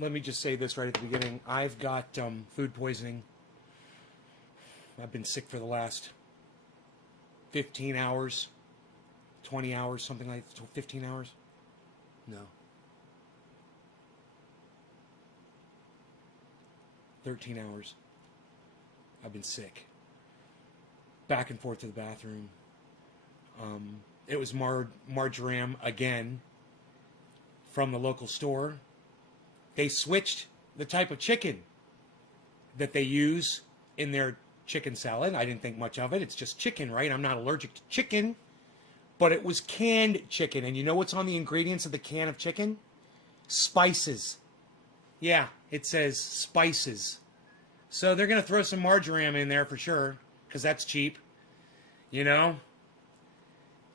let me just say this right at the beginning. I've got food poisoning. I've been sick for the last 15 hours, 20 hours, something like 15 hours. No. 13 hours. I've been sick. Back and forth to the bathroom. It was marjoram again from the local store. They switched the type of chicken that they use in their chicken salad. I didn't think much of it. It's just chicken, right? I'm not allergic to chicken. But it was canned chicken. And you know what's on the ingredients of the can of chicken? Spices. Yeah, it says spices. So they're going to throw some marjoram in there for sure, because that's cheap, you know?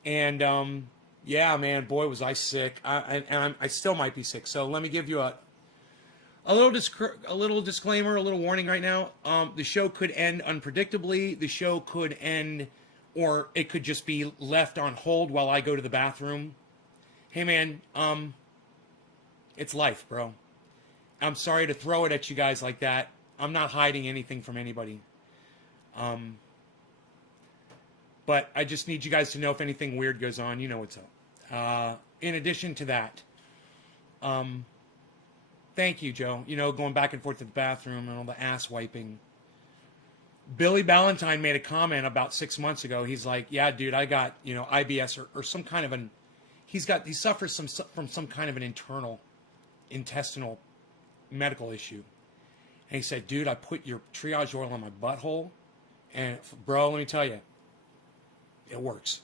And, yeah, man, boy, was I sick. I still might be sick. So let me give you a little disclaimer, a little warning right now. The show could end unpredictably. The show could end, or it could just be left on hold while I go to the bathroom. Hey, man, it's life, bro. I'm sorry to throw it at you guys like that. I'm not hiding anything from anybody. But I just need you guys to know if anything weird goes on, you know what's up. In addition to that, thank you, Joe. You know, going back and forth to the bathroom and all the ass wiping. Billy Ballantyne made a comment about 6 months ago. He's like, yeah, dude, I got, you know, IBS or some kind of an, he suffers from some kind of an internal intestinal medical issue. And he said, dude, I put your triage oil on my butthole. And bro, let me tell you, it works.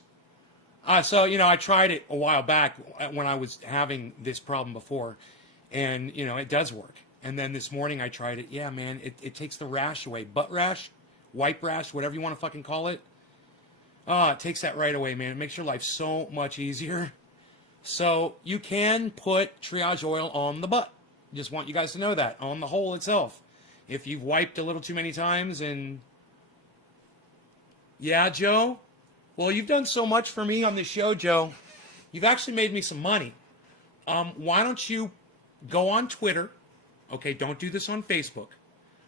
So, you know, I tried it a while back when I was having this problem before. And, you know, it does work. And then this morning I tried it. Yeah, man, it takes the rash away. Butt rash, wipe rash, whatever you want to fucking call it. It takes that right away, man. It makes your life so much easier. So you can put triage oil on the butt. Just want you guys to know that. On the hole itself. If you've wiped a little too many times and... Yeah, Joe? Well, you've done so much for me on this show, Joe. You've actually made me some money. Why don't you go on Twitter? Okay, don't do this on Facebook.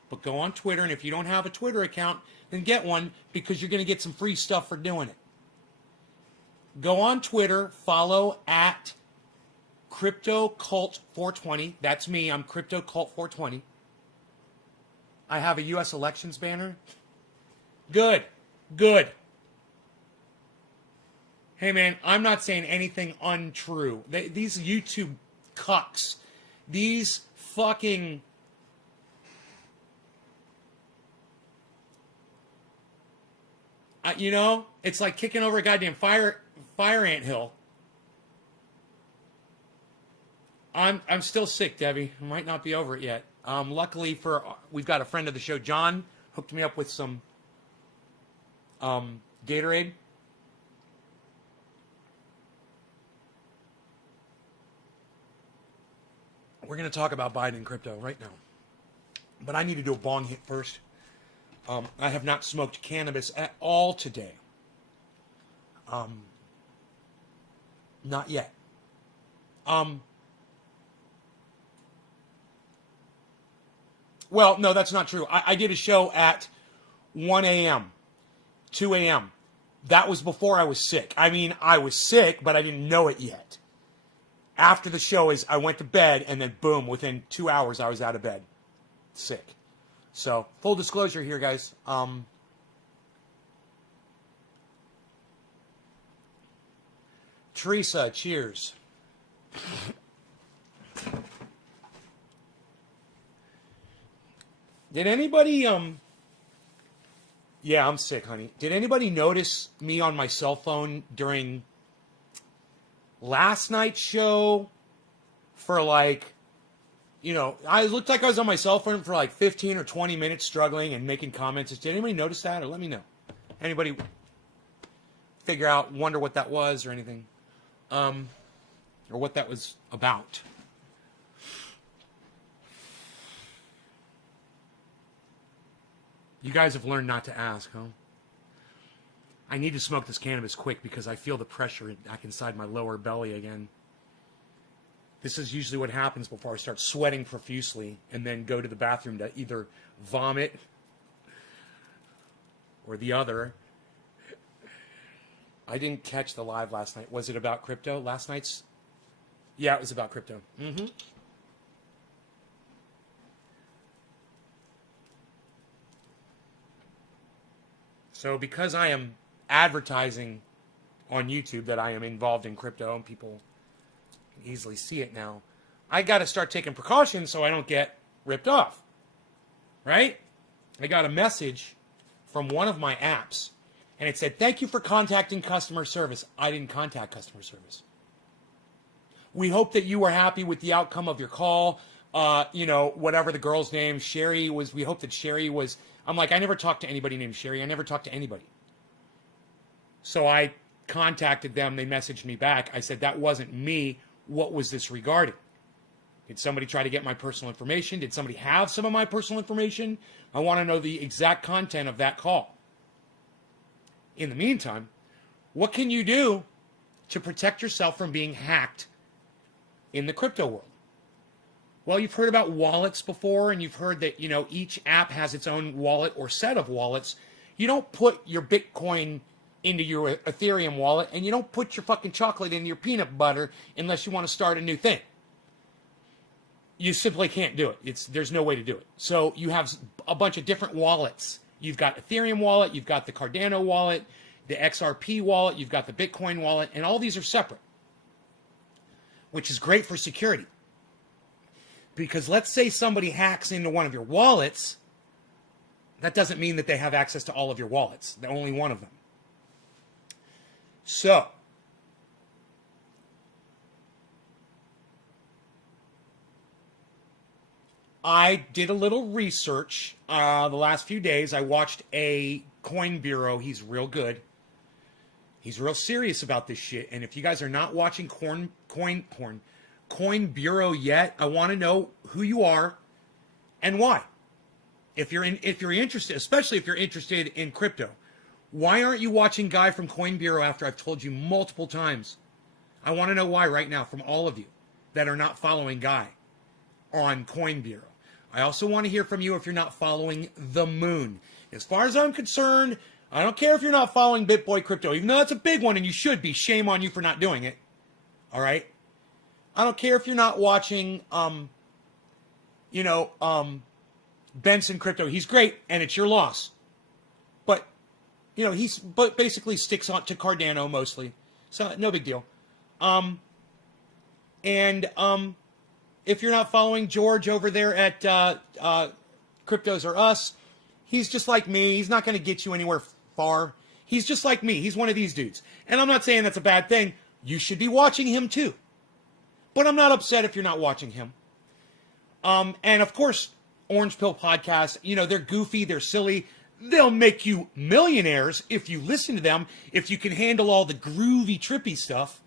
But go on Twitter, and if you don't have a Twitter account, then get one, because you're going to get some free stuff for doing it. Go on Twitter, follow at CryptoCult420. That's me. I'm CryptoCult420. I have a U.S. elections banner. Good. Good. Hey, man, I'm not saying anything untrue. These YouTube cucks, these fucking... you know, it's like kicking over a goddamn fire ant hill. I'm still sick, Debbie. I might not be over it yet. Luckily we've got a friend of the show, John, hooked me up with some Gatorade. We're going to talk about Biden and crypto right now. But I need to do a bong hit first. I have not smoked cannabis at all today. Not yet. Well, no, that's not true. I did a show at 1 a.m., 2 a.m. That was before I was sick. I mean, I was sick, but I didn't know it yet. After the show I went to bed, and then boom, within 2 hours I was out of bed. Sick. So, full disclosure here, guys. Teresa, cheers. Did anybody, yeah, I'm sick, honey. Did anybody notice me on my cell phone during last night's show for like, you know, I looked like I was on my cell phone for like 15 or 20 minutes struggling and making comments. Did anybody notice that? Or let me know. Anybody wonder what that was or anything? Or what that was about? You guys have learned not to ask, huh? I need to smoke this cannabis quick because I feel the pressure back inside my lower belly again. This is usually what happens before I start sweating profusely and then go to the bathroom to either vomit or the other. I didn't catch the live last night. Was it about crypto? Last night's? Yeah, it was about crypto. Mm-hmm. So because I am advertising on YouTube that I am involved in crypto and people can easily see it now, I got to start taking precautions so I don't get ripped off. Right? I got a message from one of my apps and it said, "Thank you for contacting customer service." I didn't contact customer service. "We hope that you were happy with the outcome of your call." Whatever the girl's name, Sherry was, we hope that Sherry was, I'm like, I never talked to anybody named Sherry. I never talked to anybody. So I contacted them. They messaged me back. I said, that wasn't me. What was this regarding? Did somebody try to get my personal information? Did somebody have some of my personal information? I want to know the exact content of that call. In the meantime, what can you do to protect yourself from being hacked in the crypto world? Well, you've heard about wallets before, and you've heard that, each app has its own wallet or set of wallets. You don't put your Bitcoin into your Ethereum wallet, and you don't put your fucking chocolate into your peanut butter unless you want to start a new thing. You simply can't do it. There's no way to do it. So you have a bunch of different wallets. You've got Ethereum wallet, you've got the Cardano wallet, the XRP wallet, you've got the Bitcoin wallet, and all these are separate, which is great for security. Because let's say somebody hacks into one of your wallets, that doesn't mean that they have access to all of your wallets. They're only one of them. So, I did a little research the last few days. I watched a Coin Bureau. He's real good. He's real serious about this shit. And if you guys are not watching Coin Bureau yet, I want to know who you are and why. If you're interested, especially if you're interested in crypto, why aren't you watching Guy from Coin Bureau after I've told you multiple times? I want to know why right now from all of you that are not following Guy on Coin Bureau. I also want to hear from you if you're not following The Moon. As far as I'm concerned, I don't care if you're not following BitBoy Crypto, even though that's a big one and you should be. Shame on you for not doing it. All right? I don't care if you're not watching, Benson Crypto. He's great, and it's your loss. But, he's basically sticks on to Cardano mostly. So, no big deal. If you're not following George over there at Cryptos Are Us, he's just like me. He's not going to get you anywhere far. He's just like me. He's one of these dudes. And I'm not saying that's a bad thing. You should be watching him too. But I'm not upset if you're not watching him. And of course, Orange Pill Podcast, they're goofy, they're silly. They'll make you millionaires if you listen to them, if you can handle all the groovy, trippy stuff.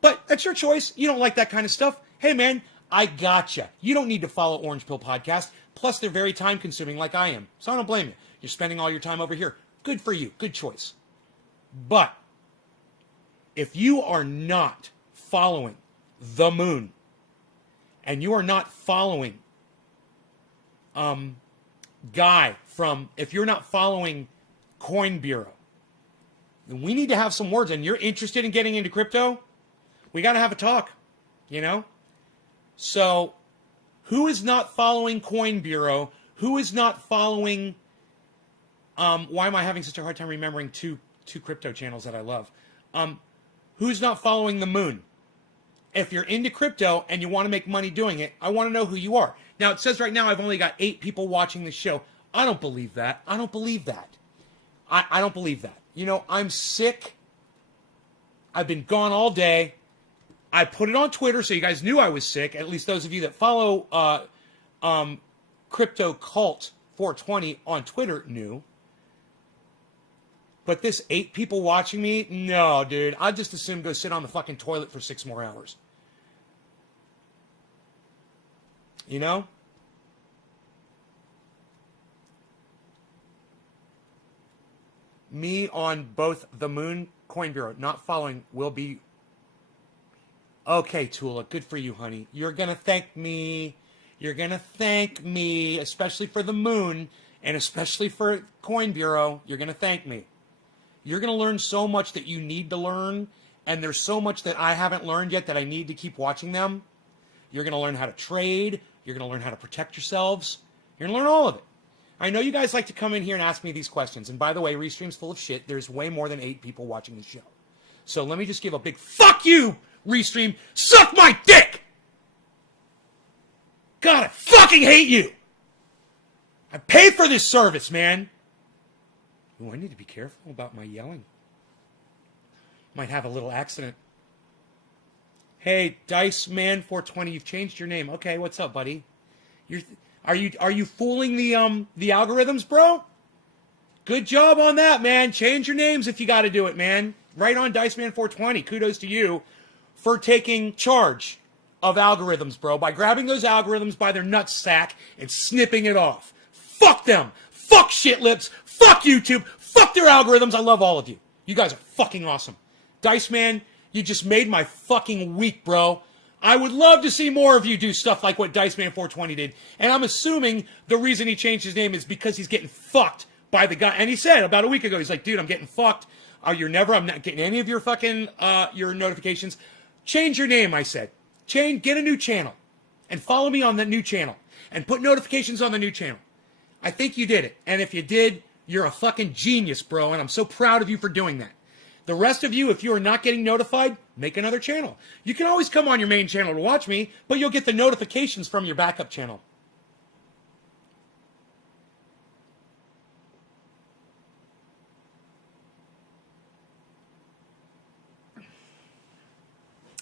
But that's your choice. You don't like that kind of stuff. Hey, man, I gotcha. You don't need to follow Orange Pill Podcast. Plus, they're very time-consuming like I am. So I don't blame you. You're spending all your time over here. Good for you. Good choice. But if you are not following The Moon, and you are not following Guy from, if you're not following Coin Bureau, then we need to have some words. And you're interested in getting into crypto, we got to have a talk, So, who is not following Coin Bureau? Who is not following, why am I having such a hard time remembering two crypto channels that I love? Who's not following The Moon? If you're into crypto and you want to make money doing it, I want to know who you are. Now, it says right now I've only got 8 people watching the show. I don't believe that. I don't believe that. I don't believe that. I'm sick. I've been gone all day. I put it on Twitter so you guys knew I was sick. At least those of you that follow Crypto Cult 420 on Twitter knew. But this 8 people watching me, no, dude. I'd just assume go sit on the fucking toilet for 6 more hours. Me on both The Moon, Coin Bureau, not following, will be Okay, Tula, good for you, honey. You're going to thank me. You're going to thank me, especially for the moon and especially for Coin Bureau. You're going to thank me. You're going to learn so much that you need to learn, and there's so much that I haven't learned yet that I need to keep watching them. You're going to learn how to trade. You're going to learn how to protect yourselves. You're going to learn all of it. I know you guys like to come in here and ask me these questions. And by the way, Restream's full of shit. There's way more than 8 people watching this show. So let me just give a big fuck you, Restream. Suck my dick! God, I fucking hate you! I pay for this service, man. Oh, I need to be careful about my yelling. Might have a little accident. Hey, Dice Man 420, you've changed your name. Okay, what's up, buddy? Are you fooling the algorithms, bro? Good job on that, man. Change your names if you got to do it, man. Right on, Dice Man 420. Kudos to you for taking charge of algorithms, bro, by grabbing those algorithms by their nutsack and snipping it off. Fuck them. Fuck shit lips. Fuck YouTube. Fuck their algorithms. I love all of you. You guys are fucking awesome. Dice Man, you just made my fucking week, bro. I would love to see more of you do stuff like what Dice Man 420 did. And I'm assuming the reason he changed his name is because he's getting fucked by the guy. And he said about a week ago, he's like, dude, I'm getting fucked. I'm not getting any of your fucking, your notifications. Change your name, I said. Get a new channel. And follow me on the new channel. And put notifications on the new channel. I think you did it. And if you did, you're a fucking genius, bro. And I'm so proud of you for doing that. The rest of you, if you are not getting notified, make another channel. You can always come on your main channel to watch me, but you'll get the notifications from your backup channel.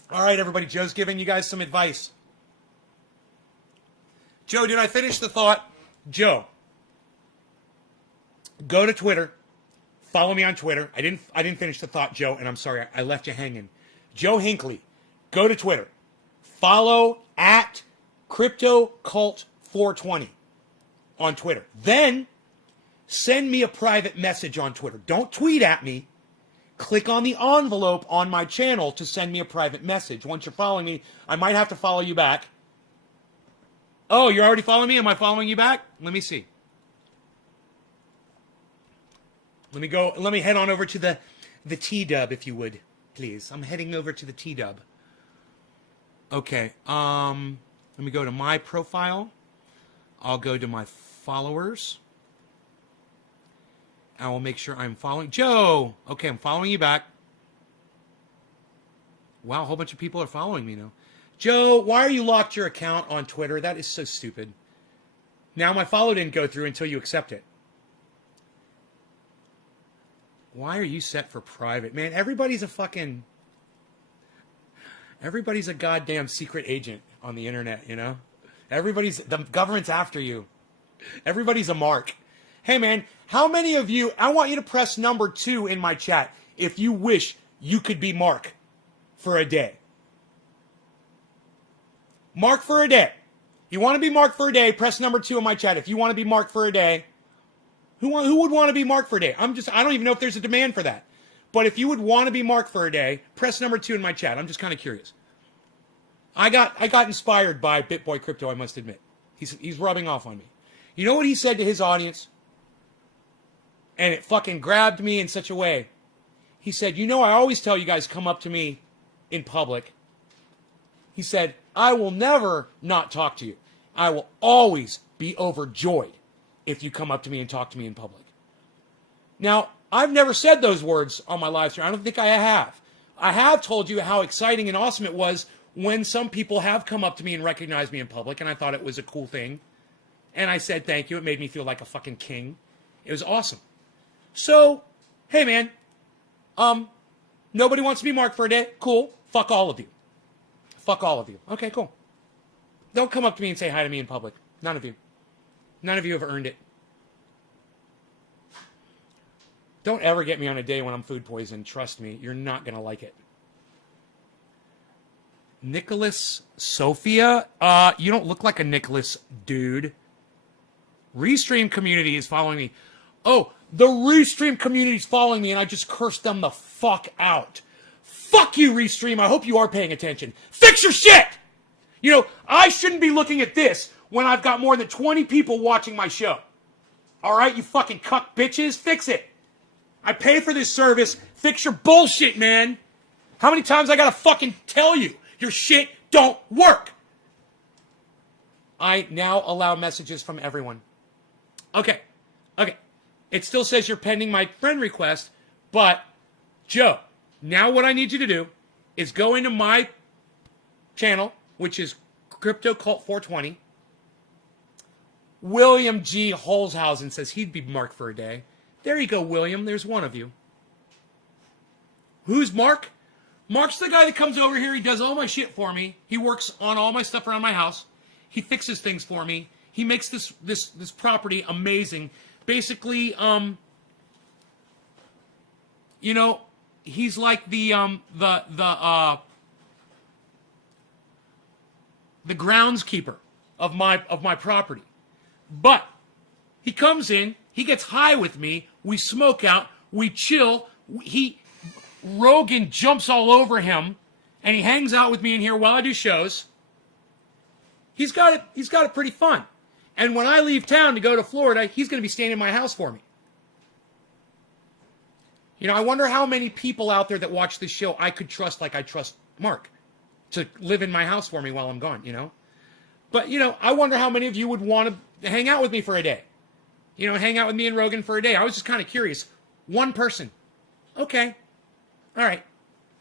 All right, everybody. Joe's giving you guys some advice. Joe, did I finish the thought? Joe, go to Twitter. Follow me on Twitter. I didn't finish the thought, Joe, and I'm sorry. I left you hanging. Joe Hinckley, go to Twitter. Follow at CryptoCult420 on Twitter. Then send me a private message on Twitter. Don't tweet at me. Click on the envelope on my channel to send me a private message. Once you're following me, I might have to follow you back. Oh, you're already following me? Am I following you back? Let me see. Let me head on over to the T-Dub, if you would, please. I'm heading over to the T-Dub. Okay, let me go to my profile. I'll go to my followers. I will make sure I'm following. Joe! Okay, I'm following you back. Wow, a whole bunch of people are following me now. Joe, why are you locked your account on Twitter? That is so stupid. Now my follow didn't go through until you accept it. Why are you set for private? Man, everybody's a goddamn secret agent on the internet, you know? The government's after you. Everybody's a mark. Hey, man, how many of you, I want you to press number 2 in my chat if you wish you could be Mark for a day. Mark for a day. You want to be Mark for a day, press number 2 in my chat. If you want to be Mark for a day, who would want to be Mark for a day? I don't even know if there's a demand for that. But if you would want to be Mark for a day, press number 2 in my chat. I'm just kind of curious. I got inspired by BitBoy Crypto, I must admit. He's rubbing off on me. You know what he said to his audience? And it fucking grabbed me in such a way. He said, you know, I always tell you guys come up to me in public. He said, I will never not talk to you. I will always be overjoyed if you come up to me and talk to me in public. Now, I've never said those words on my live stream. I don't think I have. I have told you how exciting and awesome it was when some people have come up to me and recognized me in public, and I thought it was a cool thing. And I said thank you. It made me feel like a fucking king. It was awesome. So, hey man, nobody wants to be Mark for a day? Cool. Fuck all of you. Fuck all of you. Okay, cool. Don't come up to me and say hi to me in public. None of you. None of you have earned it. Don't ever get me on a day when I'm food poisoned. Trust me, you're not going to like it. Nicholas Sophia? You don't look like a Nicholas, dude. Restream community is following me. Oh, the Restream community is following me, and I just cursed them the fuck out. Fuck you, Restream. I hope you are paying attention. Fix your shit! You know, I shouldn't be looking at this when I've got more than 20 people watching my show. All right, you fucking cuck bitches, fix it. I pay for this service. Fix your bullshit, man. How many times I gotta fucking tell you your shit don't work? I now allow messages from everyone. Okay. It still says you're pending my friend request, but Joe, now what I need you to do is go into my channel, which is Crypto Cult 420. William G. Holzhausen says he'd be Mark for a day. There you go, William. There's one of you. Who's Mark? Mark's the guy that comes over here. He does all my shit for me. He works on all my stuff around my house. He fixes things for me. He makes this property amazing. Basically, you know, he's like the groundskeeper of my property. But he comes in, he gets high with me, we smoke out, we chill. Rogan jumps all over him, and he hangs out with me in here while I do shows. He's got it pretty fun. And when I leave town to go to Florida, he's going to be staying in my house for me. You know, I wonder how many people out there that watch this show I could trust like I trust Mark to live in my house for me while I'm gone, you know? But, you know, I wonder how many of you would want to hang out with me for a day. You know, hang out with me and Rogan for a day. I was just kind of curious. One person. Okay. All right.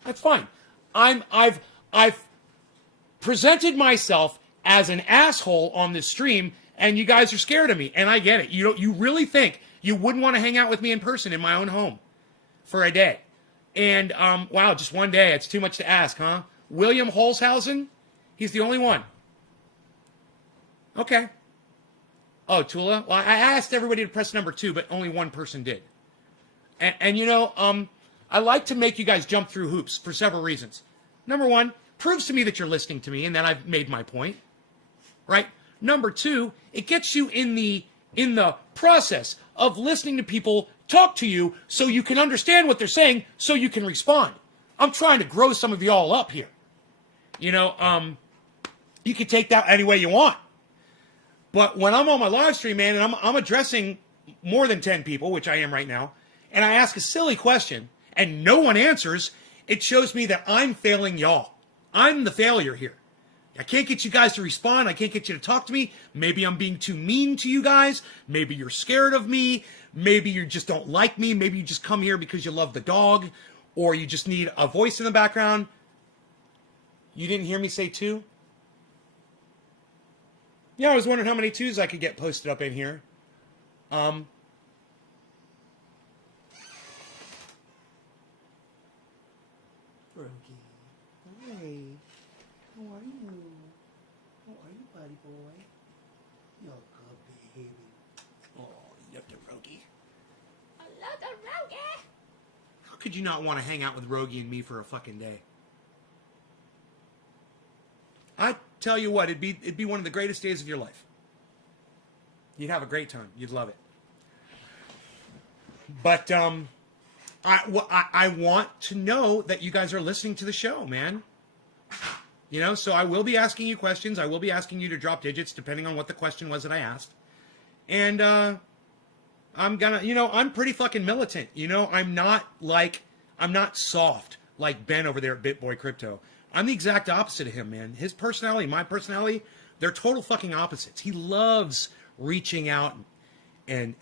That's fine. I've presented myself as an asshole on this stream, and you guys are scared of me, and I get it. You really think you wouldn't want to hang out with me in person in my own home for a day. And, wow, just one day. It's too much to ask, huh? William Holzhausen? He's the only one. Okay. Oh, Tula? Well, I asked everybody to press number 2, but only one person did. And you know, I like to make you guys jump through hoops for several reasons. Number 1, proves to me that you're listening to me, and then I've made my point. Right? Number 2, it gets you in the process of listening to people talk to you so you can understand what they're saying so you can respond. I'm trying to grow some of you all up here. You know, you can take that any way you want. But when I'm on my live stream, man, and I'm addressing more than 10 people, which I am right now, and I ask a silly question and no one answers, it shows me that I'm failing y'all. I'm the failure here. I can't get you guys to respond. I can't get you to talk to me. Maybe I'm being too mean to you guys. Maybe you're scared of me. Maybe you just don't like me. Maybe you just come here because you love the dog, or you just need a voice in the background. You didn't hear me say 2? Yeah, I was wondering how many 2s I could get posted up in here. Rogie, hey, how are you? How are you, buddy boy? You're good, baby. Oh, you love the Rogie. I love the Rogie. How could you not want to hang out with Rogie and me for a fucking day? I tell you what, it'd be one of the greatest days of your life. You'd have a great time. You'd love it. But I want to know that you guys are listening to the show, man. You know, so I will be asking you questions. I will be asking you to drop digits depending on what the question was that I asked. And I'm gonna, you know, I'm pretty fucking militant. You know, I'm not soft like Ben over there at BitBoy Crypto. I'm the exact opposite of him, man. His personality, my personality, they're total fucking opposites. He loves reaching out and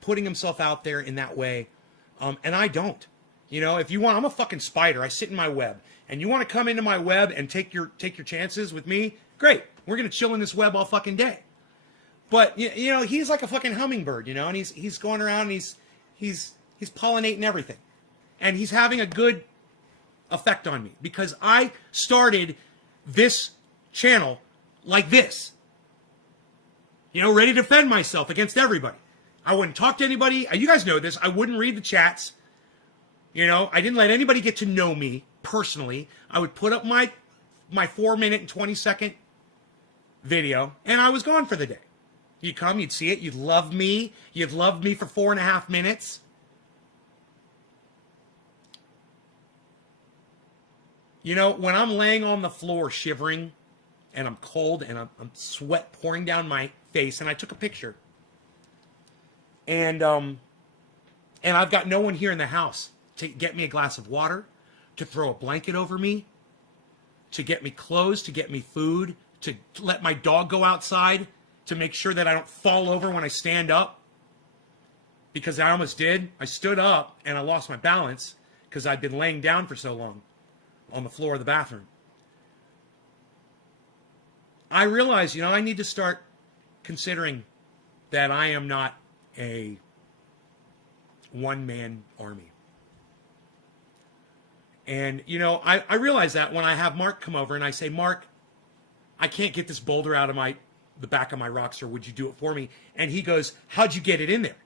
putting himself out there in that way. And I don't. You know, if you want, I'm a fucking spider. I sit in my web. And you want to come into my web and take your chances with me? Great. We're going to chill in this web all fucking day. But, you know, he's like a fucking hummingbird, you know, and he's going around and he's pollinating everything. And he's having a good effect on me because I started this channel like this. You know, ready to defend myself against everybody. I wouldn't talk to anybody. You guys know this. I wouldn't read the chats. You know, I didn't let anybody get to know me personally. I would put up my 4-minute and 20-second video, and I was gone for the day. You'd come, you'd see it, you'd love me. You'd love me for 4.5 minutes. You know, when I'm laying on the floor shivering and I'm cold and I'm sweat pouring down my face, and I took a picture. And I've got no one here in the house to get me a glass of water, to throw a blanket over me, to get me clothes, to get me food, to let my dog go outside, to make sure that I don't fall over when I stand up. Because I almost did. I stood up and I lost my balance because I'd been laying down for so long on the floor of the bathroom. I realize, I need to start considering that I am not a one-man army. And, I realize that when I have Mark come over and I say, Mark, I can't get this boulder out of the back of my Rockster. Would you do it for me? And he goes, how'd you get it in there?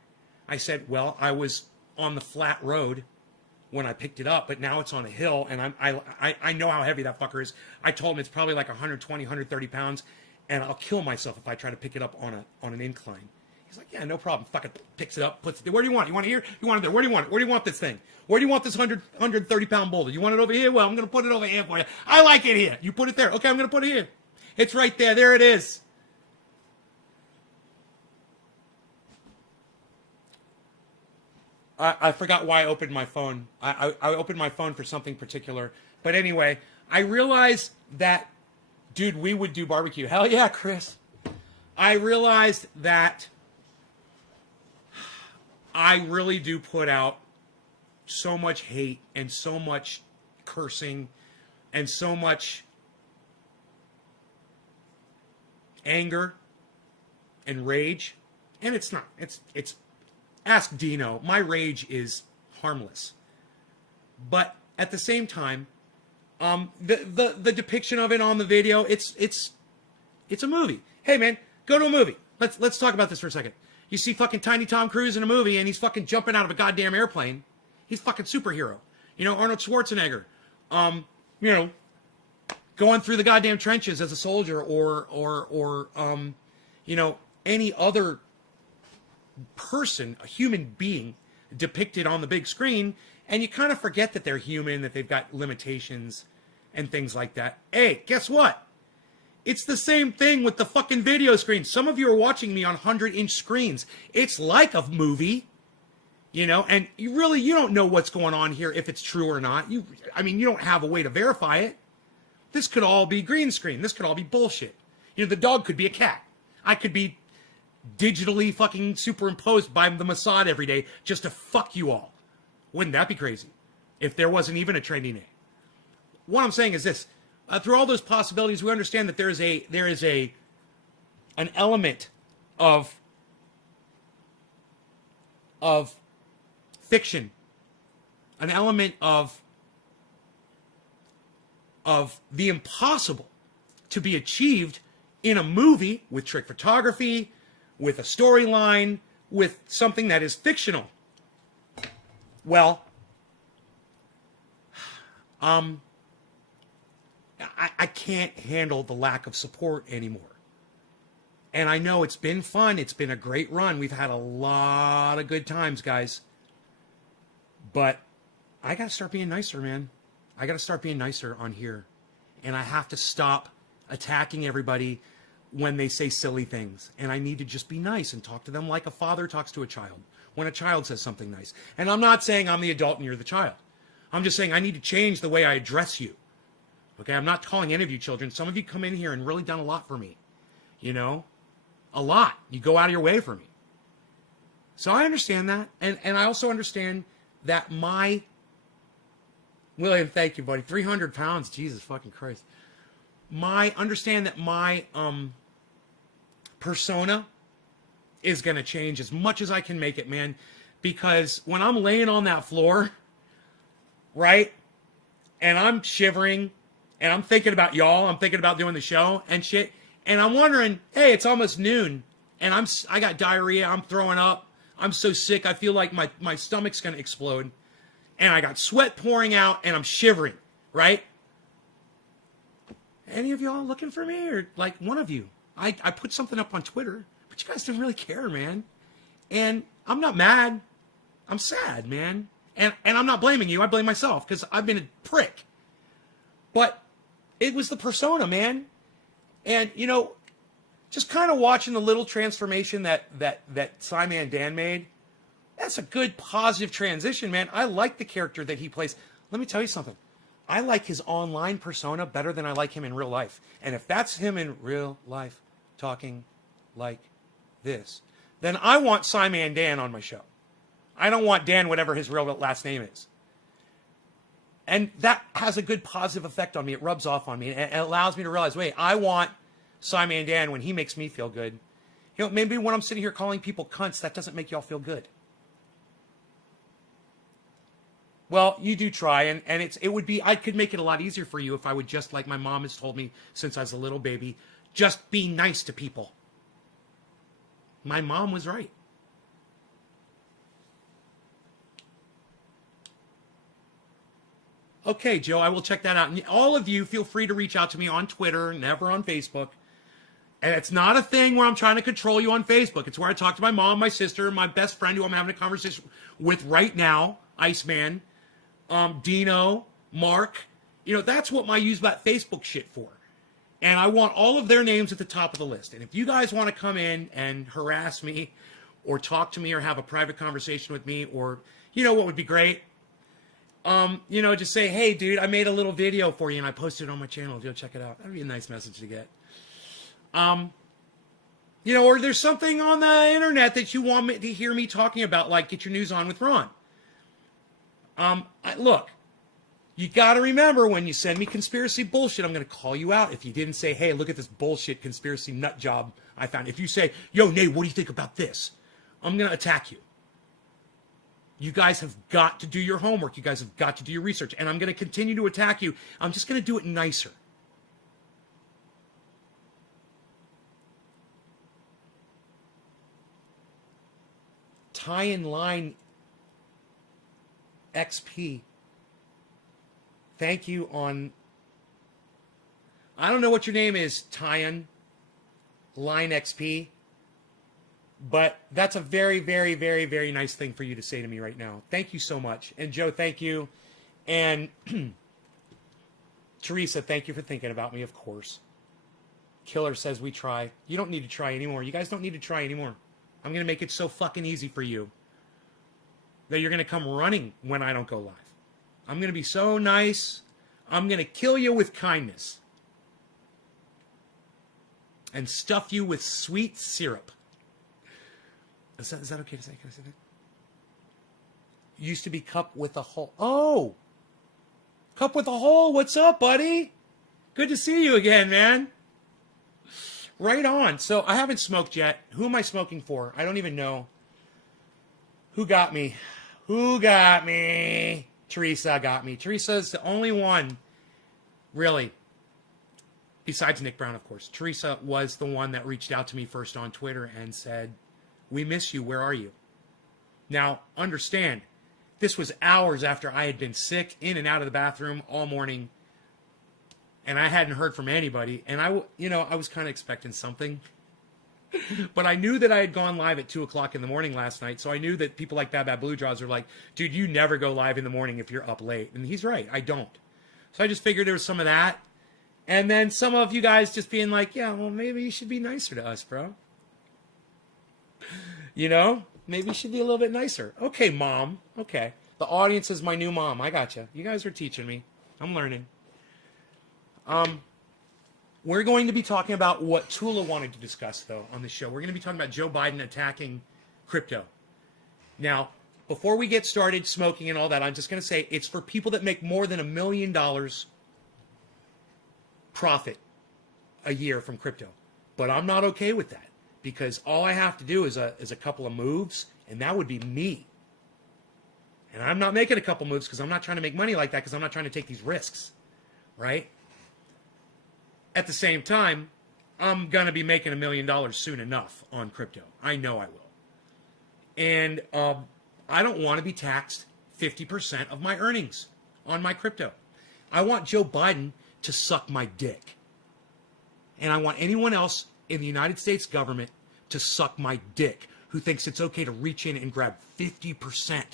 I said, well, I was on the flat road when I picked it up, but now it's on a hill, and I know how heavy that fucker is. I told him it's probably like 120, 130 pounds, and I'll kill myself if I try to pick it up on an incline. He's like, yeah, no problem. Fucking picks it up, puts it there. Where do you want it? You want it here? You want it there? Where do you want it? Where do you want this thing? Where do you want this 130-pound boulder? You want it over here? Well, I'm going to put it over here for you. I like it here. You put it there. Okay, I'm going to put it here. It's right there. There it is. I forgot why I opened my phone. I opened my phone for something particular. But anyway, I realized that, dude, we would do barbecue. Hell yeah, Chris. I realized that I really do put out so much hate and so much cursing and so much anger and rage. And it's not. It's ask Dino. My rage is harmless. But at the same time, the depiction of it on the video, it's a movie. Hey man, go to a movie. Let's talk about this for a second. You see fucking Tiny Tom Cruise in a movie and he's fucking jumping out of a goddamn airplane. He's fucking superhero. Arnold Schwarzenegger. Going through the goddamn trenches as a soldier or any other person, a human being depicted on the big screen, and you kind of forget that they're human, that they've got limitations and things like that. Hey, guess what? It's the same thing with the fucking video screen. Some of you are watching me on 100-inch screens. It's like a movie, and you don't know what's going on here, if it's true or not. You don't have a way to verify it. This could all be green screen. This could all be bullshit. The dog could be a cat. I could be digitally fucking superimposed by the Mossad every day just to fuck you all. Wouldn't that be crazy? If there wasn't even a trending name. What I'm saying is this. Through all those possibilities, we understand that there is an element of fiction, an element of the impossible to be achieved in a movie with trick photography, with a storyline, with something that is fictional. Well, I can't handle the lack of support anymore. And I know it's been fun. It's been a great run. We've had a lot of good times, guys. But I got to start being nicer, man. I got to start being nicer on here. And I have to stop attacking everybody when they say silly things. And I need to just be nice and talk to them like a father talks to a child when a child says something nice. And I'm not saying I'm the adult and you're the child. I'm just saying I need to change the way I address you. Okay, I'm not calling any of you children. Some of you come in here and really done a lot for me. A lot. You go out of your way for me. So I understand that. And I also understand that William, thank you, buddy. 300 pounds. Jesus fucking Christ. Understand that my persona is going to change as much as I can make it, man. Because when I'm laying on that floor, right, and I'm shivering, and I'm thinking about y'all, I'm thinking about doing the show and shit, and I'm wondering, hey, it's almost noon, and I got diarrhea, I'm throwing up, I'm so sick, I feel like my stomach's going to explode, and I got sweat pouring out, and I'm shivering, right? Any of y'all looking for me? Or like one of you? I put something up on Twitter, but you guys didn't really care, man. And I'm not mad. I'm sad, man. And I'm not blaming you. I blame myself because I've been a prick. But it was the persona, man. And, you know, just kind of watching the little transformation that Simon Dan made, that's a good positive transition, man. I like the character that he plays. Let me tell you something. I like his online persona better than I like him in real life. And if that's him in real life talking like this, then I want Simon Dan on my show. I don't want Dan, whatever his real last name is. And that has a good positive effect on me. It rubs off on me. And it allows me to realize, wait, I want Simon Dan when he makes me feel good. You know, maybe when I'm sitting here calling people cunts, that doesn't make y'all feel good. Well, you do try, and it would be, I could make it a lot easier for you if I would just, like my mom has told me since I was a little baby, just be nice to people. My mom was right. Okay, Joe, I will check that out. And all of you, feel free to reach out to me on Twitter, never on Facebook. And it's not a thing where I'm trying to control you on Facebook. It's where I talk to my mom, my sister, my best friend who I'm having a conversation with right now, Iceman, Dino, Mark. You know, that's what I use that Facebook shit for. And I want all of their names at the top of the list. And if you guys want to come in and harass me or talk to me or have a private conversation with me, or, you know what would be great? You know, just say, hey, dude, I made a little video for you and I posted it on my channel. Go check it out. That'd be a nice message to get. You know, or there's something on the internet that you want me to hear me talking about, like Get Your News On with Ron. Look, you got to remember when you send me conspiracy bullshit, I'm going to call you out. If you didn't say, hey, look at this bullshit conspiracy nut job I found. If you say, yo, Nate, what do you think about this? I'm going to attack you. You guys have got to do your homework. You guys have got to do your research. And I'm going to continue to attack you. I'm just going to do it nicer. Tie in line XP. Thank you on, I don't know what your name is, Tyan Line XP, but that's a very, very, very, very nice thing for you to say to me right now. Thank you so much. And Joe, thank you. And Teresa, thank you for thinking about me, of course. Killer says we try. You don't need to try anymore. You guys don't need to try anymore. I'm going to make it so fucking easy for you that you're going to come running when I don't go live. I'm going to be so nice. I'm going to kill you with kindness. And stuff you with sweet syrup. Is that okay to say? Can I say that? Used to be cup with a hole. Oh! Cup with a hole. What's up, buddy? Good to see you again, man. Right on. So I haven't smoked yet. Who am I smoking for? I don't even know. Who got me? Who got me? Teresa got me. Teresa's the only one, really, besides Nick Brown, of course. Teresa was the one that reached out to me first on Twitter and said, we miss you. Where are you? Now, understand, this was hours after I had been sick, in and out of the bathroom all morning, and I hadn't heard from anybody. And I was kind of expecting something. But I knew that I had gone live at 2 o'clock in the morning last night, so I knew that people like Bad Bad Blue Jaws are like, dude, you never go live in the morning if you're up late. And he's right, I don't. So I just figured there was some of that. And then some of you guys just being like, yeah, well, maybe you should be nicer to us, bro. You know? Maybe you should be a little bit nicer. Okay, Mom. Okay. The audience is my new mom. I gotcha. You guys are teaching me. I'm learning. We're going to be talking about what Tula wanted to discuss, though, on the show. We're going to be talking about Joe Biden attacking crypto. Now, before we get started smoking and all that, I'm just going to say it's for people that make more than $1 million profit a year from crypto. But I'm not okay with that, because all I have to do is a couple of moves, and that would be me. And I'm not making a couple moves because I'm not trying to make money like that, because I'm not trying to take these risks, right? At the same time, I'm going to be making $1 million soon enough on crypto. I know I will. And I don't want to be taxed 50% of my earnings on my crypto. I want Joe Biden to suck my dick. And I want anyone else in the United States government to suck my dick who thinks it's okay to reach in and grab 50%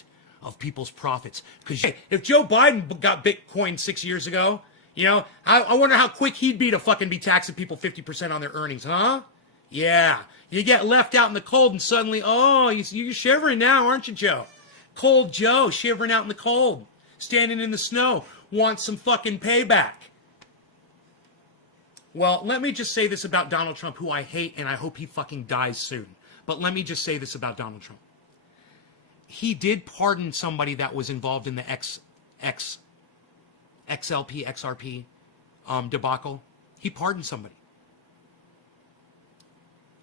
of people's profits. Because if Joe Biden got Bitcoin 6 years ago, You know, I wonder how quick he'd be to fucking be taxing people 50% on their earnings, huh? Yeah. You get left out in the cold and suddenly, oh, you're shivering now, aren't you, Joe? Cold Joe, shivering out in the cold, standing in the snow, wants some fucking payback. Well, let me just say this about Donald Trump, who I hate, and I hope he fucking dies soon. But let me just say this about Donald Trump. He did pardon somebody that was involved in the XRP debacle. He pardoned somebody.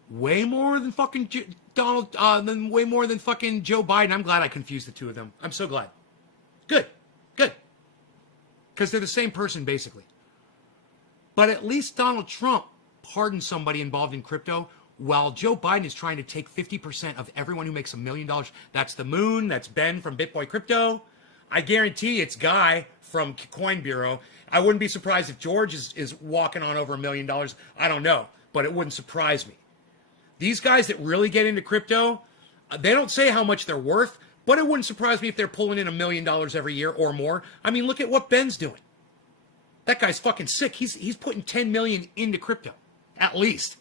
Way more than fucking way more than fucking Joe Biden. I'm glad I confused the two of them. I'm so glad. Good. Because they're the same person, basically. But at least Donald Trump pardoned somebody involved in crypto, while Joe Biden is trying to take 50% of everyone who makes $1 million. That's the Moon. That's Ben from BitBoy Crypto. I guarantee it's Guy from Coin Bureau. I wouldn't be surprised if George is walking on over $1 million. I don't know, but it wouldn't surprise me. These guys that really get into crypto, they don't say how much they're worth, but it wouldn't surprise me if they're pulling in $1 million every year or more. I mean, look at what Ben's doing. That guy's fucking sick. He's putting 10 million into crypto, at least.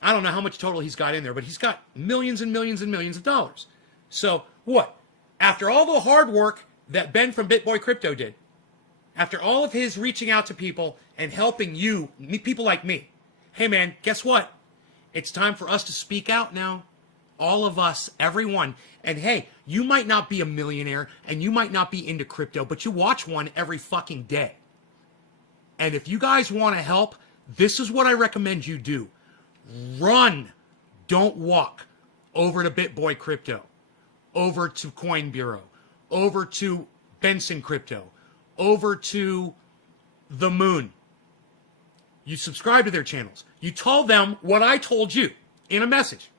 I don't know how much total he's got in there, but he's got millions and millions and millions of dollars. So what? After all the hard work that Ben from BitBoy Crypto did, after all of his reaching out to people and helping you, people like me, hey man, guess what? It's time for us to speak out now. All of us, everyone. And hey, you might not be a millionaire and you might not be into crypto, but you watch one every fucking day. And if you guys want to help, this is what I recommend you do. Run. Don't walk. Over to BitBoy Crypto. Over to Coin Bureau. Over to Benson Crypto. Over to The Moon. You subscribe to their channels. You told them what I told you in a message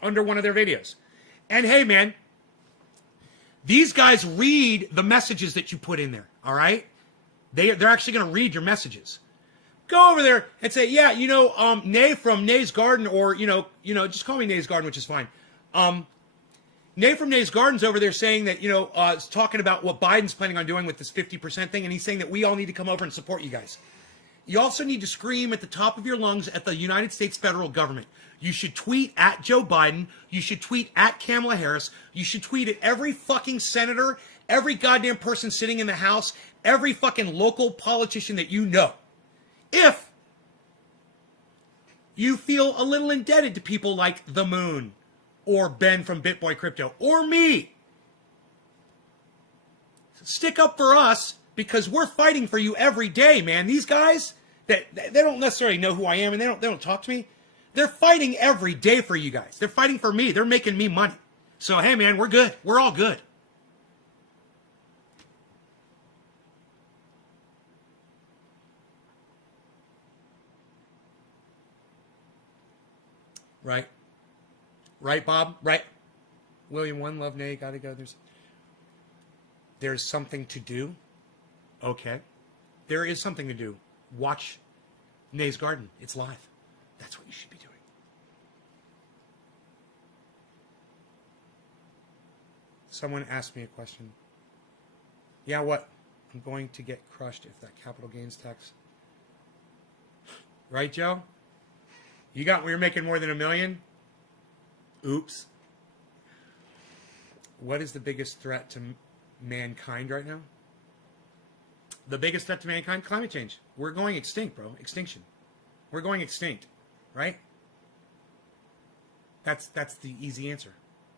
under one of their videos. And hey, man, these guys read the messages that you put in there, all right? They're actually going to read your messages. Go over there and say, yeah, Nay from Nay's Garden, or, just call me Nay's Garden, which is fine. Nay from Nay's Garden's over there saying that, is talking about what Biden's planning on doing with this 50% thing, and he's saying that we all need to come over and support you guys. You also need to scream at the top of your lungs at the United States federal government. You should tweet at Joe Biden. You should tweet at Kamala Harris. You should tweet at every fucking senator, every goddamn person sitting in the House, every fucking local politician that you know. If you feel a little indebted to people like The Moon or Ben from BitBoy Crypto or me, stick up for us because we're fighting for you every day, man. These guys, they don't necessarily know who I am and they don't talk to me. They're fighting every day for you guys. They're fighting for me. They're making me money. So, hey, man, we're good. We're all good. Right? Right, Bob? Right? William, one love, Nay, gotta go. There's something to do. Okay. There is something to do. Watch Nay's Garden. It's live. That's what you should be doing. Someone asked me a question. Yeah, what? I'm going to get crushed if that capital gains tax. Right, Joe? We're making more than $1 million? Oops. What is the biggest threat to mankind right now? The biggest threat to mankind? Climate change. We're going extinct, bro. Extinction. We're going extinct, right? That's the easy answer.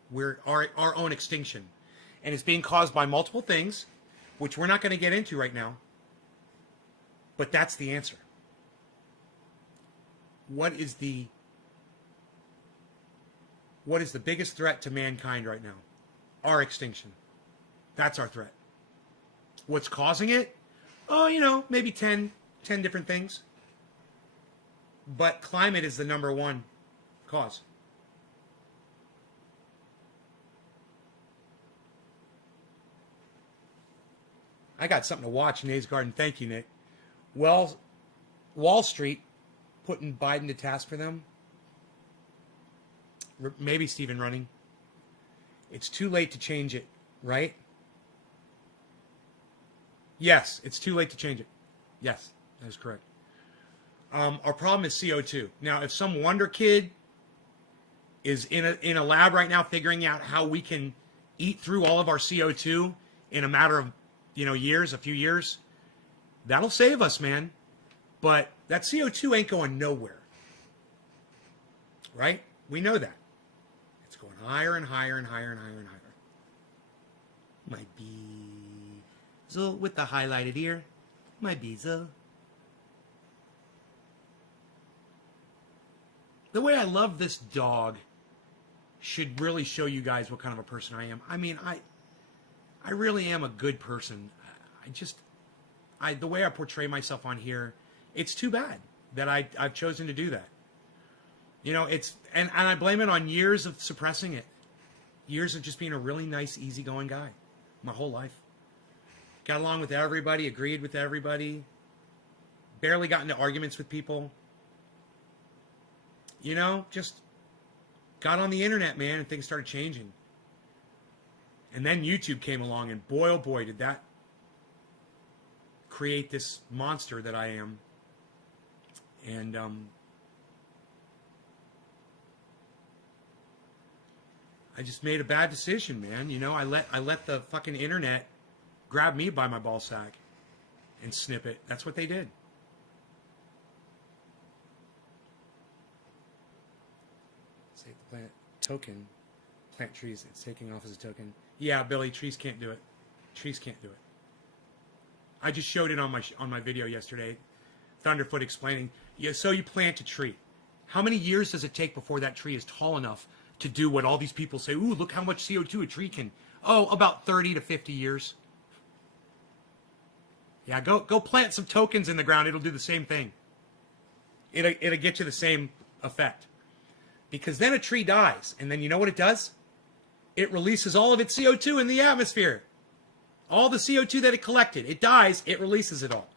We're our own extinction. And it's being caused by multiple things, which we're not going to get into right now. But that's the answer. What is the biggest threat to mankind right now? Our extinction. That's our threat. What's causing it? Oh, maybe 10 different things. But climate is the number one cause. I got something to watch, Nay's Garden. Thank you, Nick. Well, Wall Street putting Biden to task for them. Maybe Stephen running. It's too late to change it, right? Yes, it's too late to change it. Yes, that is correct. Our problem is CO2. Now, if some wonder kid is in a lab right now figuring out how we can eat through all of our CO2 in a matter of, years, a few years, that'll save us, man. But that CO2 ain't going nowhere. Right? We know that. It's going higher and higher and higher and higher and higher. My bezel with the highlighted ear. My bezel. The way I love this dog should really show you guys what kind of a person I am. I mean, I really am a good person. The way I portray myself on here, it's too bad that I've chosen to do that. And I blame it on years of suppressing it. Years of just being a really nice, easygoing guy. My whole life. Got along with everybody, agreed with everybody. Barely got into arguments with people. Just got on the internet, man, and things started changing. And then YouTube came along, and boy, oh boy, did that create this monster that I am. And, I just made a bad decision, man. I let the fucking internet grab me by my ball sack and snip it. That's what they did. Save the plant token. Plant trees. It's taking off as a token. Yeah, Billy, trees can't do it. Trees can't do it. I just showed it on my video yesterday. Thunderfoot explaining. Yeah, so you plant a tree. How many years does it take before that tree is tall enough to do what all these people say? Ooh, look how much CO2 a tree can. Oh, about 30 to 50 years. Yeah, go plant some tokens in the ground. It'll do the same thing. It'll get you the same effect. Because then a tree dies, and then you know what it does? It releases all of its CO2 in the atmosphere. All the CO2 that it collected. It dies, it releases it all.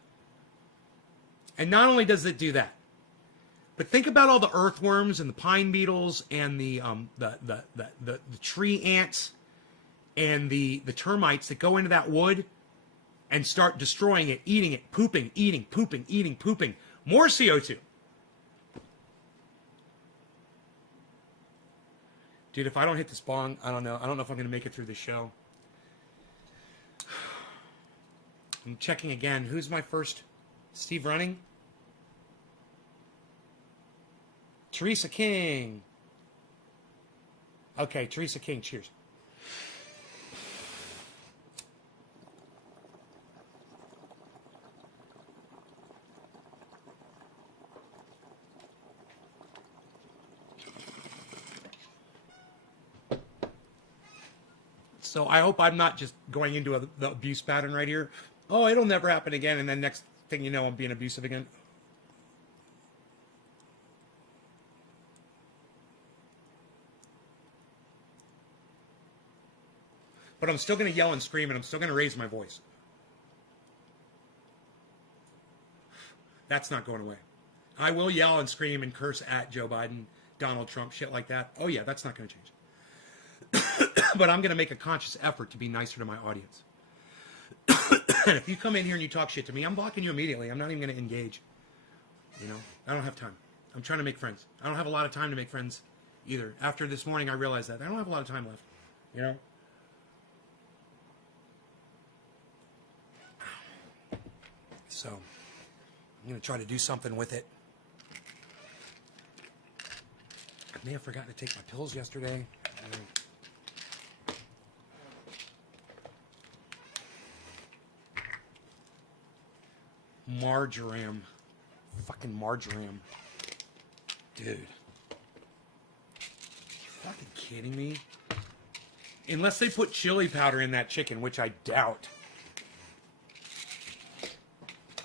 And not only does it do that, but think about all the earthworms and the pine beetles and the tree ants and the termites that go into that wood and start destroying it, eating it, pooping, eating, pooping, eating, pooping. More CO2. Dude, if I don't hit this bong, I don't know. I don't know if I'm going to make it through the show. I'm checking again. Who's my first? Steve Running? Teresa King. Okay, Teresa King. Cheers. So I hope I'm not just going into the abuse pattern right here. Oh, it'll never happen again. And then next thing you know, I'm being abusive again. But I'm still going to yell and scream, and I'm still going to raise my voice. That's not going away. I will yell and scream and curse at Joe Biden, Donald Trump, shit like that. Oh, yeah, that's not going to change. But I'm going to make a conscious effort to be nicer to my audience. And if you come in here and you talk shit to me, I'm blocking you immediately. I'm not even going to engage. I don't have time. I'm trying to make friends. I don't have a lot of time to make friends either. After this morning, I realized that. I don't have a lot of time left. So, I'm going to try to do something with it. I may have forgotten to take my pills yesterday. Marjoram. Fucking marjoram. Dude. Are you fucking kidding me? Unless they put chili powder in that chicken, which I doubt.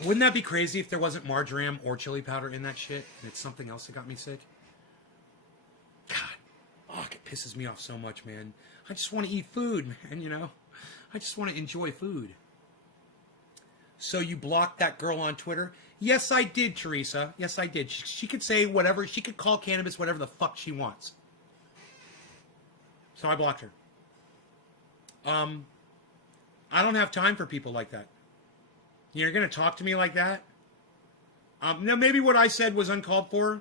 Wouldn't that be crazy if there wasn't marjoram or chili powder in that shit? And it's something else that got me sick? God. It pisses me off so much, man. I just want to eat food, man, I just want to enjoy food. So you blocked that girl on Twitter? Yes, I did, Teresa. Yes, I did. She could say whatever. She could call cannabis whatever the fuck she wants. So I blocked her. I don't have time for people like that. You're going to talk to me like that? Now, maybe what I said was uncalled for.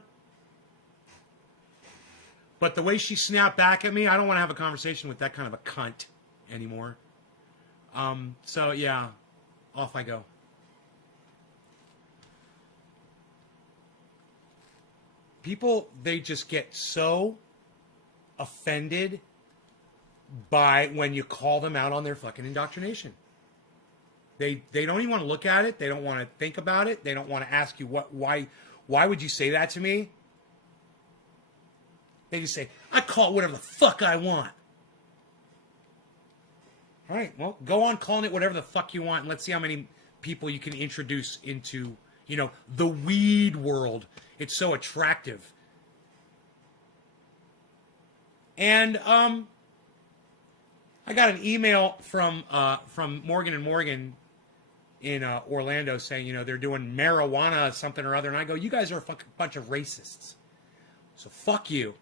But the way she snapped back at me, I don't want to have a conversation with that kind of a cunt anymore. So, yeah, off I go. People, they just get so offended by when you call them out on their fucking indoctrination. They don't even want to look at it. They don't want to think about it. They don't want to ask you why would you say that to me? They just say, I call it whatever the fuck I want. All right, well, go on calling it whatever the fuck you want, and let's see how many people you can introduce into, the weed world. It's so attractive. And I got an email from Morgan & Morgan in Orlando saying, they're doing marijuana something or other. And I go, you guys are a bunch of racists. So fuck you.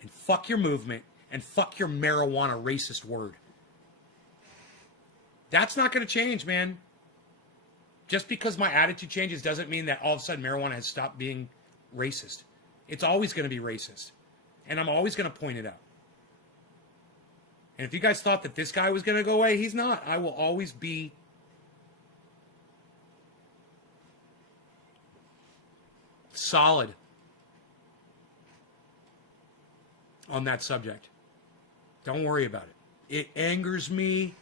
And fuck your movement. And fuck your marijuana racist word. That's not going to change, man. Just because my attitude changes doesn't mean that all of a sudden marijuana has stopped being racist. It's always going to be racist. And I'm always going to point it out. And if you guys thought that this guy was going to go away, he's not. I will always be solid on that subject. Don't worry about it. It angers me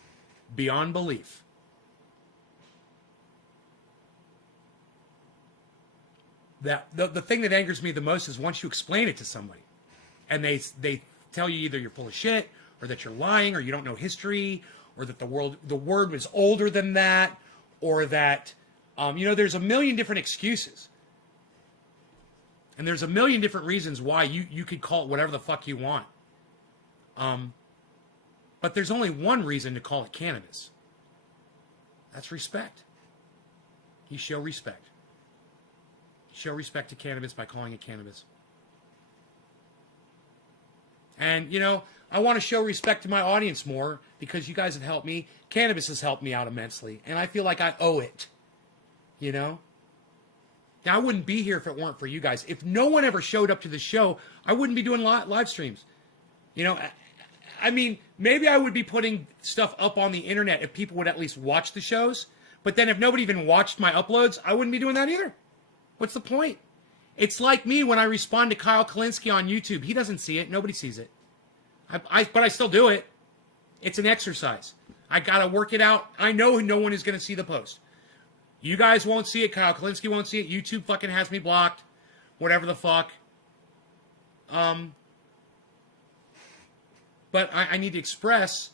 beyond belief. That the thing that angers me the most is once you explain it to somebody and they tell you either you're full of shit or that you're lying or you don't know history or that the word was older than that or that there's a million different excuses. And there's a million different reasons why you could call it whatever the fuck you want. But there's only one reason to call it cannabis. That's respect. You show respect. Show respect to cannabis by calling it cannabis. And, I want to show respect to my audience more because you guys have helped me. Cannabis has helped me out immensely. And I feel like I owe it. Now, I wouldn't be here if it weren't for you guys. If no one ever showed up to the show, I wouldn't be doing live streams. I mean, maybe I would be putting stuff up on the internet if people would at least watch the shows. But then if nobody even watched my uploads, I wouldn't be doing that either. What's the point? It's like me when I respond to Kyle Kalinske on YouTube. He doesn't see it. Nobody sees it. But I still do it. It's an exercise. I got to work it out. I know no one is going to see the post. You guys won't see it. Kyle Kalinske won't see it. YouTube fucking has me blocked. Whatever the fuck. But I need to express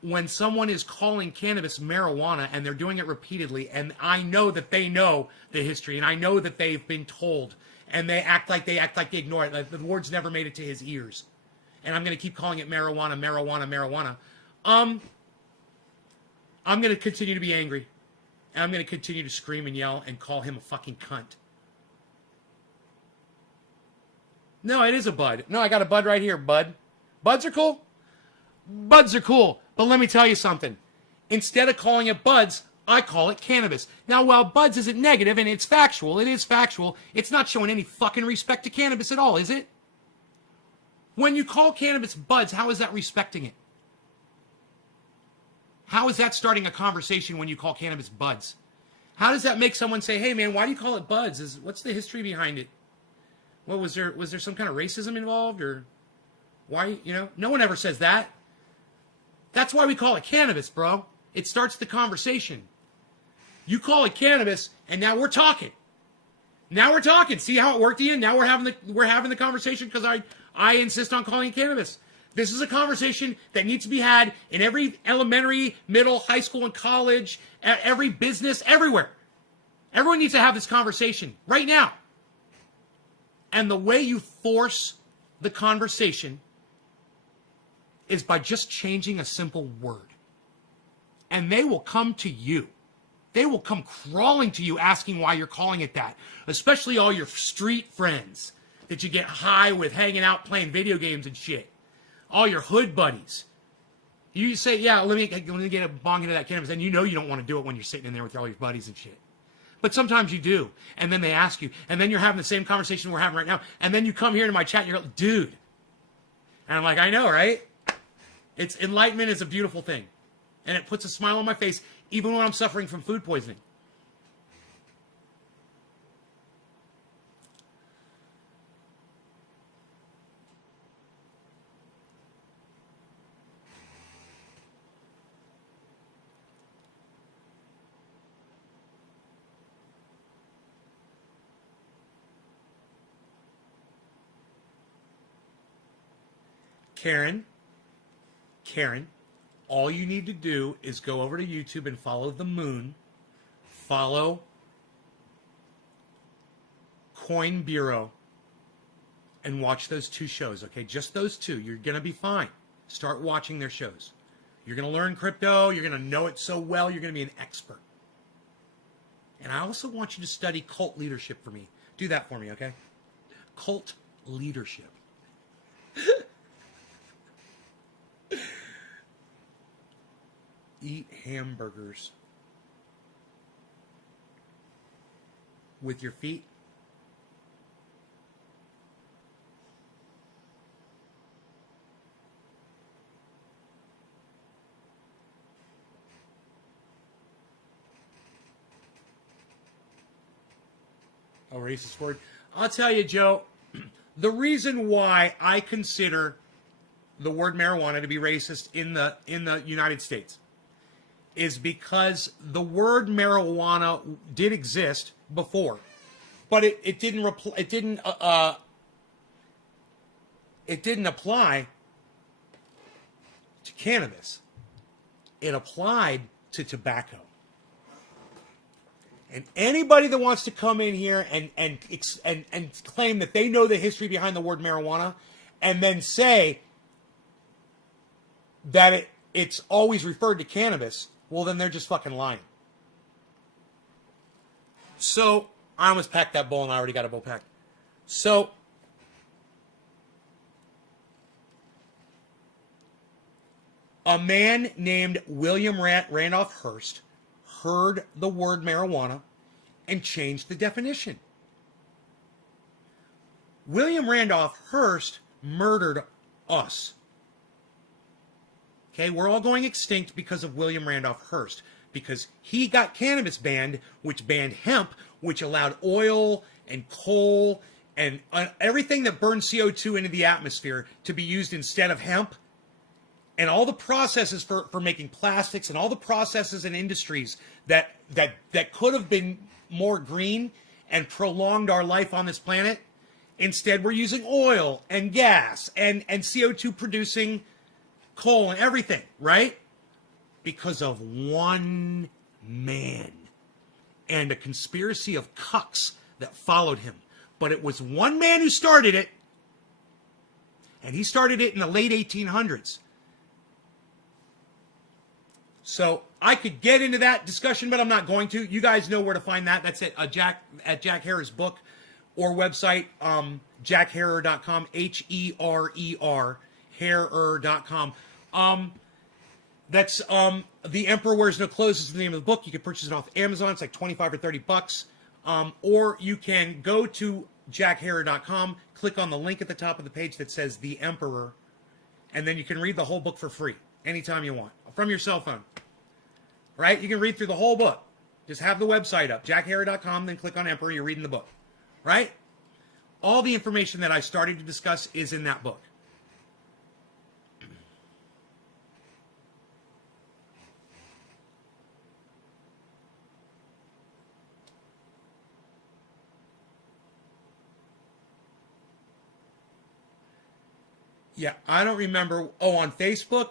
when someone is calling cannabis marijuana and they're doing it repeatedly, and I know that they know the history, and I know that they've been told, and they act like they ignore it. Like the words never made it to his ears. And I'm going to keep calling it marijuana, marijuana, marijuana. I'm going to continue to be angry. And I'm going to continue to scream and yell and call him a fucking cunt. No, it is a bud. No, I got a bud right here, bud. Buds are cool. Buds are cool. But let me tell you something. Instead of calling it buds, I call it cannabis. Now, while buds isn't negative and it's factual, it is factual, it's not showing any fucking respect to cannabis at all, is it? When you call cannabis buds, how is that respecting it? How is that starting a conversation when you call cannabis buds? How does that make someone say, hey man, why do you call it buds? What's the history behind it? What was there some kind of racism involved or why, no one ever says that. That's why we call it cannabis, bro. It starts the conversation. You call it cannabis and now we're talking. Now we're talking. See how it worked, Ian? Now we're having the conversation because I insist on calling it cannabis. This is a conversation that needs to be had in every elementary, middle, high school, and college, every business, everywhere. Everyone needs to have this conversation right now. And the way you force the conversation is by just changing a simple word. And they will come to you. They will come crawling to you asking why you're calling it that. Especially all your street friends that you get high with hanging out playing video games and shit. All your hood buddies. You say, yeah, let me get a bong into that cannabis, and you know you don't want to do it when you're sitting in there with all your buddies and shit. But sometimes you do, and then they ask you, and then you're having the same conversation we're having right now, and then you come here to my chat, and you're like, dude. And I'm like, I know, right? It's enlightenment is a beautiful thing, and it puts a smile on my face, even when I'm suffering from food poisoning. Karen, all you need to do is go over to YouTube and follow the moon, follow Coin Bureau, and watch those 2 shows, okay? Just those 2. You're going to be fine. Start watching their shows. You're going to learn crypto. You're going to know it so well. You're going to be an expert. And I also want you to study cult leadership for me. Do that for me, okay? Cult leadership. Eat hamburgers with your feet. A racist word. I'll tell you, Joe, the reason why I consider the word marijuana to be racist in the United States is because the word marijuana did exist before, but it didn't apply to cannabis. It applied to tobacco. And anybody that wants to come in here and claim that they know the history behind the word marijuana, and then say that it's always referred to cannabis, well, then they're just fucking lying. So, I almost packed that bowl, and I already got a bowl packed. So, a man named William Randolph Hearst heard the word marijuana and changed the definition. William Randolph Hearst murdered us. Okay, we're all going extinct because of William Randolph Hearst, because he got cannabis banned, which banned hemp, which allowed oil and coal and everything that burns CO2 into the atmosphere to be used instead of hemp. And all the processes for making plastics and all the processes and industries that could have been more green and prolonged our life on this planet, instead we're using oil and gas and CO2 producing coal and everything, right? Because of one man and a conspiracy of cucks that followed him. But it was one man who started it, and he started it in the late 1800s. So I could get into that discussion, but I'm not going to. You guys know where to find that. That's at Jack Herer's book or website, jackherer.com, H-E-R-E-R, Herer.com. That's The Emperor Wears No Clothes is the name of the book. You can purchase it off Amazon. It's like 25 or 30 bucks. Or you can go to jackherer.com, click on the link at the top of the page that says The Emperor, and then you can read the whole book for free anytime you want from your cell phone. Right? You can read through the whole book. Just have the website up, jackherer.com, then click on Emperor, you're reading the book. Right? All the information that I started to discuss is in that book. Yeah, I don't remember. Oh, on Facebook?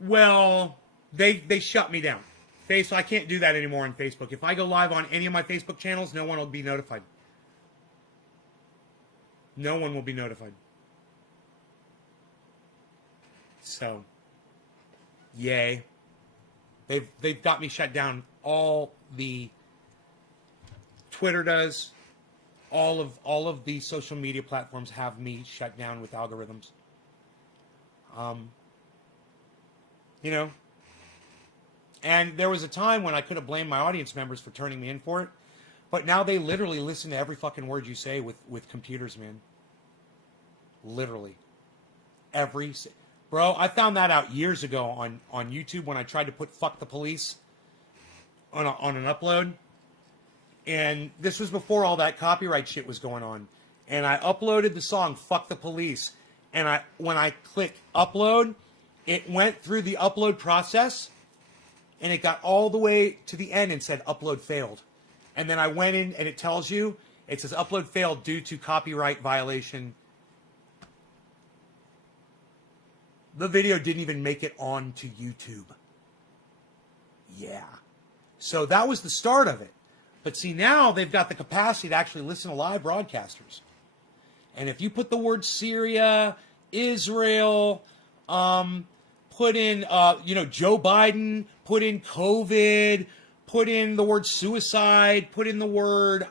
Well, they shut me down. Facebook, I can't do that anymore on Facebook. If I go live on any of my Facebook channels, no one will be notified. No one will be notified. So, yay. They've got me shut down. All the Twitter does. All of the social media platforms have me shut down with algorithms. You know? And there was a time when I could have blamed my audience members for turning me in for it. But now they literally listen to every fucking word you say with computers, man. Literally. Bro, I found that out years ago on YouTube when I tried to put "fuck the police" on an upload. And this was before all that copyright shit was going on. And I uploaded the song "Fuck the Police." And when I clicked upload, it went through the upload process. And it got all the way to the end and said upload failed. And then I went in and it tells you, it says upload failed due to copyright violation. The video didn't even make it onto YouTube. Yeah. So that was the start of it. But see, now they've got the capacity to actually listen to live broadcasters. And if you put the word Syria, Israel, put in, Joe Biden, put in COVID, put in the word suicide, put in the word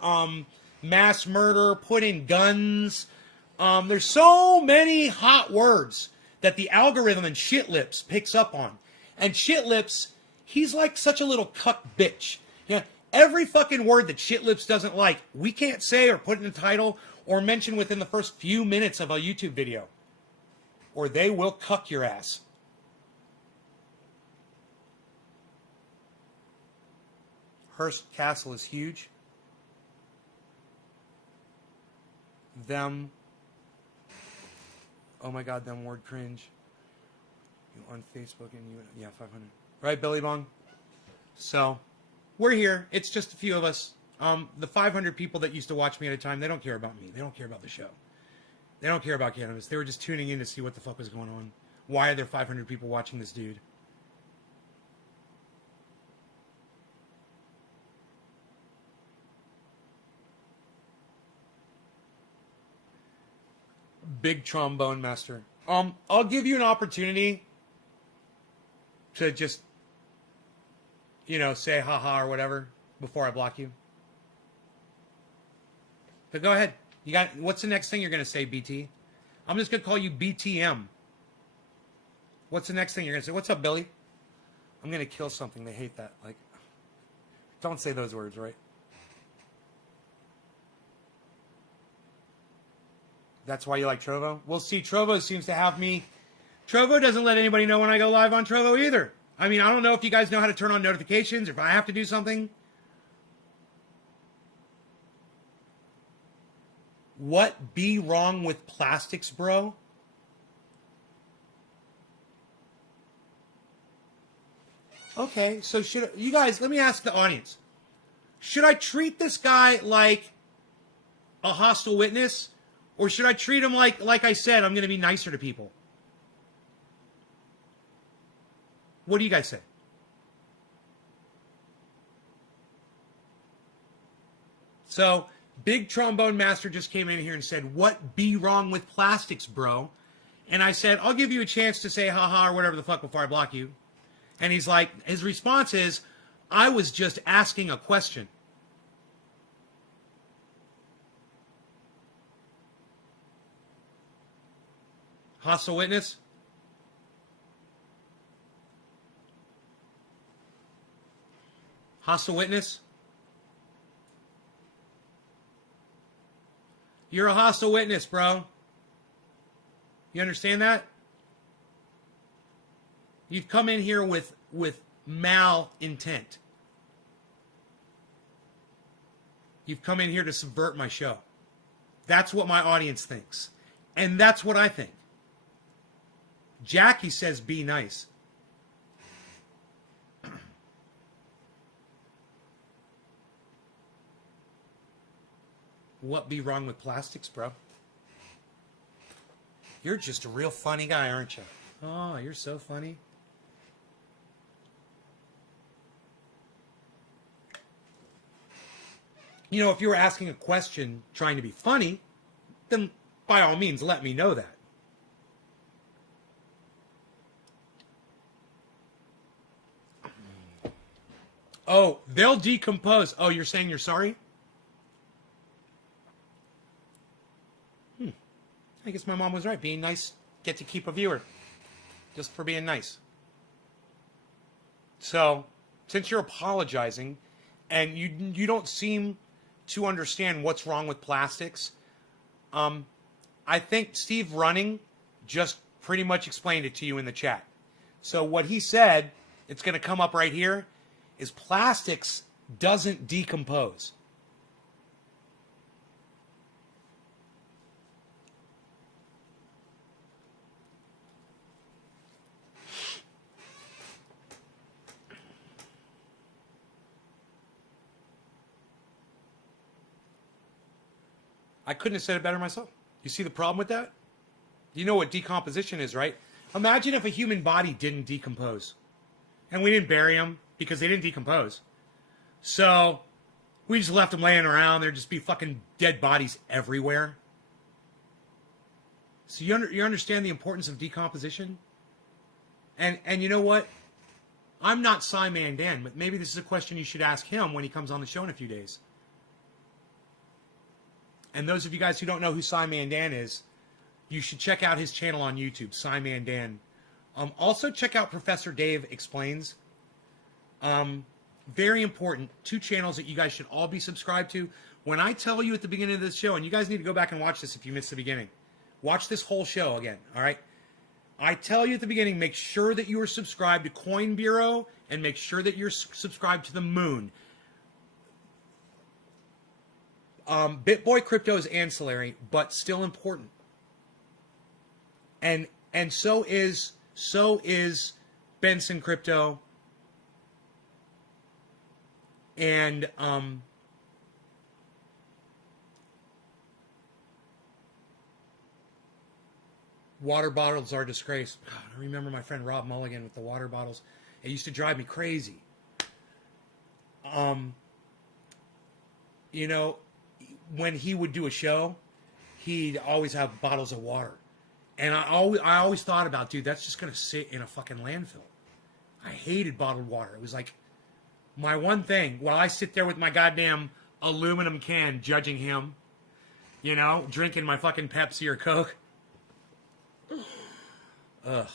mass murder, put in guns. There's so many hot words that the algorithm and Shitlips picks up on. And Shitlips, he's like such a little cuck bitch. Yeah, every fucking word that Shitlips doesn't like, we can't say or put in the title or mention within the first few minutes of a YouTube video. Or they will cuck your ass. Hearst Castle is huge. Them. Oh my God, them word cringe. You on Facebook and you, yeah, 500. Right, Billy Bong? So, we're here. It's just a few of us. The 500 people that used to watch me at a time, they don't care about me. They don't care about the show. They don't care about cannabis. They were just tuning in to see what the fuck was going on. Why are there 500 people watching this dude? Big Trombone Master. I'll give you an opportunity to just, say haha or whatever before I block you. But go ahead. What's the next thing you're going to say, BT? I'm just going to call you BTM. What's the next thing you're going to say? What's up, Billy? I'm going to kill something. They hate that. Like, don't say those words, right? That's why you like Trovo? Well, see, Trovo seems to have me. Trovo doesn't let anybody know when I go live on Trovo either. I mean, I don't know if you guys know how to turn on notifications or if I have to do something. What be wrong with plastics, bro? Okay, so you guys, let me ask the audience. Should I treat this guy like a hostile witness? Or should I treat him like I said, I'm going to be nicer to people? What do you guys say? So, Big Trombone Master just came in here and said, what be wrong with plastics, bro? And I said, I'll give you a chance to say haha or whatever the fuck before I block you. And he's like, his response is, I was just asking a question. Hostile witness? Hostile witness? You're a hostile witness, bro. You understand that? You've come in here with mal intent. You've come in here to subvert my show. That's what my audience thinks. And that's what I think. Jackie says be nice. What be wrong with plastics, bro? You're just a real funny guy, aren't you? Oh, you're so funny. If you were asking a question trying to be funny, then by all means, let me know that. Oh, they'll decompose. Oh, you're saying you're sorry? I guess my mom was right. Being nice, get to keep a viewer. Just for being nice. So, since you're apologizing and you don't seem to understand what's wrong with plastics, I think Steve Running just pretty much explained it to you in the chat. So what he said, it's going to come up right here, is plastics doesn't decompose. I couldn't have said it better myself. You see the problem with that? You know what decomposition is, right? Imagine if a human body didn't decompose. And we didn't bury them because they didn't decompose. So we just left them laying around. There'd just be fucking dead bodies everywhere. So you understand the importance of decomposition? And you know what? I'm not Cy Mandan, but maybe this is a question you should ask him when he comes on the show in a few days. And those of you guys who don't know who Cy Mandan is, you should check out his channel on YouTube, Cy Mandan. Also check out Professor Dave Explains. Very important. 2 channels that you guys should all be subscribed to. When I tell you at the beginning of this show, and you guys need to go back and watch this if you missed the beginning. Watch this whole show again, all right? I tell you at the beginning, make sure that you are subscribed to Coin Bureau and make sure that you're subscribed to the Moon. BitBoy Crypto is ancillary, but still important. And so is Benson Crypto. And water bottles are a disgrace. God, I remember my friend Rob Mulligan with the water bottles. It used to drive me crazy. You know, when he would do a show, he'd always have bottles of water. And I always thought about, dude, that's just going to sit in a fucking landfill. I hated bottled water. It was like my one thing. While I sit there with my goddamn aluminum can judging him, you know, drinking my fucking Pepsi or Coke. Ugh.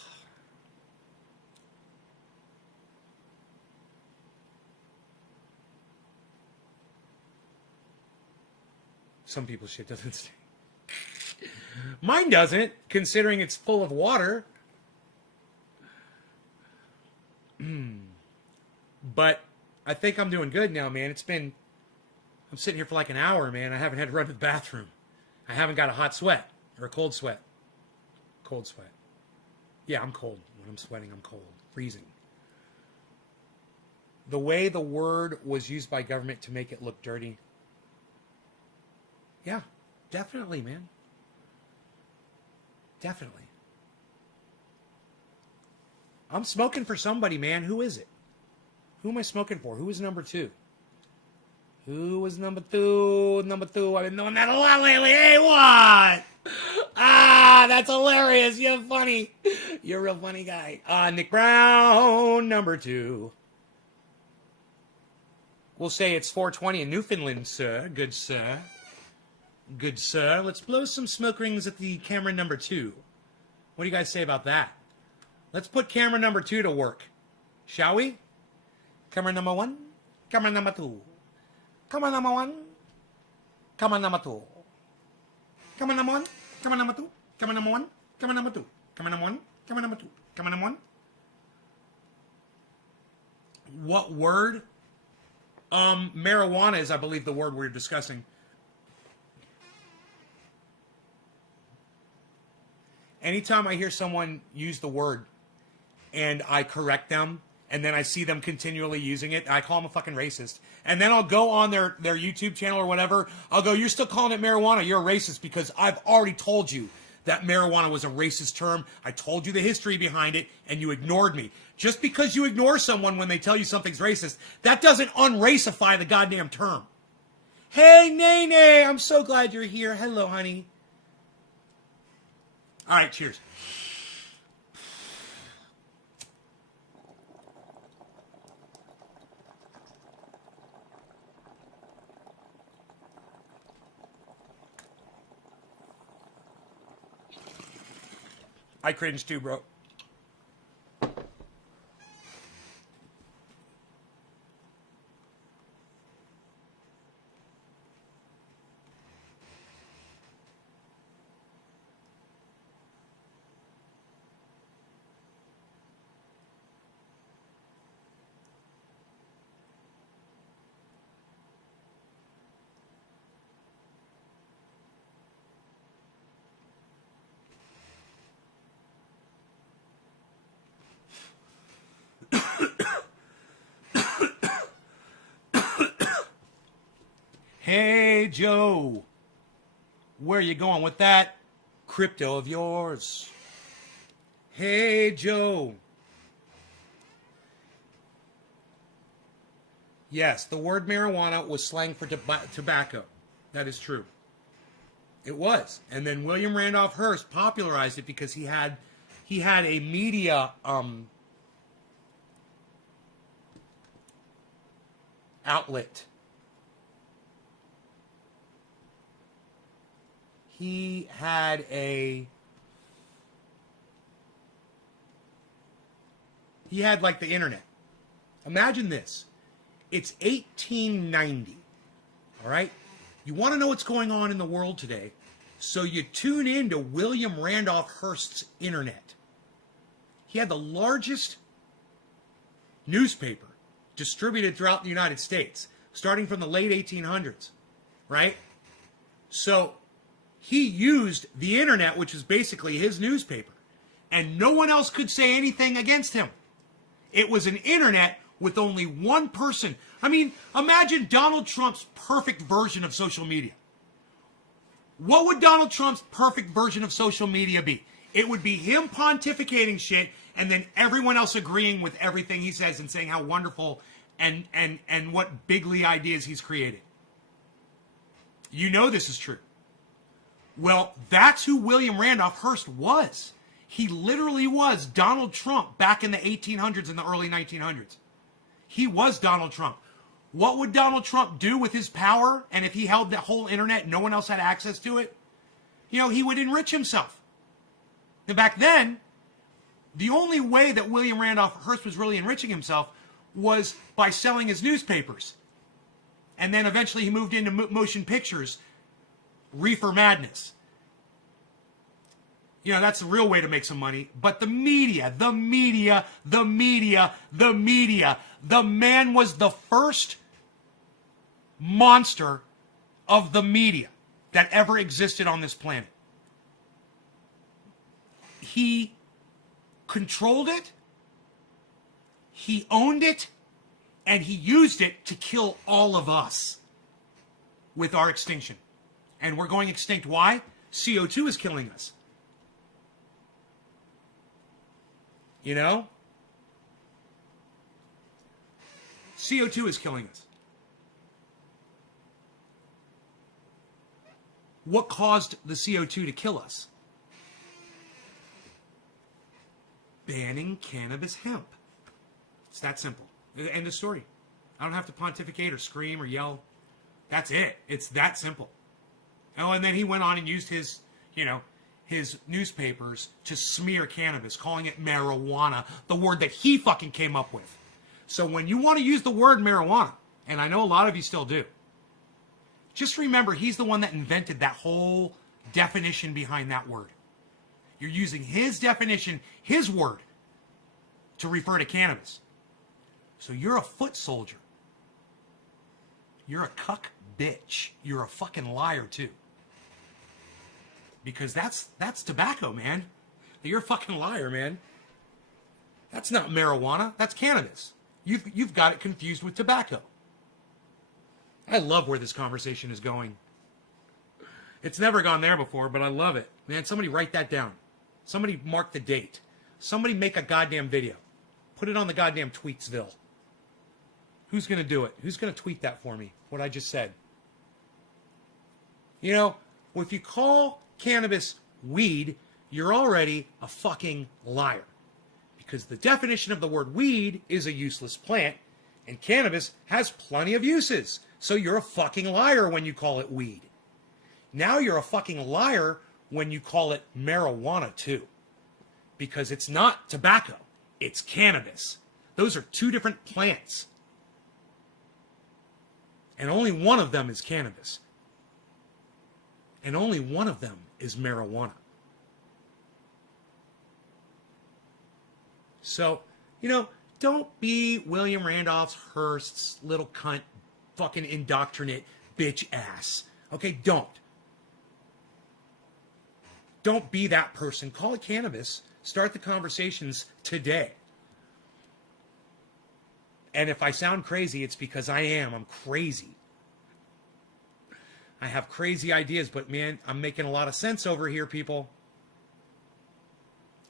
Some people's shit doesn't stink. Mine doesn't, considering it's full of water. But I think I'm doing good now, man. I'm sitting here for like an hour, man. I haven't had to run to the bathroom. I haven't got a hot sweat or a cold sweat. Cold sweat. Yeah, I'm cold. When I'm sweating, I'm cold. Freezing. The way the word was used by government to make it look dirty. Yeah, definitely, man. Definitely. I'm smoking for somebody, man. Who is it? Who am I smoking for? Who is number 2? Who was number 2? Number 2. I've been doing that a lot lately. Hey, what? Ah, that's hilarious. You're funny. You're a real funny guy. Nick Brown, number 2. We'll say it's 4:20 in Newfoundland, sir. Good sir. Good sir. Let's blow some smoke rings at the camera number 2. What do you guys say about that? Let's put camera number 2 to work. Shall we? Camera number 1. Camera number 2. Camera number 1. Camera number 2. Camera number 1. Camera number 2. Camera number 1. Camera number 2. Camera number 1. Camera number 2. Camera number 1. What word? Marijuana is, I believe, the word we're discussing. Anytime I hear someone use the word and I correct them and then I see them continually using it, I call them a fucking racist. And then I'll go on their YouTube channel or whatever. I'll go, you're still calling it marijuana. You're a racist because I've already told you that marijuana was a racist term. I told you the history behind it and you ignored me. Just because you ignore someone when they tell you something's racist, that doesn't unracify the goddamn term. Hey, Nene, I'm so glad you're here. Hello, honey. All right, cheers. I cringe too, bro. Hey, Joe. Where you going with that crypto of yours? Hey, Joe. Yes, the word marijuana was slang for tobacco. That is true. It was. And then William Randolph Hearst popularized it because he had a media outlet. He had like the internet. Imagine this. It's 1890. All right? You want to know what's going on in the world today, so you tune in to William Randolph Hearst's internet. He had the largest newspaper distributed throughout the United States, starting from the late 1800s, right? So he used the internet, which is basically his newspaper, and no one else could say anything against him. It was an internet with only one person. I mean, imagine Donald Trump's perfect version of social media. What would Donald Trump's perfect version of social media be? It would be him pontificating shit and then everyone else agreeing with everything he says and saying how wonderful and what bigly ideas he's created. You know this is true. Well, that's who William Randolph Hearst was. He literally was Donald Trump back in the 1800s and the early 1900s. He was Donald Trump. What would Donald Trump do with his power? And if he held the whole internet, no one else had access to it? You know, he would enrich himself. And back then, the only way that William Randolph Hearst was really enriching himself was by selling his newspapers. And then eventually he moved into motion pictures, Reefer Madness. You know, that's the real way to make some money. But the media, the man was the first monster of the media that ever existed on this planet. He controlled it, he owned it, and he used it to kill all of us with our extinction. And we're going extinct. Why? CO2 is killing us. You know? CO2 is killing us. What caused the CO2 to kill us? Banning cannabis hemp. It's that simple. End of story. I don't have to pontificate or scream or yell. That's it. It's that simple. Oh, and then he went on and used his newspapers to smear cannabis, calling it marijuana, the word that he fucking came up with. So when you want to use the word marijuana, and I know a lot of you still do, just remember he's the one that invented that whole definition behind that word. You're using his definition, his word, to refer to cannabis. So you're a foot soldier. You're a cuck bitch. You're a fucking liar too. Because that's tobacco, man. You're a fucking liar, man. That's not marijuana. That's cannabis. You've got it confused with tobacco. I love where this conversation is going. It's never gone there before, but I love it. Man, somebody write that down. Somebody mark the date. Somebody make a goddamn video. Put it on the goddamn Tweetsville. Who's going to do it? Who's going to tweet that for me? What I just said. You know, if you call cannabis weed, you're already a fucking liar. Because the definition of the word weed is a useless plant, and cannabis has plenty of uses. So you're a fucking liar when you call it weed. Now you're a fucking liar when you call it marijuana too. Because it's not tobacco, it's cannabis. Those are two different plants. And only one of them is cannabis. And only one of them is marijuana. So, don't be William Randolph Hearst's little cunt, fucking indoctrinate bitch ass. Okay, don't. Don't be that person. Call it cannabis. Start the conversations today. And if I sound crazy, it's because I am. I'm crazy. I have crazy ideas, but man, I'm making a lot of sense over here, people.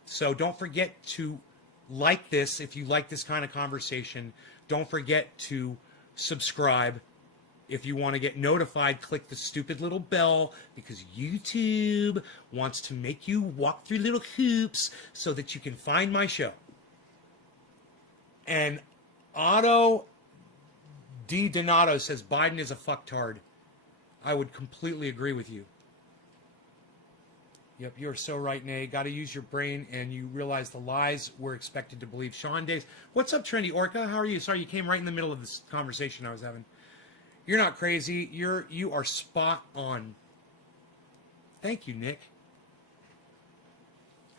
So don't forget to like this if you like this kind of conversation. Don't forget to subscribe. If you want to get notified, click the stupid little bell because YouTube wants to make you walk through little hoops so that you can find my show. And Otto D. Donato says Biden is a fucktard. I would completely agree with you. Yep, you're so right, Nay. Got to use your brain, and you realize the lies we're expected to believe. Sean Days, what's up, Trendy Orca? How are you? Sorry, you came right in the middle of this conversation I was having. You're not crazy. You are spot on. Thank you, Nick.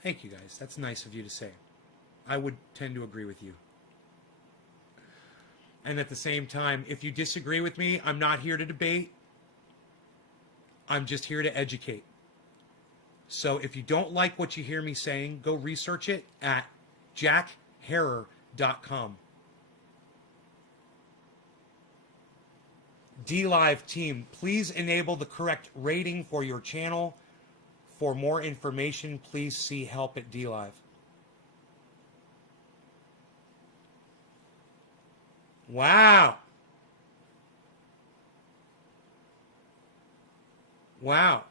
Thank you, guys. That's nice of you to say. I would tend to agree with you. And at the same time, if you disagree with me, I'm not here to debate. I'm just here to educate. So if you don't like what you hear me saying, go research it at jackharrer.com. DLive team, please enable the correct rating for your channel. For more information, please see help at DLive. Wow. Wow.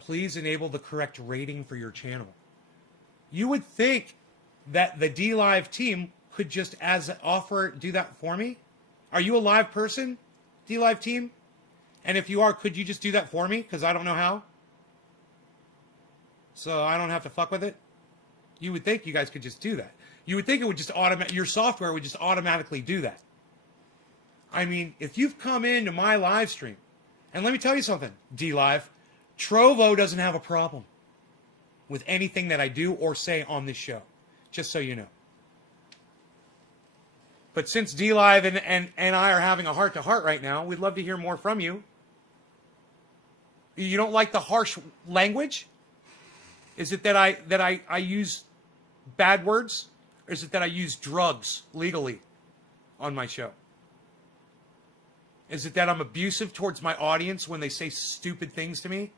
Please enable the correct rating for your channel. You would think that the DLive team could just do that for me. Are you a live person, DLive team? And if you are, could you just do that for me? Because I don't know how. So I don't have to fuck with it. You would think you guys could just do that. You would think it would just your software would just automatically do that. I mean, if you've come into my live stream, and let me tell you something, DLive, Trovo doesn't have a problem with anything that I do or say on this show, just so you know. But since DLive and I are having a heart-to-heart right now, we'd love to hear more from you. You don't like the harsh language? Is it that I use bad words? Or is it that I use drugs legally on my show? Is it that I'm abusive towards my audience when they say stupid things to me?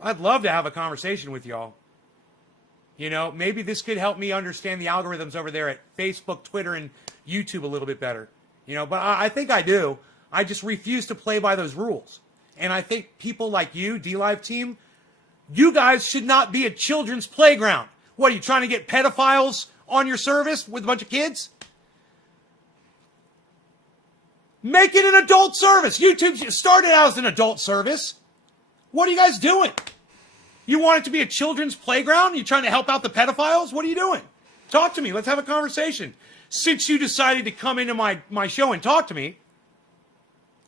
I'd love to have a conversation with y'all. You know, maybe this could help me understand the algorithms over there at Facebook, Twitter, and YouTube a little bit better. You know, but I think I do. I just refuse to play by those rules. And I think people like you, DLive team, you guys should not be a children's playground. What, are you trying to get pedophiles on your service with a bunch of kids? Make it an adult service. YouTube started out as an adult service. What are you guys doing? You want it to be a children's playground? You trying to help out the pedophiles? What are you doing? Talk to me. Let's have a conversation. Since you decided to come into my show and talk to me,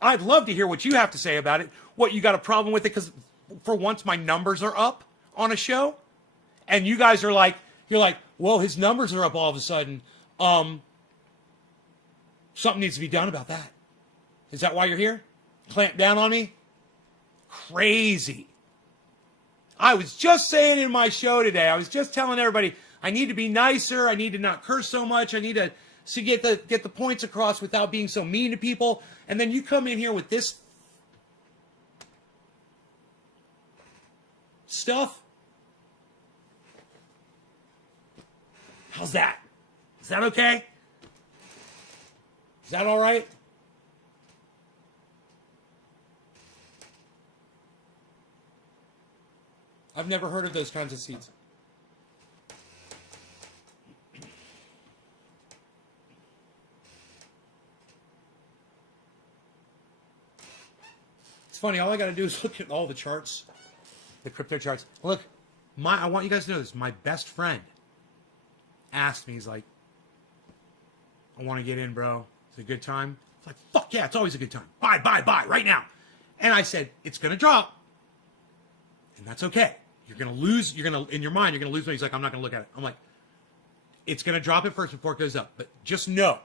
I'd love to hear what you have to say about it. What, you got a problem with it because for once my numbers are up on a show? And you guys are like, you're like, well, his numbers are up all of a sudden. Something needs to be done about that. Is that why you're here? Clamp down on me? Crazy. I was just saying in my show today, I was just telling everybody, I need to be nicer. I need to not curse so much. I need to get the points across without being so mean to people. And then you come in here with this stuff. How's that? Is that okay? Is that all right? I've never heard of those kinds of seeds. It's funny, all I got to do is look at all the charts, the crypto charts. Look, I want you guys to know this. My best friend asked me, he's like, I want to get in, bro. It's a good time. It's like, fuck yeah, it's always a good time. Buy, right now. And I said, it's going to drop. And that's okay. You're going to lose, in your mind, you're going to lose money. He's like, I'm not going to look at it. I'm like, it's going to drop at first before it goes up. But just know,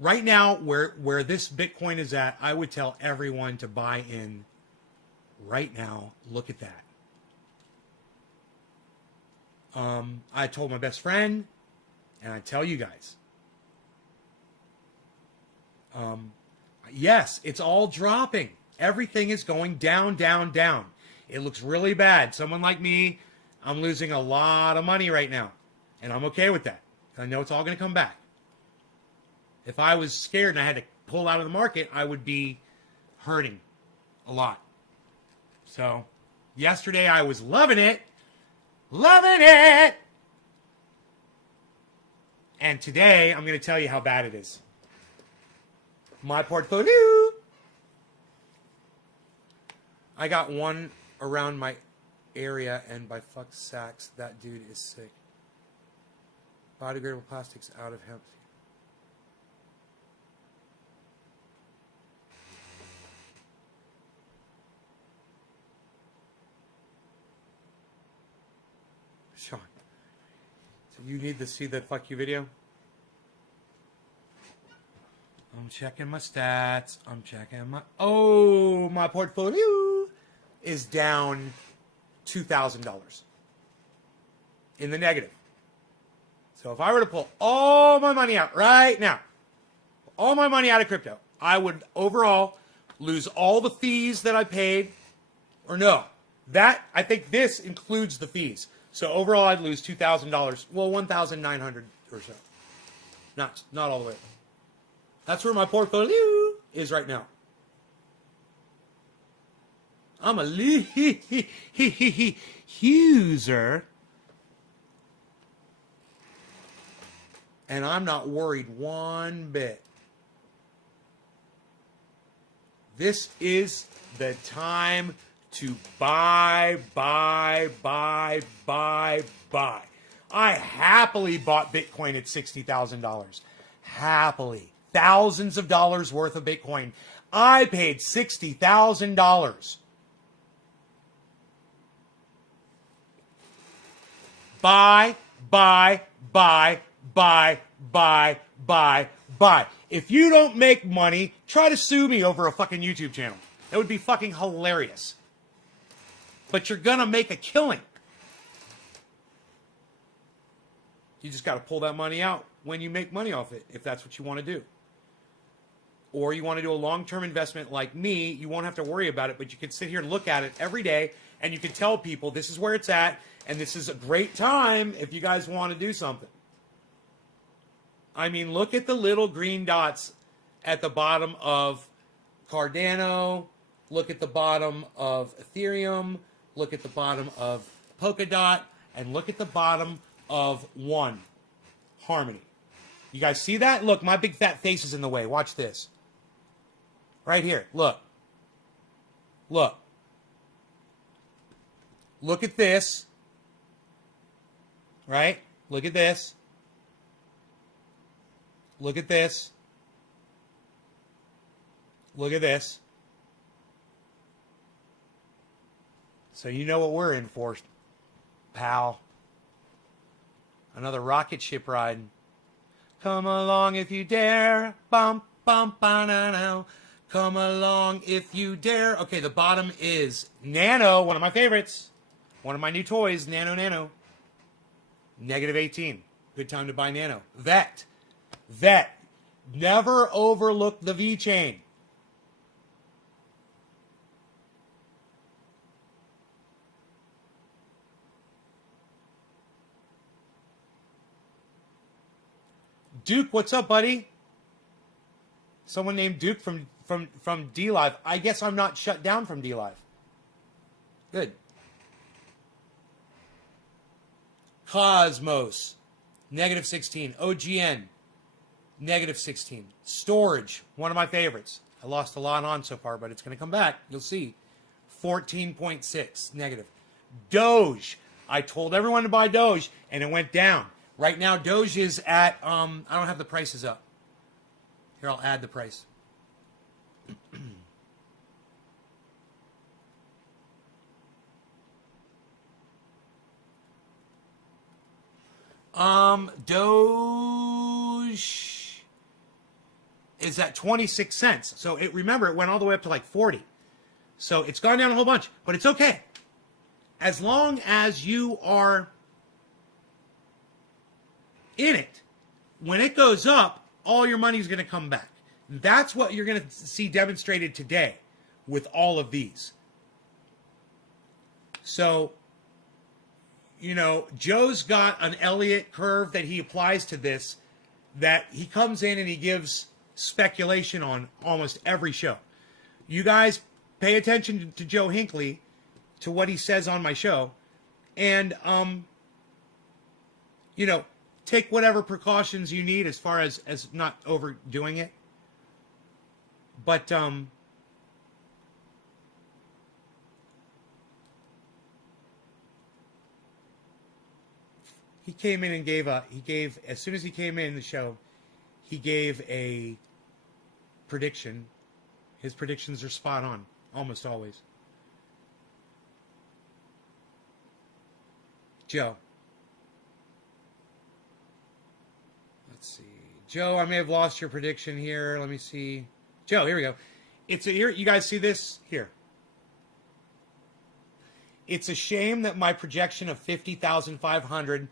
right now, where this Bitcoin is at, I would tell everyone to buy in right now. Look at that. I told my best friend, and I tell you guys, Yes, it's all dropping. Everything is going down, down, down. It looks really bad. Someone like me, I'm losing a lot of money right now. And I'm okay with that. I know it's all going to come back. If I was scared and I had to pull out of the market, I would be hurting a lot. So, yesterday I was loving it. Loving it! And today, I'm going to tell you how bad it is. My portfolio. I got one around my area, and by fuck sacks, that dude is sick. Biodegradable plastics out of hemp. Sean, so you need to see the fuck you video? I'm checking my stats. I'm checking my... Oh, my portfolio is down $2,000 in the negative. So if I were to pull all my money out right now, all my money out of crypto, I would overall lose all the fees that I paid. Or no, that, I think this includes the fees. So overall, I'd lose $2,000. Well, $1,900 or so. Not all the way. That's where my portfolio is right now. I'm a user. And I'm not worried one bit. This is the time to buy. I happily bought Bitcoin at $60,000. Happily. Thousands of dollars worth of Bitcoin. I paid $60,000. Buy. If you don't make money, try to sue me over a fucking YouTube channel. That would be fucking hilarious. But you're gonna make a killing. You just got to pull that money out when you make money off it, if that's what you want to do. Or you want to do a long-term investment like me, you won't have to worry about it, but you can sit here and look at it every day, and you can tell people this is where it's at, and this is a great time if you guys want to do something. I mean, look at the little green dots at the bottom of Cardano. Look at the bottom of Ethereum. Look at the bottom of Polkadot. And look at the bottom of One, Harmony. You guys see that? Look, my big fat face is in the way. Watch this. Right here. Look. Look. Look at this. Right? Look at this. Look at this. Look at this. So you know what we're in for, pal. Another rocket ship ride. Come along if you dare. Bum, bum, ba-na-na. Come along if you dare. Okay, the bottom is Nano, one of my favorites. One of my new toys, Nano. Negative 18. Good time to buy Nano. Vet. Never overlook the V-chain. Duke, what's up, buddy? Someone named Duke from DLive. I guess I'm not shut down from DLive. Good. Cosmos, negative 16. OGN, negative 16. Storage, one of my favorites. I lost a lot on so far, but it's going to come back. You'll see. 14.6, negative. Doge. I told everyone to buy Doge, and it went down. Right now, Doge is at, I don't have the prices up. Here, I'll add the price. Doge is at 26 cents. So remember, it went all the way up to like 40. So it's gone down a whole bunch, but it's okay. As long as you are in it, when it goes up, all your money is going to come back. That's what you're going to see demonstrated today with all of these. So, you know, Joe's got an Elliott curve that he applies to this, that he comes in and he gives speculation on almost every show. You guys pay attention to Joe Hinckley, to what he says on my show, and, you know, take whatever precautions you need as far as not overdoing it. But, he came in and as soon as he came in the show, he gave a prediction. His predictions are spot on, almost always. Joe. Let's see. Joe, I may have lost your prediction here. Let me see. Joe, here we go. Here, you guys see this? Here. It's a shame that my projection of 50,500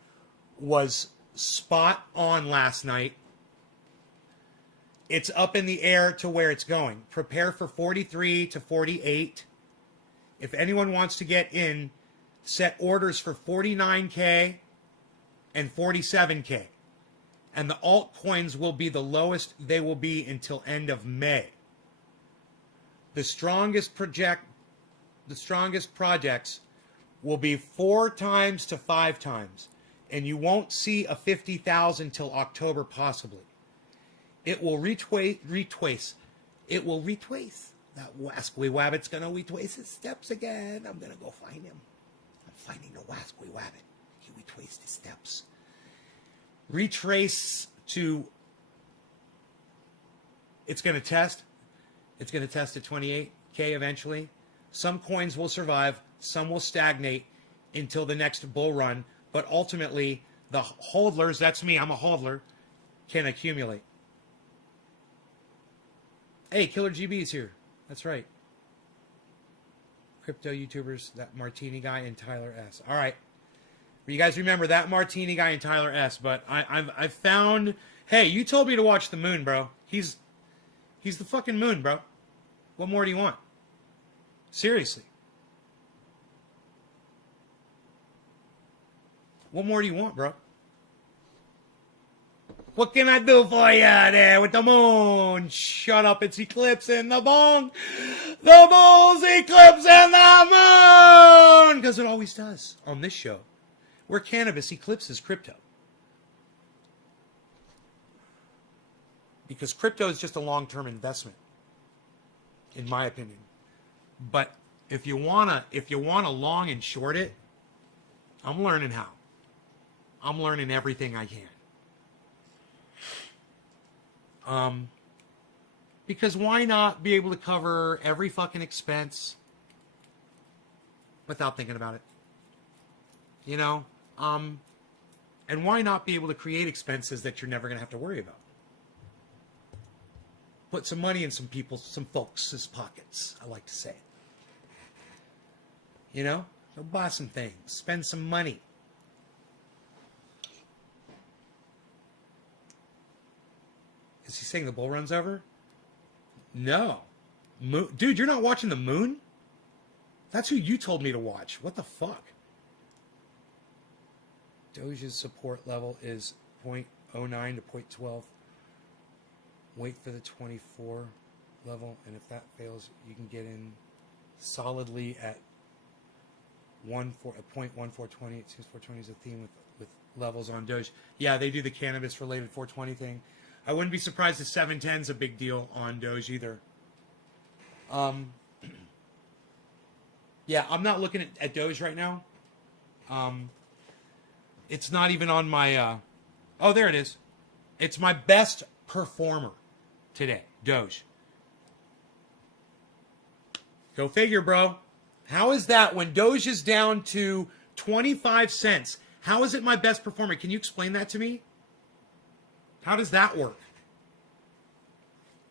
was spot on last night. It's up in the air to where it's going. Prepare for 43 to 48. If anyone wants to get in, set orders for 49K and 47K. And the altcoins will be the lowest they will be until end of May. The strongest projects will be 4 times to 5 times. And you won't see a 50,000 till October possibly. It will retwace. It will retwace. That Wasquy Wabbit's going to retrace his steps again. I'm going to go find him. I'm finding the Wasquy Wabbit. He retraced his steps. Retrace to... It's going to test. It's going to test at 28K eventually. Some coins will survive. Some will stagnate until the next bull run. But ultimately, the hodlers, that's me, I'm a hodler, can accumulate. Hey, Killer GB's here. That's right. Crypto YouTubers, that Martini guy and Tyler S. All right. You guys remember that Martini guy and Tyler S. But I've found... Hey, you told me to watch the moon, bro. He's the fucking moon, bro. What more do you want? Seriously. What more do you want, bro? What can I do for you there with the moon? Shut up, it's eclipsing the bong. The bull's eclipsing the moon! Because it always does on this show, where cannabis eclipses crypto. Because crypto is just a long-term investment, in my opinion. But if you wanna long and short it, I'm learning how. I'm learning everything I can. Because why not be able to cover every fucking expense without thinking about it? You know? And why not be able to create expenses that you're never going to have to worry about? Put some money in some folks' pockets, I like to say. You know? Go buy some things. Spend some money. Is he saying the bull run's over? No. Dude, you're not watching the moon? That's who you told me to watch. What the fuck? Doge's support level is 0.09 to 0.12. Wait for the 24 level, and if that fails, you can get in solidly at 0.1420. It seems 420 is a theme with levels on Doge. Yeah, they do the cannabis-related 420 thing. I wouldn't be surprised if 710 is a big deal on Doge either. Yeah, I'm not looking at Doge right now. It's not even on my... oh, there it is. It's my best performer today, Doge. Go figure, bro. How is that when Doge is down to 25 cents? How is it my best performer? Can you explain that to me? How does that work?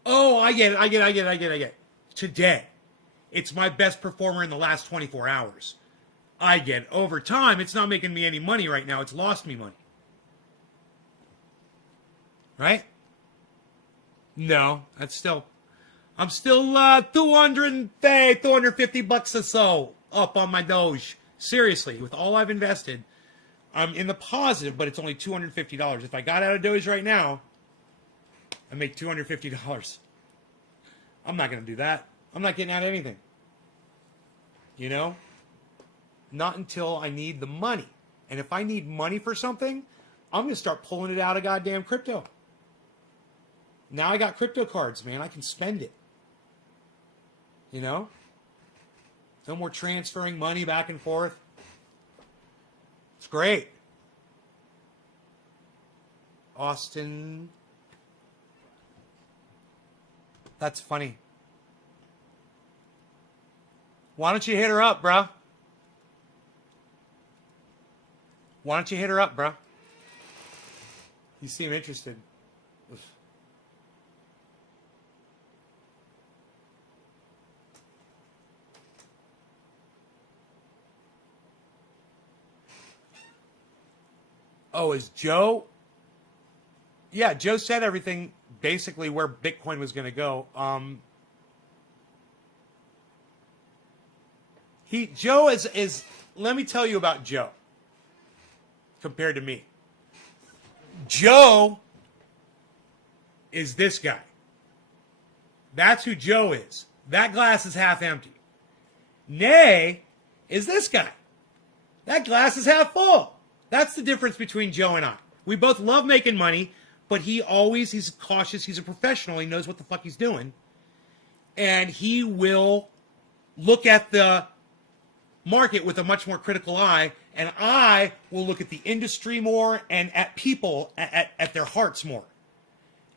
Oh, I get it. Today, it's my best performer in the last 24 hours. I get it. Over time, it's not making me any money right now. It's lost me money. Right? No, that's still. I'm still 250 bucks or so up on my Doge. Seriously, with all I've invested, I'm in the positive, but it's only $250. If I got out of Doge right now, I make $250. I'm not going to do that. I'm not getting out of anything. You know? Not until I need the money. And if I need money for something, I'm going to start pulling it out of goddamn crypto. Now I got crypto cards, man. I can spend it. You know? No more transferring money back and forth. It's great. Austin. That's funny. Why don't you hit her up, bro? Why don't you hit her up, bro? You seem interested. Oh, is Joe? Yeah, Joe said everything basically where Bitcoin was going to go. Joe is. Let me tell you about Joe. Compared to me, Joe is this guy. That's who Joe is. That glass is half empty. Nay is this guy. That glass is half full. That's the difference between Joe and I. We both love making money, but he's cautious, he's a professional, he knows what the fuck he's doing. And he will look at the market with a much more critical eye, and I will look at the industry more and at people, at their hearts more.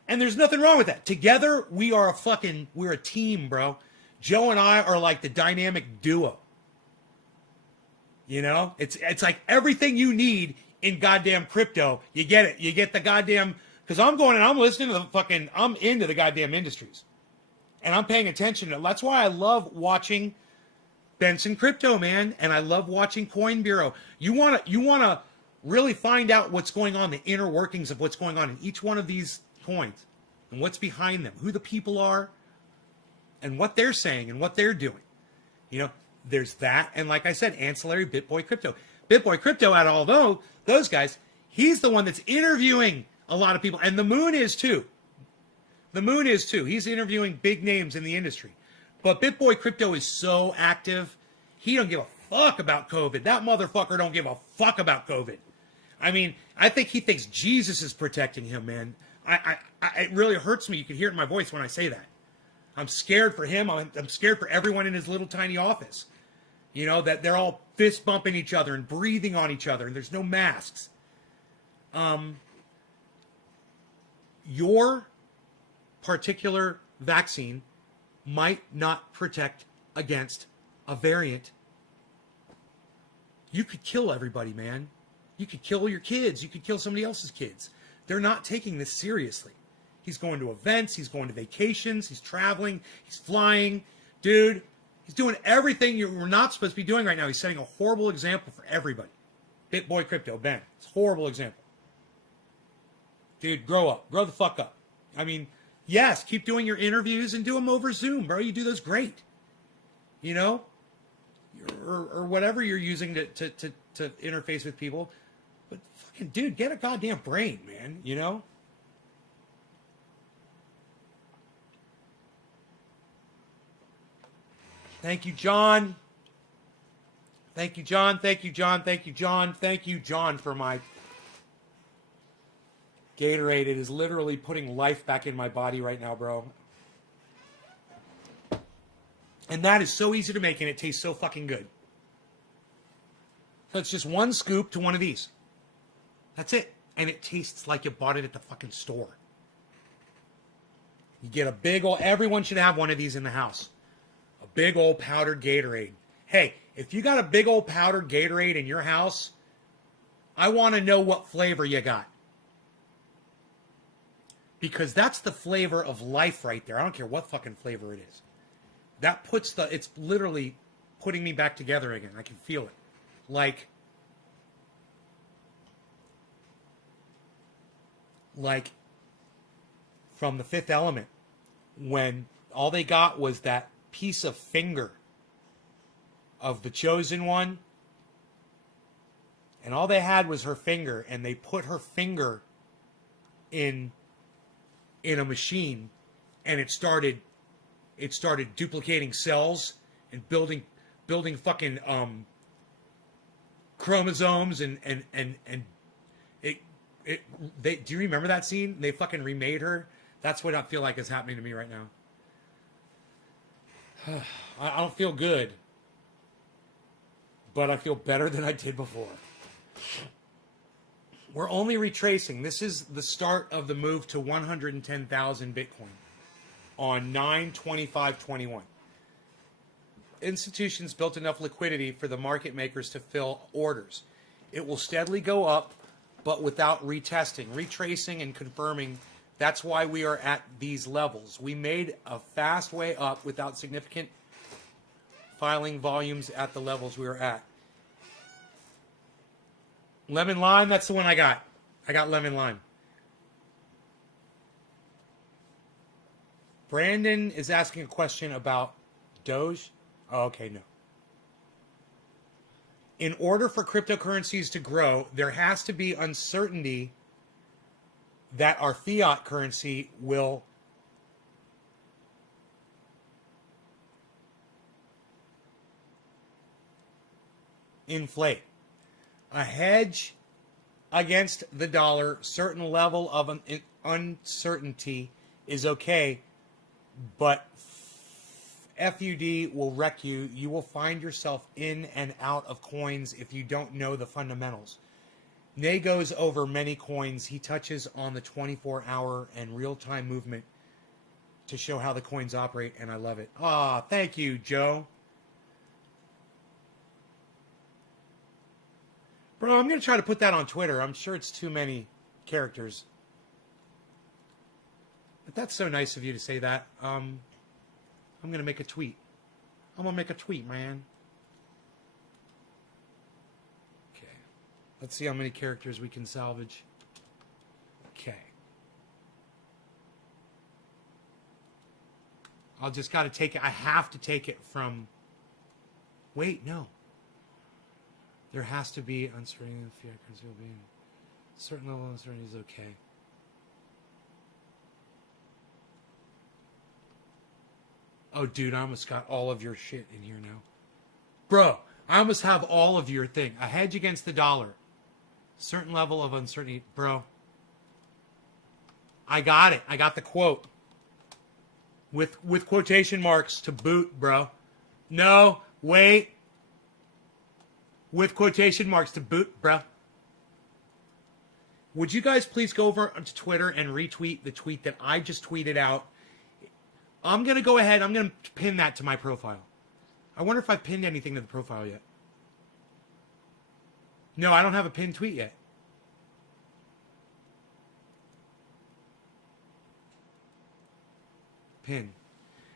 And there's nothing wrong with that. Together, we're a team, bro. Joe and I are like the dynamic duo. You know, it's like everything you need in goddamn crypto. You get it. You get the goddamn, because I'm going and I'm listening to I'm into the goddamn industries. And I'm paying attention to, that's why I love watching Benson Crypto, man. And I love watching Coin Bureau. You want to really find out what's going on, the inner workings of what's going on in each one of these coins and what's behind them, who the people are and what they're saying and what they're doing. You know, there's that. And like I said, ancillary BitBoy Crypto. BitBoy Crypto, out of all those guys, he's the one that's interviewing a lot of people. And the Moon is too. He's interviewing big names in the industry. But BitBoy Crypto is so active, he don't give a fuck about COVID. That motherfucker don't give a fuck about COVID. I mean, I think he thinks Jesus is protecting him, man. It really hurts me. You can hear it in my voice when I say that. I'm scared for him. I'm scared for everyone in his little tiny office. You know, that they're all fist bumping each other and breathing on each other, and there's no masks. Your particular vaccine might not protect against a variant. You could kill everybody, man. You could kill your kids. You could kill somebody else's kids. They're not taking this seriously. He's going to events. He's going to vacations. He's traveling. He's flying. Dude, he's doing everything we're not supposed to be doing right now. He's setting a horrible example for everybody. BitBoy Crypto, Ben. It's a horrible example. Dude, grow up. Grow the fuck up. I mean, yes, keep doing your interviews and do them over Zoom, bro. You do those great. You know? Or whatever you're using to interface with people. But fucking, dude, get a goddamn brain, man. You know? Thank you, John. Thank you, John. Thank you, John. Thank you, John. Thank you, John, for my Gatorade. It is literally putting life back in my body right now, bro. And that is so easy to make, and it tastes so fucking good. So it's just one scoop to one of these. That's it. And it tastes like you bought it at the fucking store. You get a big old... Everyone should have one of these in the house. A big old powdered Gatorade. Hey, if you got a big old powdered Gatorade in your house, I want to know what flavor you got. Because that's the flavor of life right there. I don't care what fucking flavor it is. That puts it's literally putting me back together again. I can feel it. Like from The Fifth Element, when all they got was that piece of finger of the chosen one, and all they had was her finger, and they put her finger in a machine, and it started duplicating cells and building fucking chromosomes and do you remember that scene? They fucking remade her. That's what I feel like is happening to me right now. I don't feel good, but I feel better than I did before. We're only retracing. This is the start of the move to 110,000 Bitcoin on 9/25/21. Institutions built enough liquidity for the market makers to fill orders. It will steadily go up, but without retesting, retracing, and confirming. That's why we are at these levels. We made a fast way up without significant filing volumes at the levels we were at. Lemon lime, that's the one I got. I got lemon lime. Brandon is asking a question about Doge. Oh, okay, no. In order for cryptocurrencies to grow, there has to be uncertainty that our fiat currency will inflate. A hedge against the dollar, certain level of uncertainty is okay, but FUD will wreck you. You will find yourself in and out of coins if you don't know the fundamentals. Nay goes over many coins. He touches on the 24-hour and real-time movement to show how the coins operate, and I love it. Ah, thank you, Joe. Bro, I'm going to try to put that on Twitter. I'm sure it's too many characters. But that's so nice of you to say that. I'm going to make a tweet. I'm going to make a tweet, man. Okay. Let's see how many characters we can salvage. Okay. I'll just got to take it. I have to take it from... Wait, no. There has to be uncertainty in the fiat currency will be a certain level of uncertainty is okay. Oh, dude, I almost got all of your shit in here now. Bro, I almost have all of your thing. A hedge against the dollar. Certain level of uncertainty. Bro, I got it. I got the quote. With quotation marks to boot, bro. No, wait. With quotation marks to boot, bro. Would you guys please go over to Twitter and retweet the tweet that I just tweeted out? I'm going to go ahead. I'm going to pin that to my profile. I wonder if I've pinned anything to the profile yet. No, I don't have a pinned tweet yet. Pin.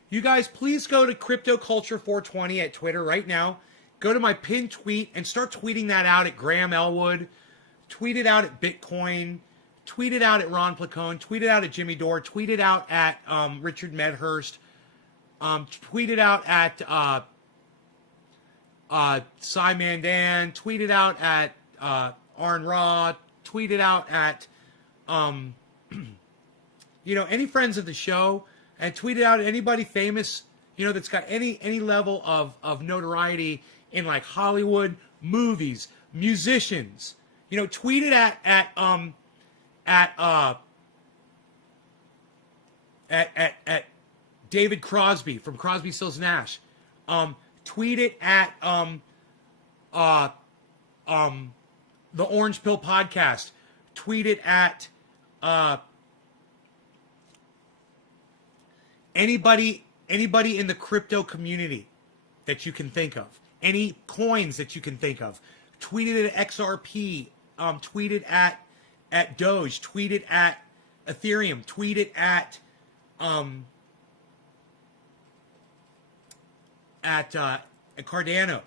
You guys, please go to Crypto Culture 420 at Twitter right now. Go to my pinned tweet and start tweeting that out at Graham Elwood. Tweet it out at Bitcoin. Tweet it out at Ron Placone. Tweet it out at Jimmy Dore. Tweet it out at Richard Medhurst. Tweet it out at Cy Mandan. Tweet it out at Arn Ra. Tweet it out at any friends of the show, and tweet it out at anybody famous, that's got any level of notoriety in like Hollywood, movies, musicians. Tweet it at David Crosby from Crosby, Stills, Nash. Tweet it at the Orange Pill Podcast. Tweet it at anybody in the crypto community that you can think of. Any coins that you can think of. Tweet it at XRP. Tweet it at Doge. Tweet it at Ethereum. Tweet it at Cardano.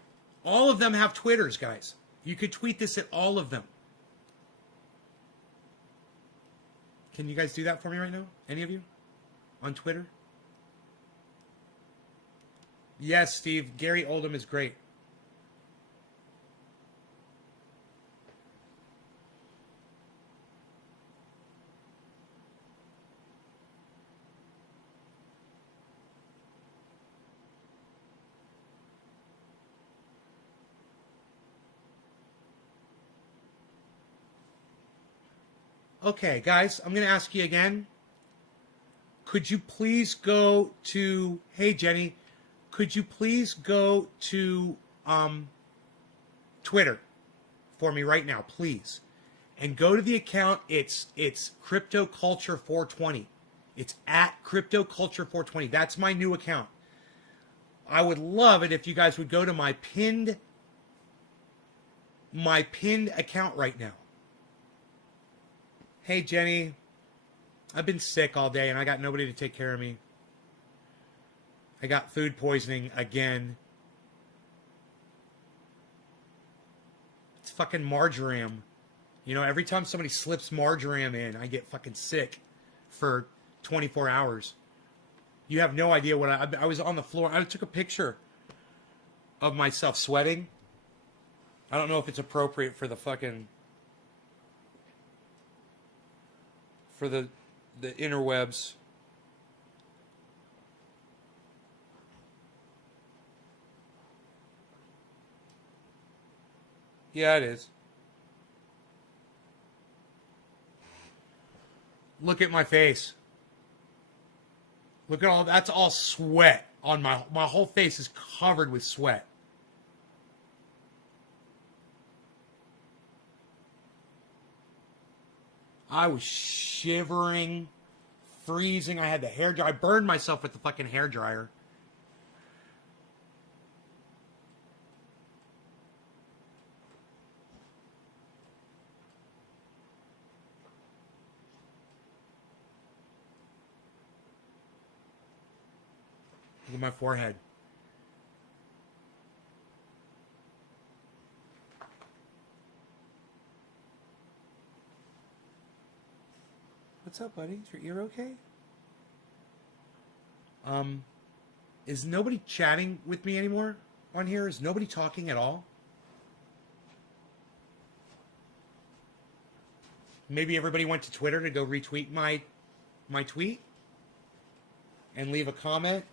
All of them have Twitters, guys. You could tweet this at all of them. Can you guys do that for me right now? Any of you? On Twitter? Yes, Steve. Gary Oldham is great. Okay, guys, I'm going to ask you again. Could you please go to... Hey, Jenny. Could you please go to Twitter for me right now, please? And go to the account. It's CryptoCulture420. It's at CryptoCulture420. That's my new account. I would love it if you guys would go to my pinned account right now. Hey, Jenny. I've been sick all day and I got nobody to take care of me. I got food poisoning again. It's fucking marjoram. You know, every time somebody slips marjoram in, I get fucking sick for 24 hours. You have no idea what I was on the floor. I took a picture of myself sweating. I don't know if it's appropriate for the fucking... for the interwebs. Yeah, it is. Look at my face. Look at all, that's all sweat on my whole face is covered with sweat. I was shivering, freezing. I had the hair dry. I burned myself with the fucking hair dryer. Look at my forehead. What's up, buddy? Is your ear okay? Is nobody chatting with me anymore on here? Is nobody talking at all? Maybe everybody went to Twitter to go retweet my tweet and leave a comment.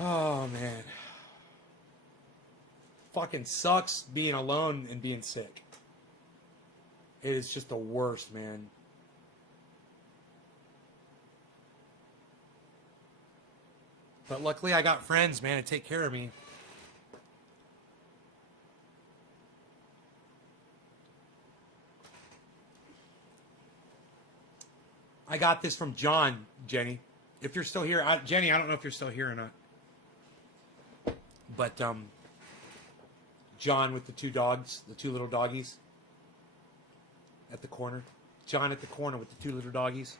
Oh, man. Fucking sucks being alone and being sick. It is just the worst, man. But luckily I got friends, man, to take care of me. I got this from John, Jenny. If you're still here, Jenny, I don't know if you're still here or not. But John with the two dogs, the two little doggies at the corner. John at the corner with the two little doggies.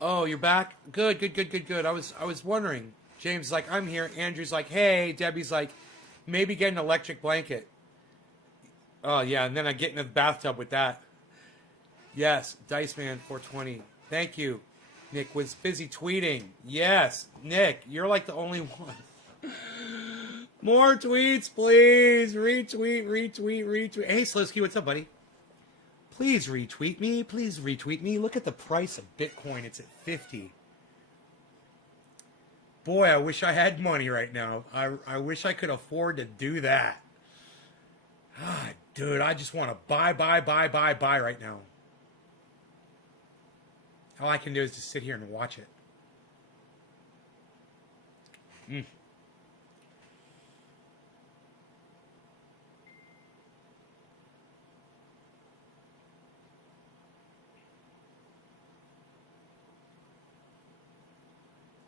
Oh, you're back? Good. I was wondering. James is like, I'm here. Andrew's like, hey. Debbie's like, maybe get an electric blanket. Oh, yeah, and then I get in the bathtub with that. Yes, Diceman420. Thank you. Nick was busy tweeting. Yes, Nick, you're like the only one. More tweets, please. Retweet. Hey, Slisky, what's up, buddy? Please retweet me. Look at the price of Bitcoin. It's at 50. Boy, I wish I had money right now. I wish I could afford to do that. Ah, dude, I just want to buy right now. All I can do is just sit here and watch it.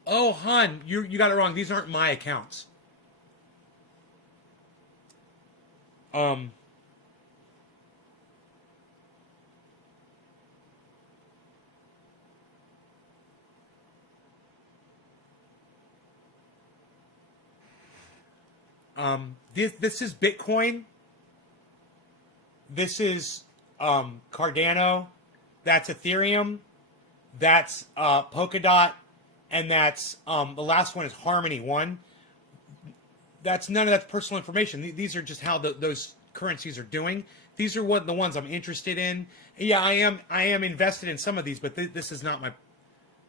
Oh, hun, you got it wrong. These aren't my accounts. This is Bitcoin. This is Cardano. That's Ethereum. That's Polkadot. And that's the last one is Harmony One. That's none of that's personal information. These are just how those currencies are doing. These are the ones I'm interested in. Yeah, I am invested in some of these, but this is not my.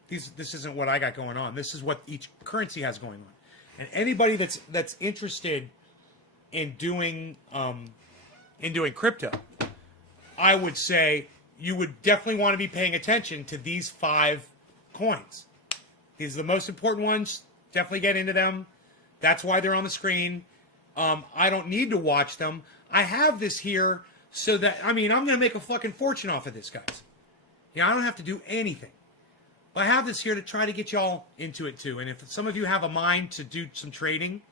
This isn't what I got going on. This is what each currency has going on. And anybody that's interested in doing crypto, I would say you would definitely want to be paying attention to these 5 coins. These are the most important ones. Definitely get into them. That's why they're on the screen. I don't need to watch them. I have this here so that, I'm going to make a fucking fortune off of this, guys. Yeah, I don't have to do anything. But I have this here to try to get y'all into it too. And if some of you have a mind to do some trading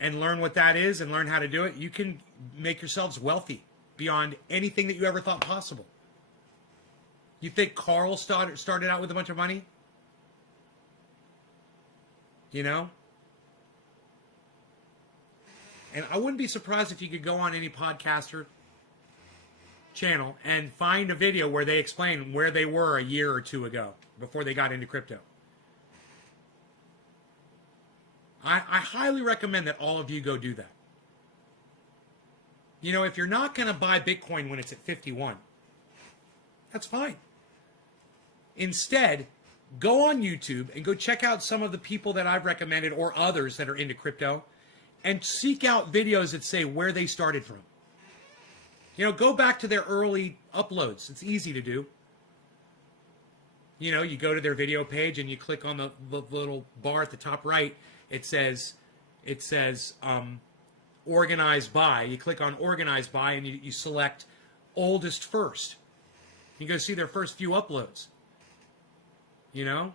and learn what that is and learn how to do it, you can make yourselves wealthy beyond anything that you ever thought possible. You think Carl started out with a bunch of money? You know? And I wouldn't be surprised if you could go on any podcaster channel and find a video where they explain where they were a year or 2 ago before they got into crypto. I highly recommend that all of you go do that. You know, if you're not going to buy Bitcoin when it's at 51, that's fine. Instead, go on YouTube and go check out some of the people that I've recommended or others that are into crypto and seek out videos that say where they started from. You know, go back to their early uploads. It's easy to do. You know, you go to their video page and you click on the little bar at the top right. It says organized by. You click on organized by and you select oldest first. You go see their first few uploads. You know?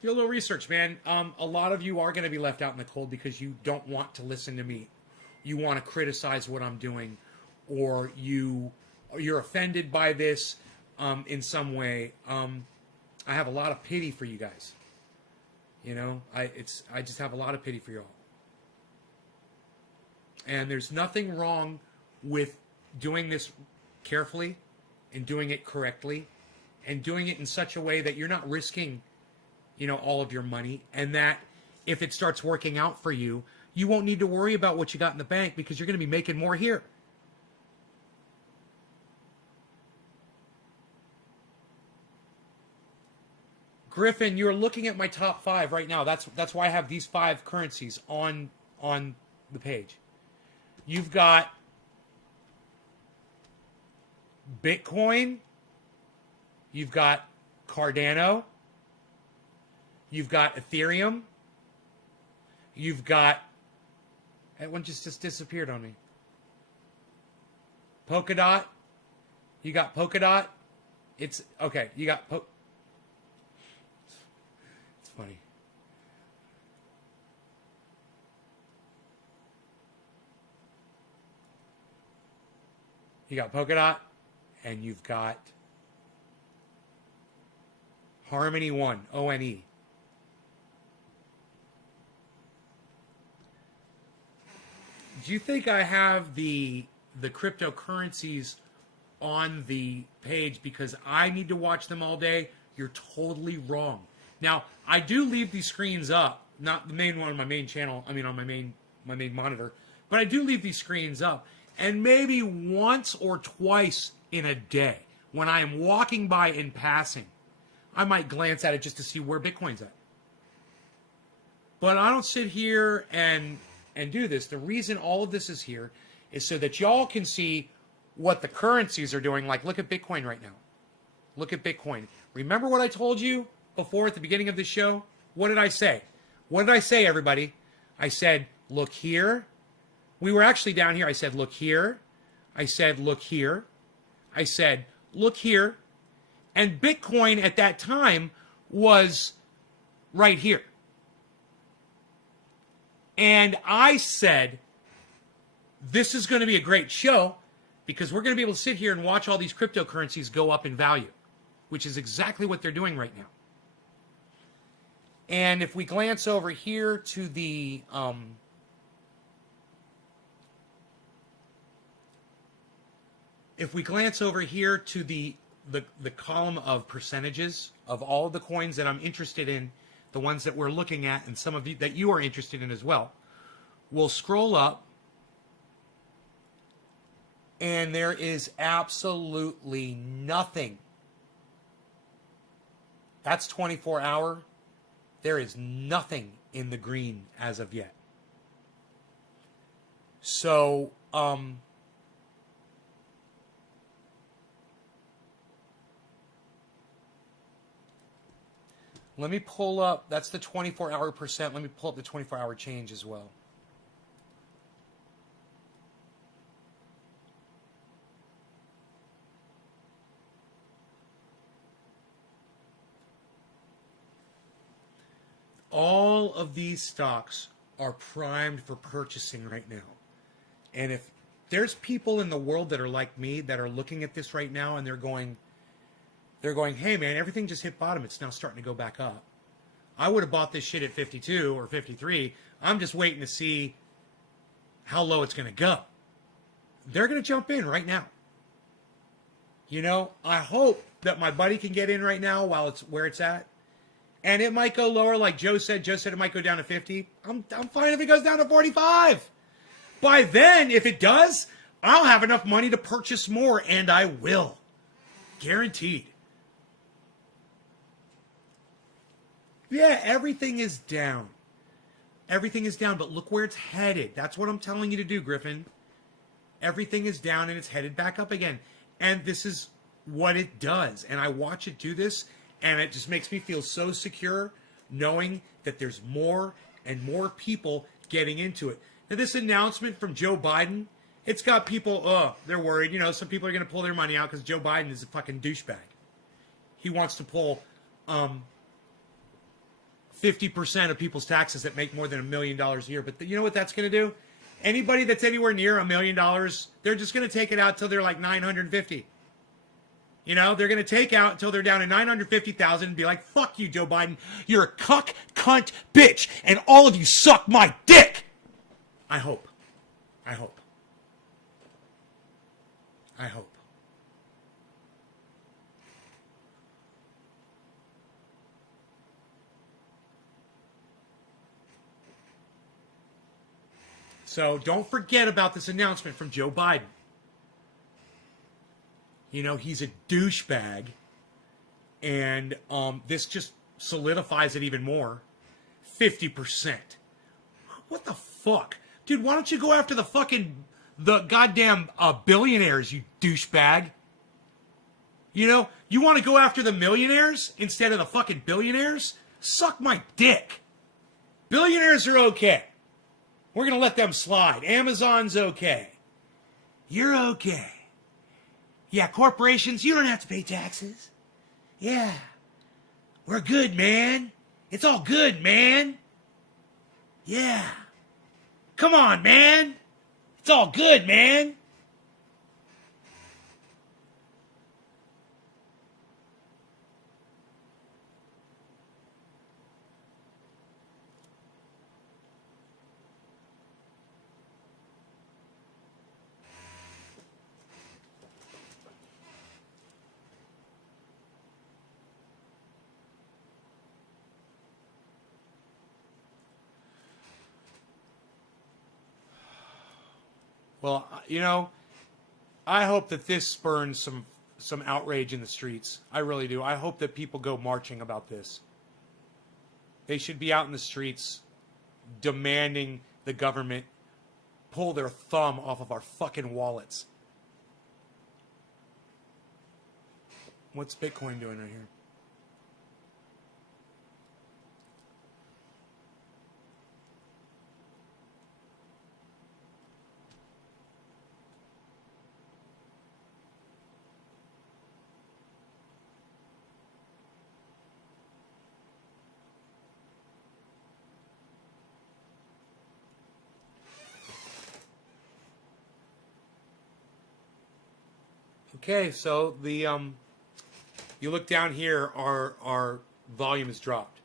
Do a little research, man. A lot of you are going to be left out in the cold because you don't want to listen to me. You want to criticize what I'm doing, or you're offended by this in some way. I have a lot of pity for you guys. You know, I just have a lot of pity for you all. And there's nothing wrong with doing this carefully and doing it correctly and doing it in such a way that you're not risking, you know, all of your money, and that if it starts working out for you, you won't need to worry about what you got in the bank because you're going to be making more here. Griffin, you're looking at my top 5 right now. That's why I have these 5 currencies on the page. You've got Bitcoin. You've got Cardano. You've got Ethereum. You've got... That one just disappeared on me. Polkadot. You got Polkadot. It's... Okay, you got... It's funny. You got Polkadot, and you've got Harmony One, ONE. Do you think I have the cryptocurrencies on the page because I need to watch them all day? You're totally wrong. Now, I do leave these screens up, not the main one on my main channel, on my main monitor, but I do leave these screens up. And maybe once or twice in a day, when I am walking by in passing, I might glance at it just to see where Bitcoin's at. But I don't sit here and do this. The reason all of this is here is so that y'all can see what the currencies are doing. Like, look at Bitcoin right now. Look at Bitcoin. Remember what I told you before at the beginning of the show? What did I say? What did I say, everybody? I said, look here. We were actually down here. I said, look here. I said, look here. I said, look here. And Bitcoin at that time was right here. And I said, this is going to be a great show because we're going to be able to sit here and watch all these cryptocurrencies go up in value, which is exactly what they're doing right now. And if we glance over here to the the column of percentages of all of the coins that I'm interested in, the ones that we're looking at, and some of you that you are interested in as well, we'll scroll up, and there is absolutely nothing. That's 24-hour. There is nothing in the green as of yet. So, let me pull up, that's the 24-hour percent. Let me pull up the 24-hour change as well. All of these stocks are primed for purchasing right now. And if there's people in the world that are like me that are looking at this right now and they're going, hey man, everything just hit bottom. It's now starting to go back up. I would have bought this shit at 52 or 53. I'm just waiting to see how low it's going to go. They're going to jump in right now. You know, I hope that my buddy can get in right now while it's where it's at. And it might go lower, like Joe said. Joe said it might go down to 50. I'm fine if it goes down to 45. By then, if it does, I'll have enough money to purchase more, and I will. Guaranteed. Yeah, everything is down. Everything is down, but look where it's headed. That's what I'm telling you to do, Griffin. Everything is down, and it's headed back up again. And this is what it does. And I watch it do this, and it just makes me feel so secure knowing that there's more and more people getting into it. Now, this announcement from Joe Biden, it's got people, they're worried. You know, some people are going to pull their money out because Joe Biden is a fucking douchebag. He wants to pull 50% of people's taxes that make more than $1 million a year. But you know what that's going to do? Anybody that's anywhere near $1 million, they're just going to take it out till they're like 950. You know, they're going to take out until they're down to 950,000 and be like, fuck you, Joe Biden. You're a cuck, cunt, bitch, and all of you suck my dick. I hope. I hope. I hope. So don't forget about this announcement from Joe Biden. You know, he's a douchebag, and this just solidifies it even more. 50%. What the fuck? Dude, why don't you go after the goddamn billionaires, you douchebag? You know, you want to go after the millionaires instead of the fucking billionaires? Suck my dick. Billionaires are okay. We're going to let them slide. Amazon's okay. You're okay. Yeah, corporations, you don't have to pay taxes. Yeah. We're good, man. It's all good, man. Yeah. Come on, man. It's all good, man. Well, you know, I hope that this spurns some outrage in the streets. I really do. I hope that people go marching about this. They should be out in the streets demanding the government pull their thumb off of our fucking wallets. What's Bitcoin doing right here? Okay, so the you look down here, our volume has dropped.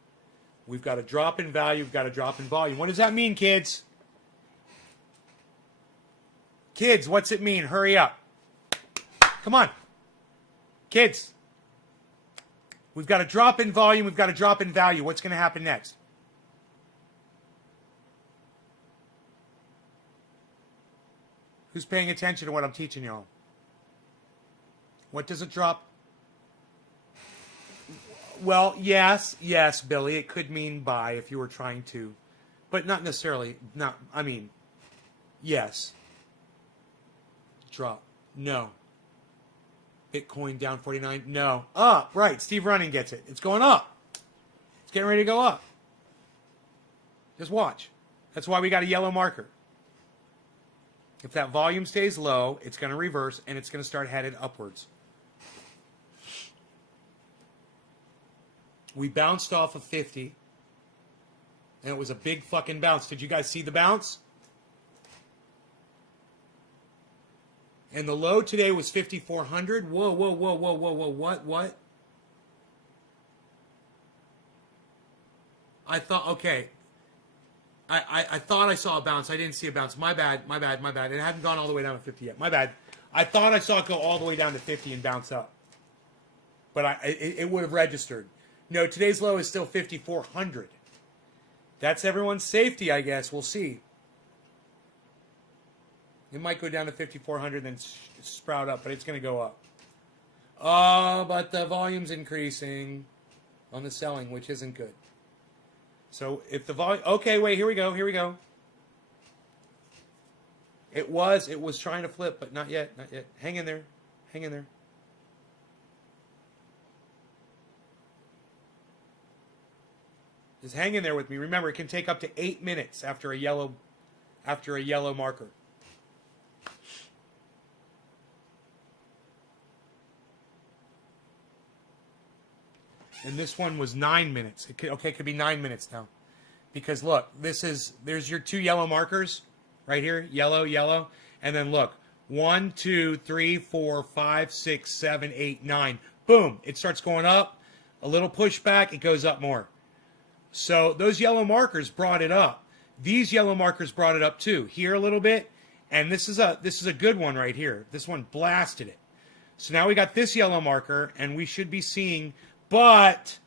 We've got a drop in value. We've got a drop in volume. What does that mean, kids? Kids, what's it mean? Hurry up. Come on. Kids. We've got a drop in volume. We've got a drop in value. What's going to happen next? Who's paying attention to what I'm teaching y'all? What does it drop? Well, yes, Billy. It could mean buy if you were trying to. But not necessarily. Yes. Drop. No. Bitcoin down 49. No. Up. Right. Steve Running gets it. It's going up. It's getting ready to go up. Just watch. That's why we got a yellow marker. If that volume stays low, it's going to reverse and it's going to start headed upwards. We bounced off of 50. And it was a big fucking bounce. Did you guys see the bounce? And the low today was 5,400. Whoa. What? I thought, okay. I thought I saw a bounce. I didn't see a bounce. My bad. It hadn't gone all the way down to 50 yet. My bad. I thought I saw it go all the way down to 50 and bounce up. But it would have registered. No, today's low is still 5,400. That's everyone's safety, I guess. We'll see. It might go down to 5,400 and then sprout up, but it's going to go up. Oh, but the volume's increasing on the selling, which isn't good. So if the volume... Okay, wait, here we go. It was trying to flip, but not yet. Hang in there. Just hang in there with me. Remember, it can take up to 8 minutes after a yellow marker. And this one was 9 minutes. It could be 9 minutes now. Because look, there's your two yellow markers right here. Yellow. And then look, 1, 2, 3, 4, 5, 6, 7, 8, 9. Boom. It starts going up. A little pushback. It goes up more. So those yellow markers brought it up. These yellow markers brought it up too. Here a little bit. And this is a good one right here. This one blasted it. So now we got this yellow marker, and we should be seeing... But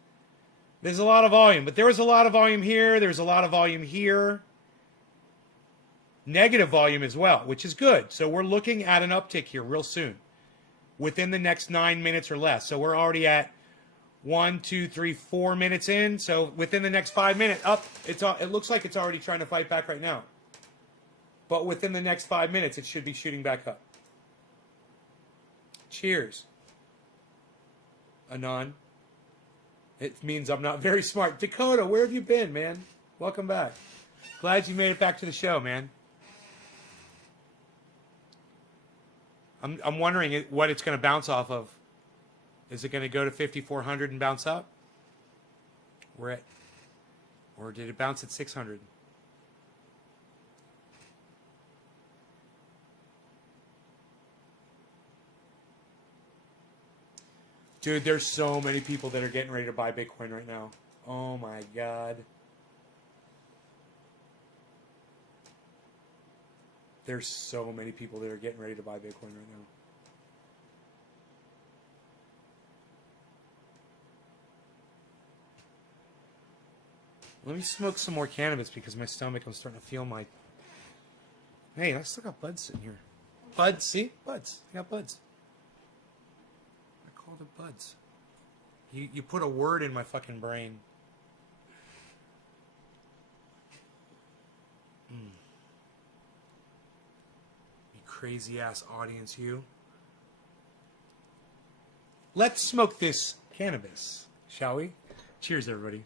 there's a lot of volume. But there was a lot of volume here. There's a lot of volume here. Negative volume as well, which is good. So we're looking at an uptick here real soon. Within the next 9 minutes or less. So we're already at 1, 2, 3, 4 minutes in. So within the next 5 minutes, it looks like it's already trying to fight back right now. But within the next 5 minutes, it should be shooting back up. Cheers. Anon. It means I'm not very smart. Dakota, where have you been, man? Welcome back. Glad you made it back to the show, man. I'm wondering what it's going to bounce off of. Is it going to go to 5,400 and bounce up? Or did it bounce at 600? Dude, there's so many people that are getting ready to buy Bitcoin right now. Oh my God. There's so many people that are getting ready to buy Bitcoin right now. Let me smoke some more cannabis because my stomach, I'm starting to feel my... Hey, I still got buds sitting here. Buds, see? Buds. I got buds. The buds. You put a word in my fucking brain. You crazy ass audience, you. Let's smoke this cannabis, shall we? Cheers, everybody.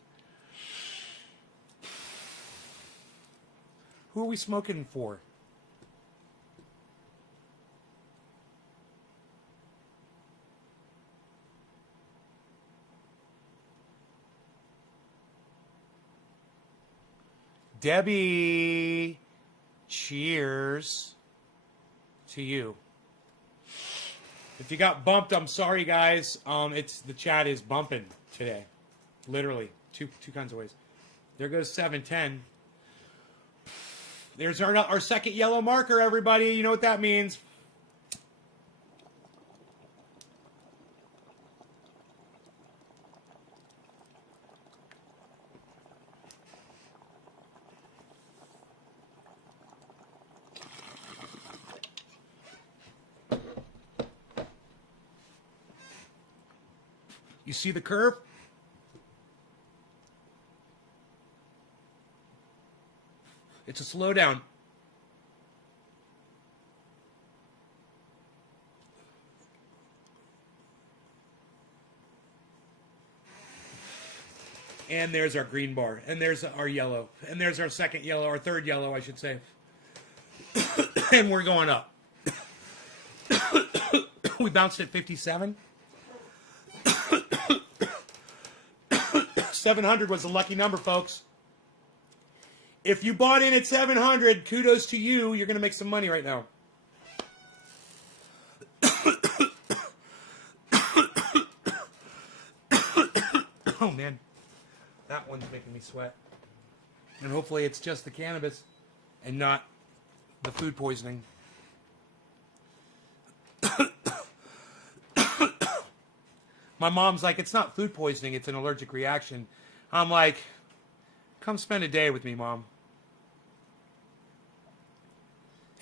Who are we smoking for? Debbie, cheers to you. If you got bumped, I'm sorry, guys. The chat is bumping today, literally two kinds of ways. There goes 710. There's our second yellow marker, everybody. You know what that means. You see the curve? It's a slowdown. And there's our green bar. And there's our yellow. And there's our second yellow, our third yellow, I should say. And we're going up. We bounced at 57. 700 was a lucky number, folks. If you bought in at 700, kudos to you. You're going to make some money right now. Oh, man. That one's making me sweat. And hopefully it's just the cannabis and not the food poisoning. My mom's like, it's not food poisoning, it's an allergic reaction. I'm like, come spend a day with me, Mom.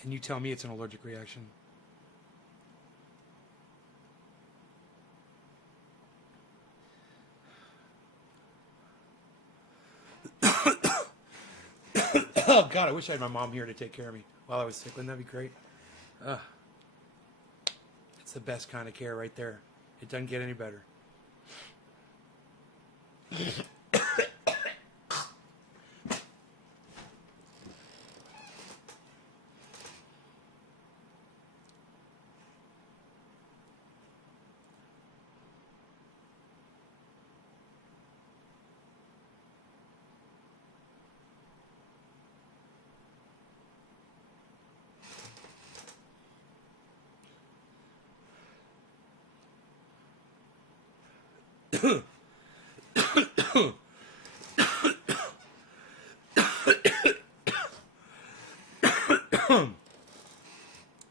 And you tell me it's an allergic reaction. Oh, God, I wish I had my mom here to take care of me while I was sick. Wouldn't that be great? It's the best kind of care right there. It doesn't get any better.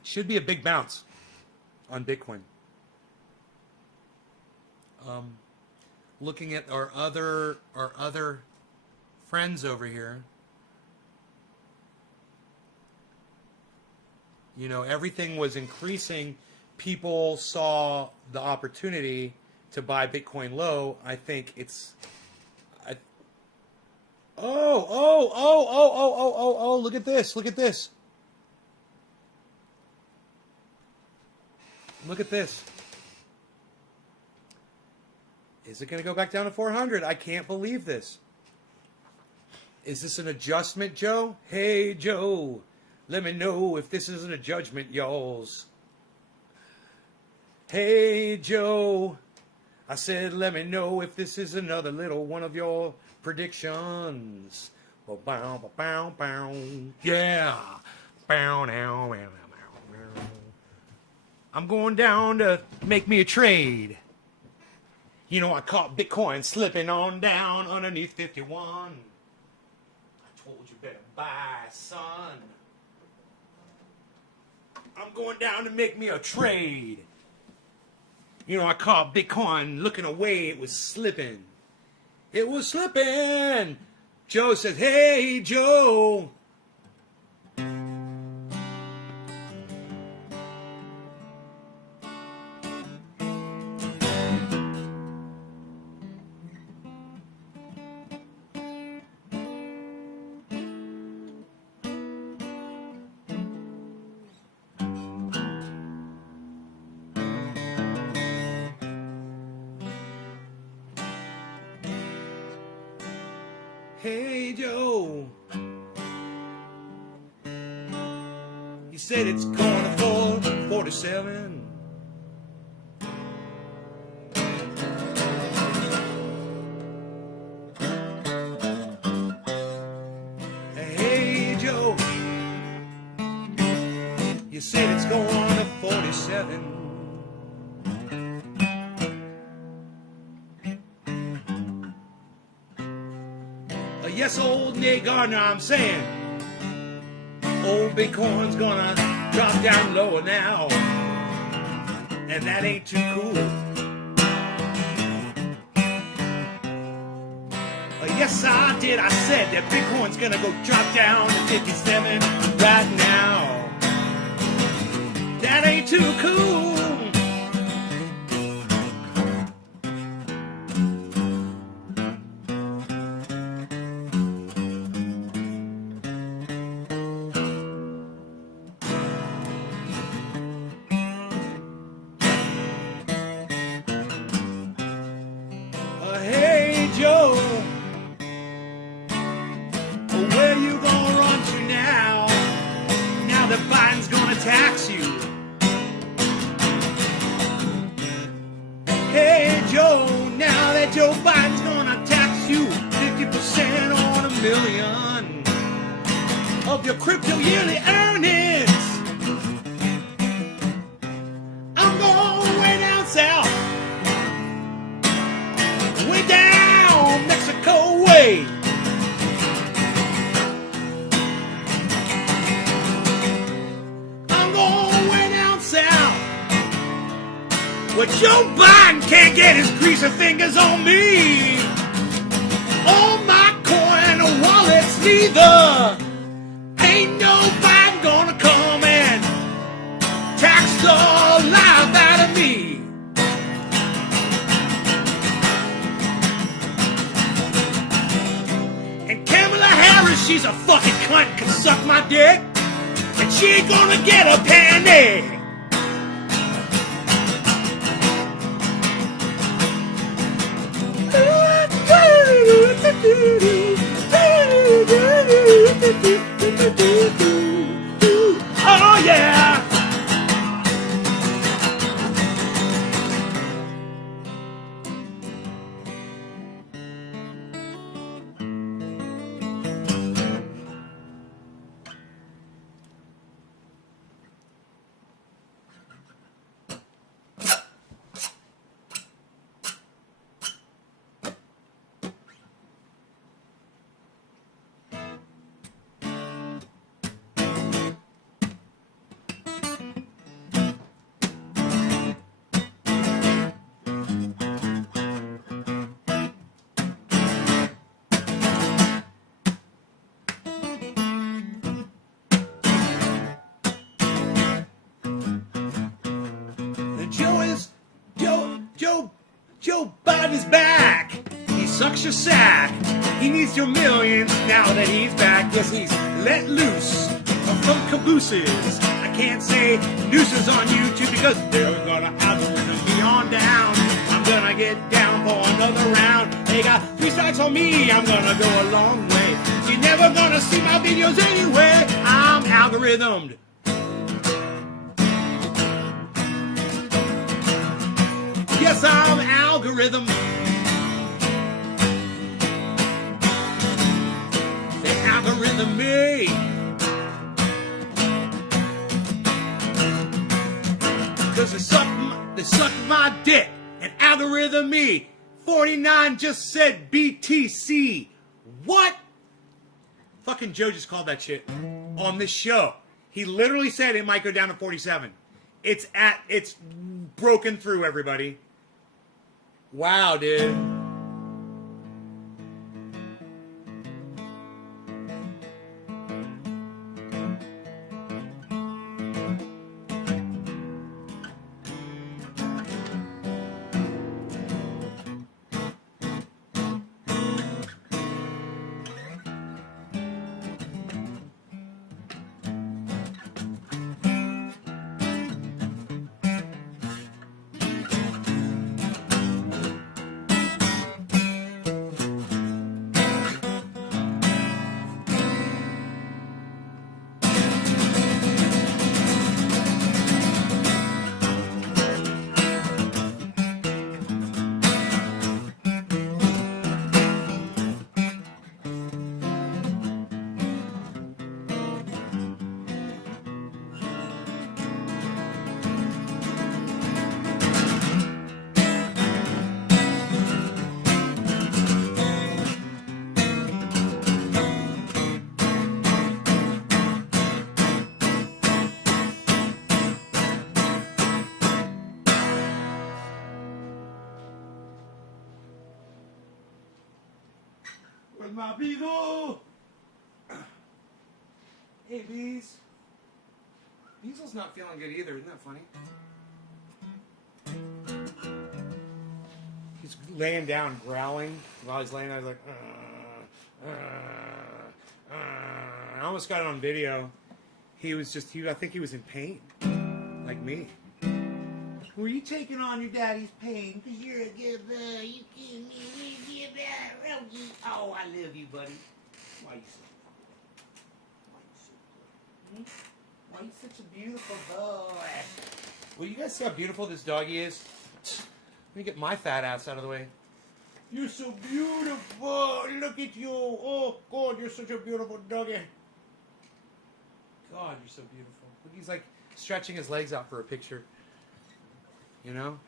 Should be a big bounce on Bitcoin. Looking at our other friends over here, you know, everything was increasing. People saw the opportunity to buy Bitcoin low. I think it's... Oh, look at this. Look at this. Look at this. Is it going to go back down to 400? I can't believe this. Is this an adjustment, Joe? Hey, Joe. Let me know if this isn't a judgment, y'alls. Hey, Joe. I said, let me know if this is another little one of your predictions. Bow, bow, bow, bow. Yeah. Bow, now, bow, bow, bow. I'm going down to make me a trade. You know, I caught Bitcoin slipping on down underneath 51. I told you better buy, son. I'm going down to make me a trade. You know, I caught Bitcoin looking away. It was slipping. It was slipping. Joe says, hey, Joe. Hey, Joe. You said it's going to 447. Hey, Joe. You said it's going to 47. Yes, old Nate Gardner, I'm saying, old Bitcoin's gonna drop down lower now, and that ain't too cool. Yes, I did. I said that Bitcoin's gonna go drop down to 57 right now. That ain't too cool. Hey, Joe. Where you gonna run to now? Now that Biden's gonna tax you. Hey Joe, now that Joe Biden's gonna tax you 50% on $1 million of your crypto yearly earnings. I'm going way down south, way down Mexico way. But Joe Biden can't get his greasy fingers on me, on my coin or wallets neither. Ain't no Biden gonna come and tax the life out of me. And Kamala Harris, she's a fucking cunt, can suck my dick, and she ain't gonna get a penny. Oh yeah! Joe Biden is back. He sucks your sack. He needs your millions now that he's back. Yes, he's let loose from cabooses. I can't say nooses on YouTube because they're gonna algorithm me on down. I'm gonna get down for another round. They got 3 strikes on me. I'm gonna go a long way. You're never gonna see my videos anyway. I'm algorithmed. Yes, I'm algorithm. They algorithm me. Cause they suck my dick and algorithm me. 49 just said BTC. What? Fucking Joe just called that shit on this show. He literally said it might go down to 47. It's broken through, everybody. Wow, dude. my beagle. Hey, Bees. Beasel's not feeling good either. Isn't that funny? He's laying down, growling. While he's laying there, he's like, I almost got it on video. He was just, I think he was in pain. Like me. Were you taking on your daddy's pain? Because you're a good boy. You can't be about it. Oh, I love you, buddy. Why you so good? Why you such a beautiful boy? Well, you guys see how beautiful this doggy is? Let me get my fat ass out of the way. You're so beautiful. Look at you. Oh, God, you're such a beautiful doggy. God, you're so beautiful. Look, he's like stretching his legs out for a picture. You know?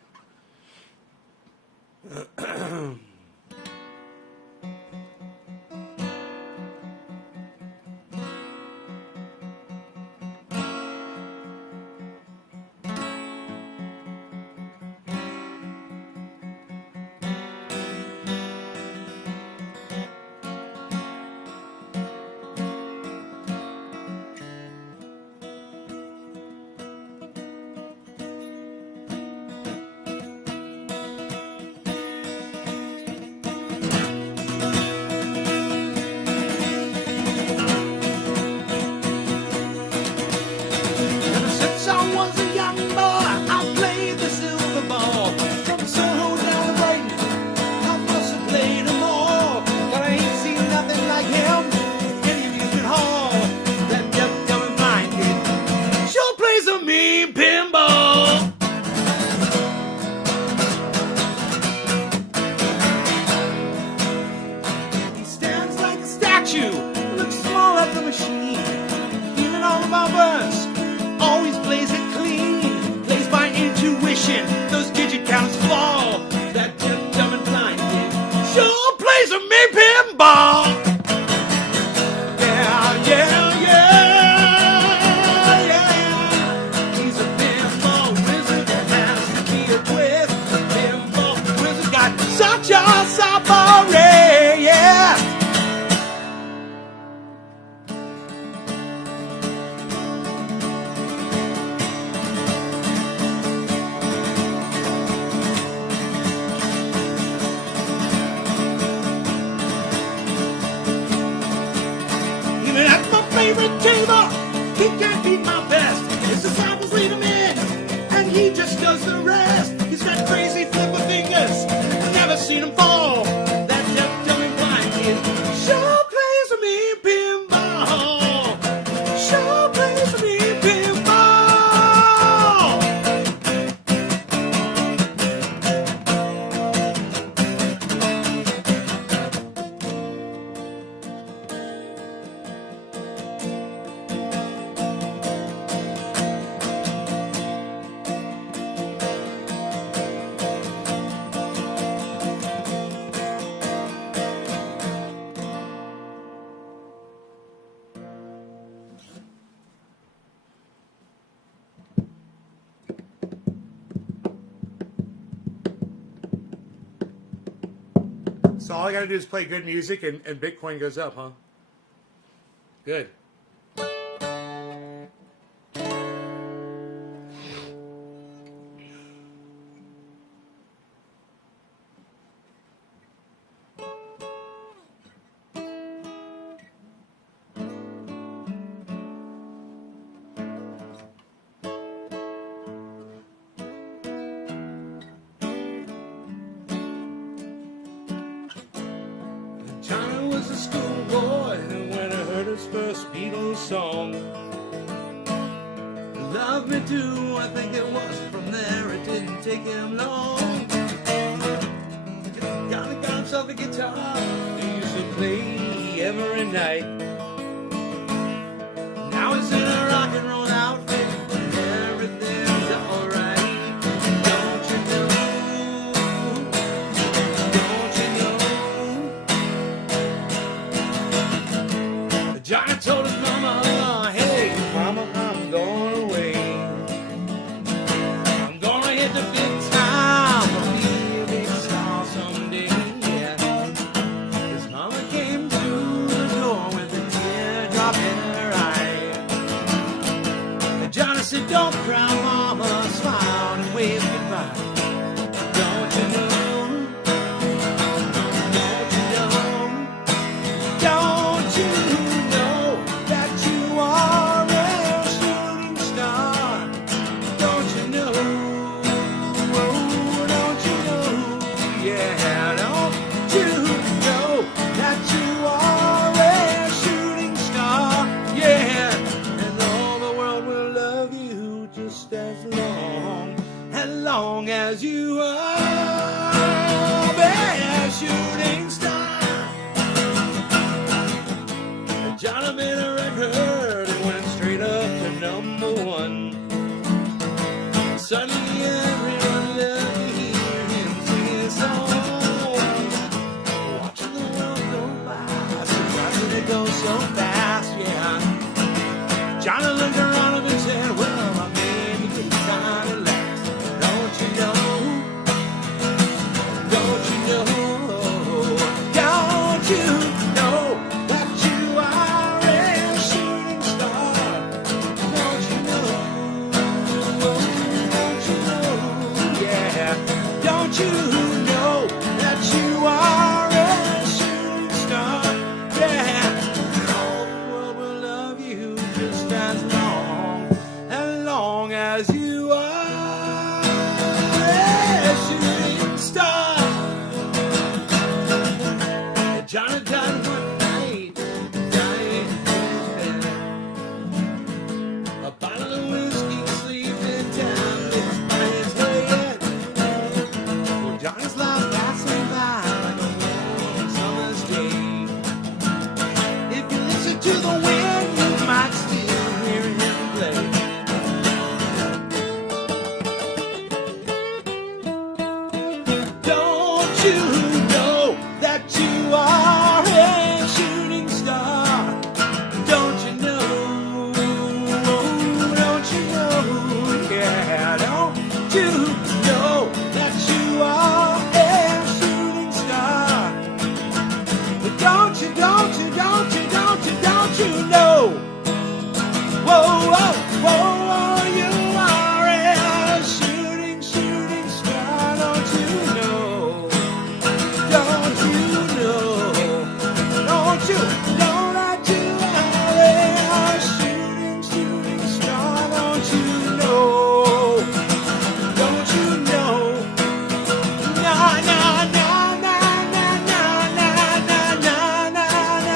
So all I gotta do is play good music and Bitcoin goes up, huh? Good. Johnny was a schoolboy when I heard his first Beatles song. Love Me Do, I think it was. From there it didn't take him long. Johnny got himself a guitar, he used to play every night. Now he's in a rock and roll outfit, and everything's alright. Don't you know? Johnny told his mama, hey, mama, I'm going away. I'm gonna hit the big time. I'll be a big star someday. Yeah. His mama came to Johnny made a record and went straight up to #1. Suddenly everyone loved to hear him sing his song. Watching the world go by, surprised that it goes so fast, yeah. Johnny looked around him and said, well, I made me get kind of last. Don't you know? Don't you know? Don't you know that you are a shooting star? Don't you know? Don't you know? Yeah. Don't you know that you are a shooting star? Yeah. All the world will love you just as long as you are a shooting star. Johnny died one night, dying in his bed. A bottle of whiskey sleeping down by his head. Well, Johnny's life passing by like a warm summer's day. If you listen to the wind, you might still hear him play. Don't you know that you are a shooting star? Don't you know? Don't you know? Yeah, don't you know that you are a shooting star? Don't you know? Whoa, whoa, whoa, you are a shooting star. Don't you know? Don't you know? Don't you know that you are a shooting star? Don't you know? Don't you know? Na na na na na na na na na na na na na.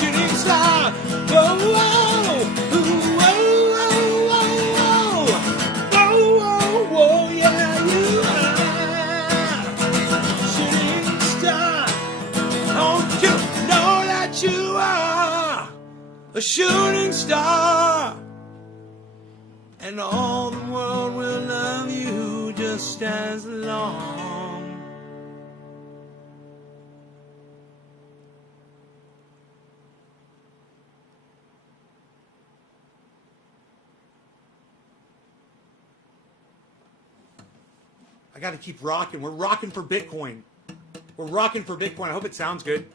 Shooting star, whoa, whoa, whoa, whoa, whoa, yeah, you are shooting star. Don't you know that you are a shooting star? And all the world will love you just as long. I got to keep rocking. We're rocking for Bitcoin. We're rocking for Bitcoin. I hope it sounds good.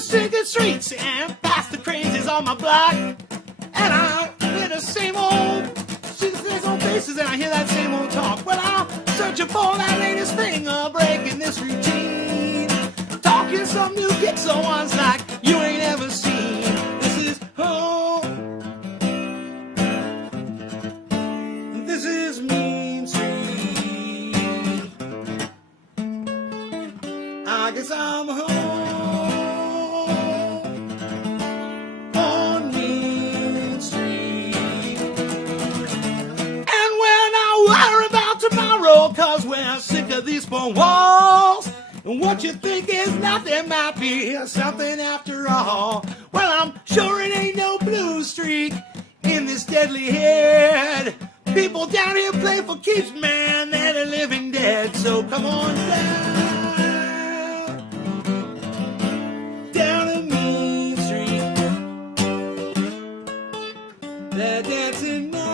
Sinking streets and past the crazies on my block, and I hear the same old faces, and I hear that same old talk. Well, I'm searching for that latest thing, breaking this routine, talking some new kicks on ones like you ain't ever seen. This is home. This is Mean Street. I guess I'm home. Cause we're sick of these four walls. And what you think is nothing might be something after all. Well, I'm sure it ain't no blue streak in this deadly head. People down here play for keeps, man, they're the living dead. So come on down to Mean Street. They're dancing now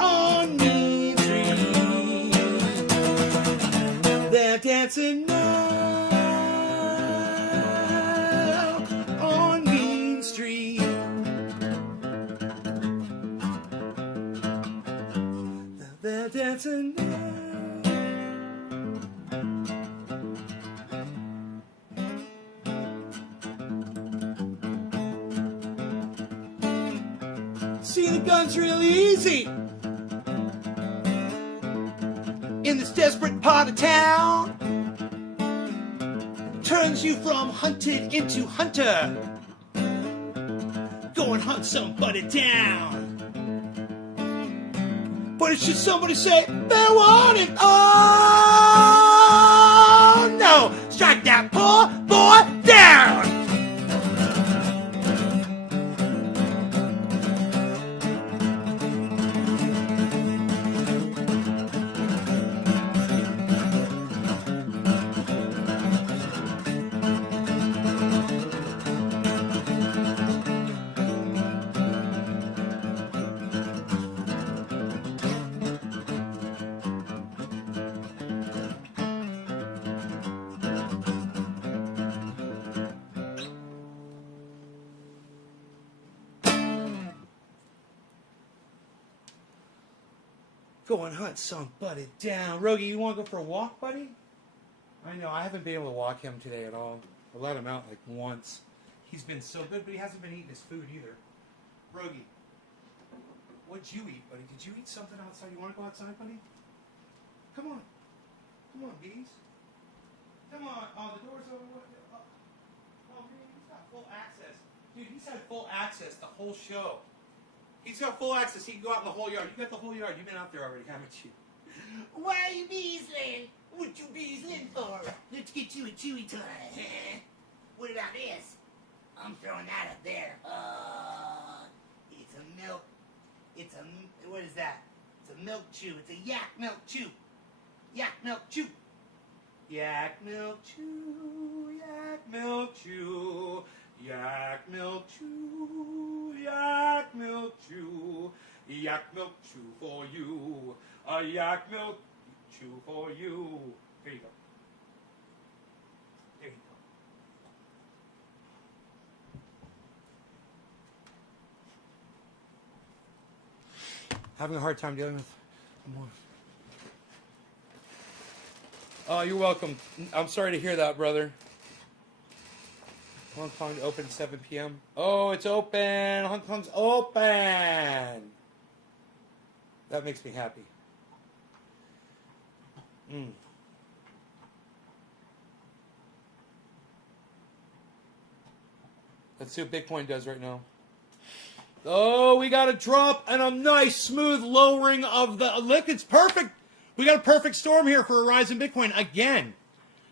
on Mean Street. They're dancing now on Mean Street. They're dancing now. See, the gun's really easy in this desperate part of town. Turns you from hunted into hunter. Go and hunt somebody down. But should somebody say, they want it? Oh, no. Strike that poor boy down. Go and hunt somebody down. Rogie, you want to go for a walk, buddy? I know, I haven't been able to walk him today at all. I let him out like once. He's been so good, but he hasn't been eating his food either. Rogie, what'd you eat, buddy? Did you eat something outside? You want to go outside, buddy? Come on. Come on, bees. Come on. Oh, the door's open. Oh, man, he's got full access. Dude, he's had full access the whole show. He's got full access. He can go out in the whole yard. You got the whole yard. You've been out there already, haven't you? Why are you beesling? What you beesling for? Let's get to a chewy time. What about this? I'm throwing that up there. It's a milk. It's a, what is that? It's a milk chew. It's a yak milk chew. Yak milk chew. Yak milk chew. Yak milk chew. Yak milk chew, yak milk chew, yak milk chew for you, a yak milk chew for you. There you go. There you go. Having a hard time dealing with more. Oh, you're welcome. I'm sorry to hear that, brother. Hong Kong open 7 p.m. Oh, it's open. Hong Kong's open. That makes me happy. Let's see what Bitcoin does right now. Oh, we got a drop and a nice smooth lowering of the... Look, it's perfect. We got a perfect storm here for a rise in Bitcoin again.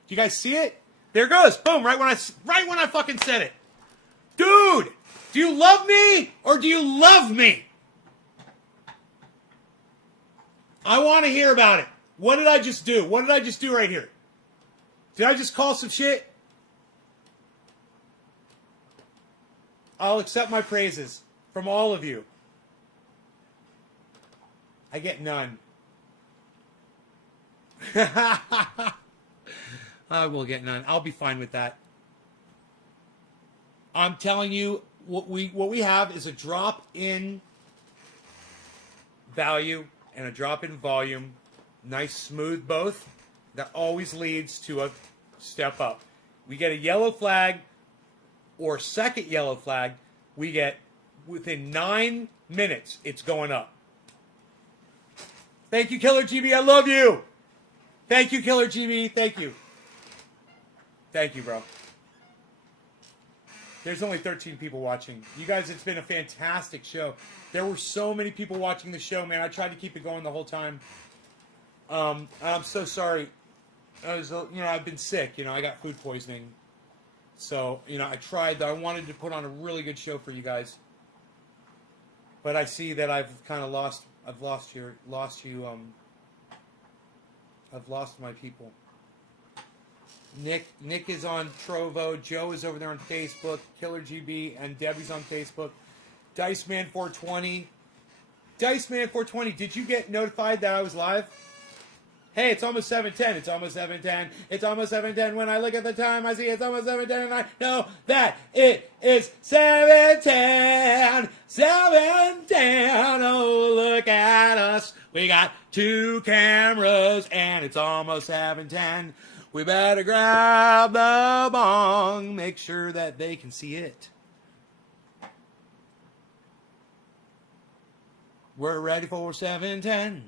Do you guys see it? There it goes. Boom. Right when I fucking said it. Dude, do you love me or do you love me? I want to hear about it. What did I just do? What did I just do right here? Did I just call some shit? I'll accept my praises from all of you. I get none. I will get none. I'll be fine with that. I'm telling you, what we have is a drop in value and a drop in volume. Nice, smooth both. That always leads to a step up. We get a yellow flag or second yellow flag. We get, within 9 minutes, it's going up. Thank you, Killer GB. I love you. Thank you, Killer GB. Thank you. Thank you, bro. There's only 13 people watching. You guys, it's been a fantastic show. There were so many people watching the show, man. I tried to keep it going the whole time. I'm so sorry. I've been sick. I got food poisoning. So, I tried. I wanted to put on a really good show for you guys. But I see that I've kind of lost. I've lost you. I've lost my people. Nick is on Trovo. Joe is over there on Facebook. Killer GB and Debbie's on Facebook. Diceman420. Diceman420. Did you get notified that I was live? Hey, it's almost 7:10. It's almost 7:10. It's almost 7:10. When I look at the time, I see it's almost 7:10, and I know that it is 7:10. 7:10. Oh, look at us. We got 2 cameras, and it's almost 7:10. We better grab the bong. Make sure that they can see it. We're ready for 7:10.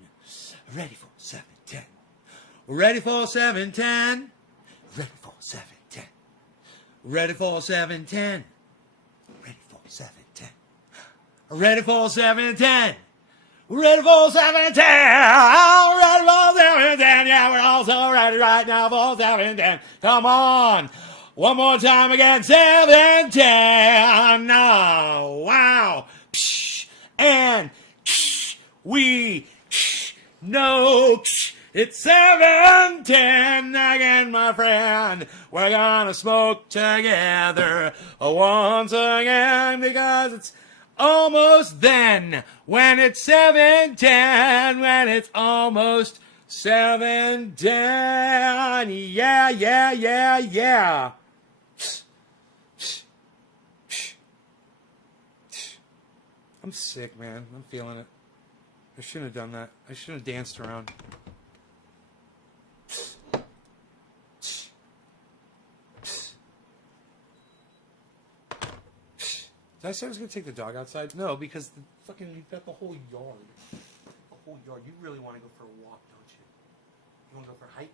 Ready for 7:10. Ready for 7:10. Ready for 7:10. Ready for 7:10. Ready for 7:10. Ready for 7:10. Ready for 7:10. Ready for 7:10. Yeah, we're also ready right now for 7:10. Come on. One more time again. 7:10. Oh, wow. Psh, and psh, we know. It's 7:10 again, my friend. We're gonna smoke together once again because it's almost then. When it's 7:10, when it's almost 7:10. Yeah, yeah, yeah, yeah. I'm sick, man. I'm feeling it. I shouldn't have done that. I shouldn't have danced around. Did I say I was going to take the dog outside? No, because you've got the whole yard. The whole yard. You really want to go for a walk, don't you? You want to go for a hike?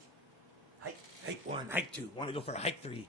Hike 1, hike 2. Want to go for a hike 3.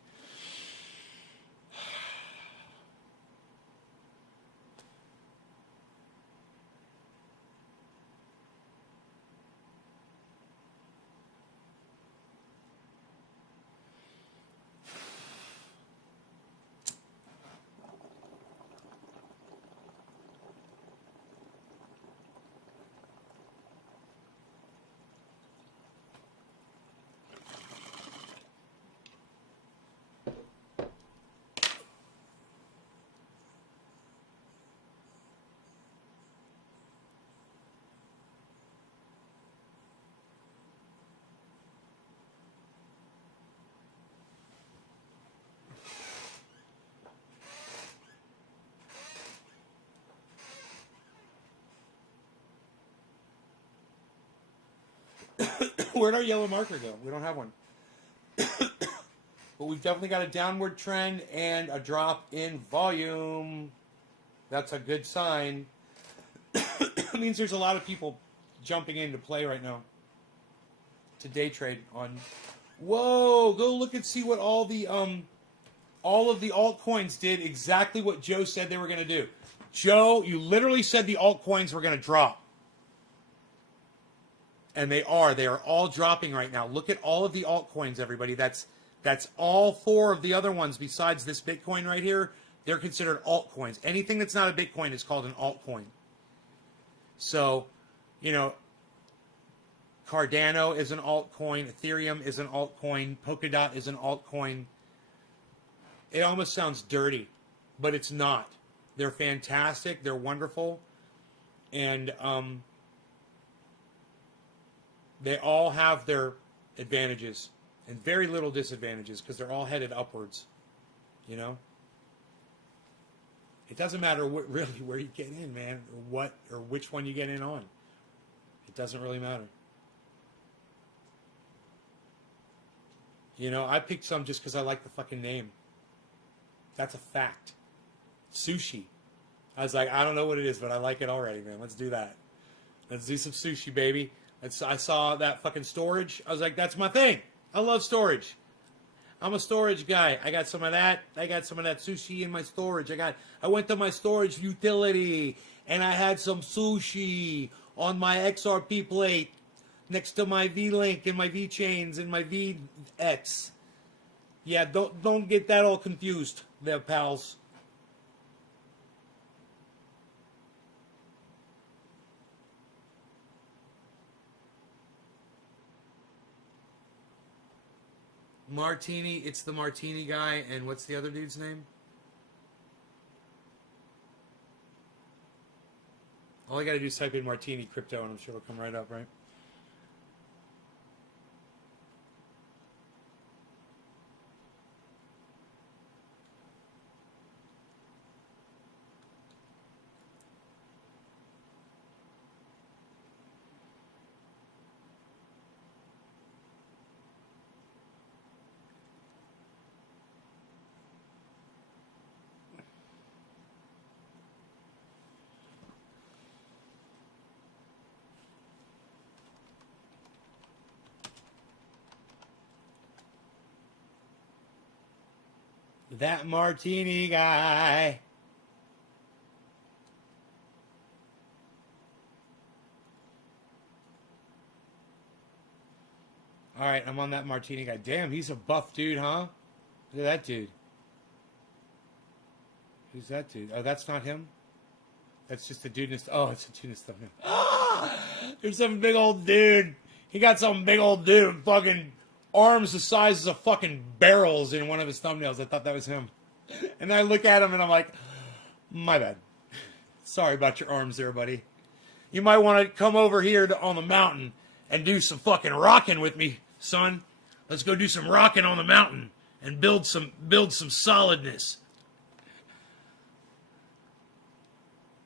Where'd our yellow marker go? We don't have one. But we've definitely got a downward trend and a drop in volume. That's a good sign. It means there's a lot of people jumping into play right now to day trade on. Whoa! Go look and see what all of the altcoins did exactly what Joe said they were going to do. Joe, you literally said the altcoins were going to drop. And they are. They are all dropping right now. Look at all of the altcoins, everybody. That's all 4 of the other ones besides this Bitcoin right here. They're considered altcoins. Anything that's not a Bitcoin is called an altcoin. So, Cardano is an altcoin. Ethereum is an altcoin. Polkadot is an altcoin. It almost sounds dirty, but it's not. They're fantastic. They're wonderful. And they all have their advantages and very little disadvantages because they're all headed upwards. It doesn't matter really where you get in, man, or which one you get in on. It doesn't really matter. I picked some just because I like the fucking name. That's a fact. Sushi. I was like, I don't know what it is, but I like it already, man. Let's do that. Let's do some sushi, baby. I saw that fucking storage. I was like, that's my thing. I love storage. I'm a storage guy. I got some of that. I got some of that sushi in my storage. I went to my storage utility and I had some sushi on my XRP plate. next to my V-Link and my V-Chains and my VX. Yeah, don't get that all confused there, pals. Martini, it's the Martini guy, and what's the other dude's name? All I gotta do is type in Martini Crypto, and I'm sure it'll come right up, right? That Martini guy. All right, I'm on that Martini guy. Damn, he's a buff dude, huh? Look at that dude. Who's that dude? Oh, that's not him? That's just a dude in his... Oh, it's a dude in his thumbnail. Ah! There's some big old dude. He got some big old dude fucking arms the size of fucking barrels in one of his thumbnails. I thought that was him. And I look at him and I'm like, my bad. Sorry about your arms there, buddy. You might want to come over here on the mountain and do some fucking rocking with me, son. Let's go do some rocking on the mountain and build some solidness.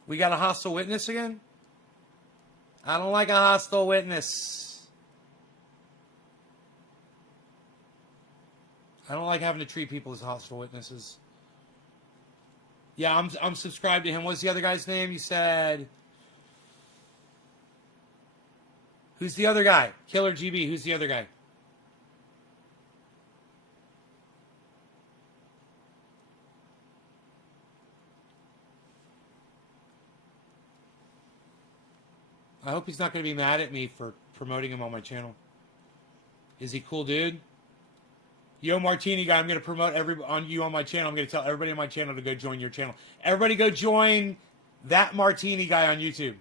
We got a hostile witness again? I don't like a hostile witness. I don't like having to treat people as hostile witnesses. Yeah, I'm subscribed to him. What's the other guy's name? You said... Who's the other guy? Killer GB. Who's the other guy? I hope he's not going to be mad at me for promoting him on my channel. Is he cool, dude? Yo, Martini guy, I'm going to promote you on my channel. I'm going to tell everybody on my channel to go join your channel. Everybody go join that Martini guy on YouTube.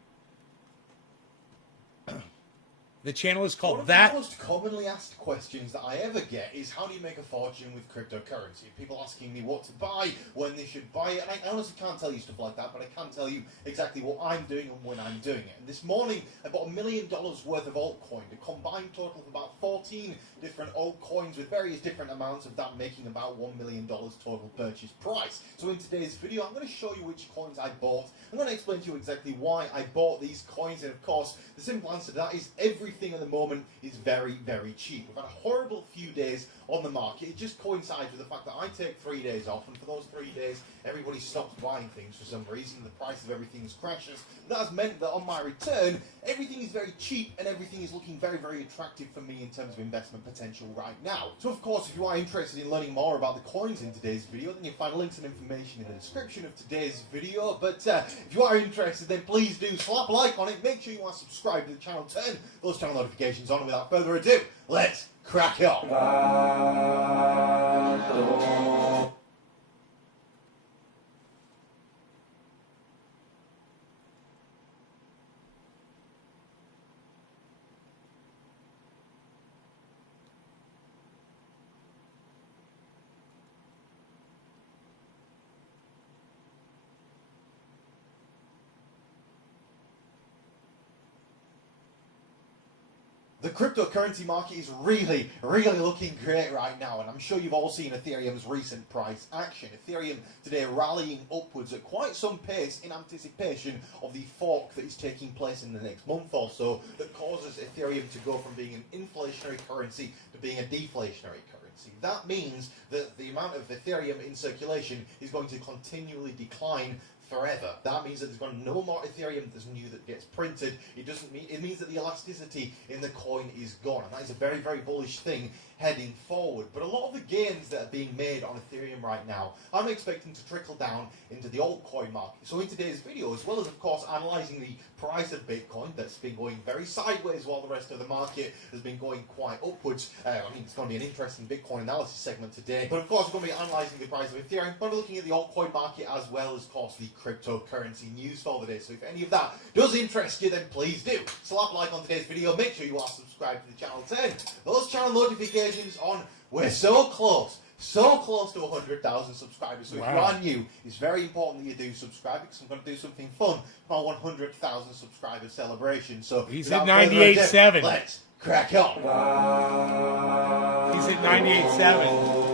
The channel is called That. One of the most commonly asked questions that I ever get is, how do you make a fortune with cryptocurrency? People asking me what to buy, when they should buy it, and I honestly can't tell you stuff like that, but I can tell you exactly what I'm doing and when I'm doing it. And this morning, I bought $1 million worth of altcoin, a combined total of about 14 different altcoins with various different amounts of that making about $1 million total purchase price. So in today's video, I'm going to show you which coins I bought. I'm going to explain to you exactly why I bought these coins, and of course, the simple answer to that is everything at the moment is very, very cheap. We've had a horrible few days on the market. It just coincides with the fact that I take 3 days off, and for those 3 days, everybody stops buying things for some reason. The price of everything crashes. That has meant that on my return, everything is very cheap, and everything is looking very, very attractive for me in terms of investment potential right now. So, of course, if you are interested in learning more about the coins in today's video, then you'll find links and information in the description of today's video. But if you are interested, then please do slap a like on it. Make sure you are subscribed to the channel. Turn those channel notifications on. Without further ado, let's crack on. The cryptocurrency market is really, really looking great right now, and I'm sure you've all seen Ethereum's recent price action. Ethereum today rallying upwards at quite some pace in anticipation of the fork that is taking place in the next month or so that causes Ethereum to go from being an inflationary currency to being a deflationary currency. That means that the amount of Ethereum in circulation is going to continually decline forever. That means that there's going to be no more Ethereum that's new that gets printed. It means that the elasticity in the coin is gone, and that is a very, very bullish thing heading forward. But a lot of the gains that are being made on Ethereum right now, I'm expecting to trickle down into the altcoin market. So in today's video, as well as of course analysing the price of Bitcoin that's been going very sideways while the rest of the market has been going quite upwards. It's going to be an interesting Bitcoin analysis segment today. But of course, we're going to be analysing the price of Ethereum. We're going to be looking at the altcoin market as well as, of course, the cryptocurrency news for the day. So if any of that does interest you, then please do slap a like on today's video. Make sure you are subscribed to the channel. Turn those channel notifications on. We're so close to 100,000 subscribers. So if you are new, it's very important that you do subscribe, because I'm going to do something fun for our 100,000 subscriber celebration. So he's at 98.7. Let's crack on. He's at 98.7.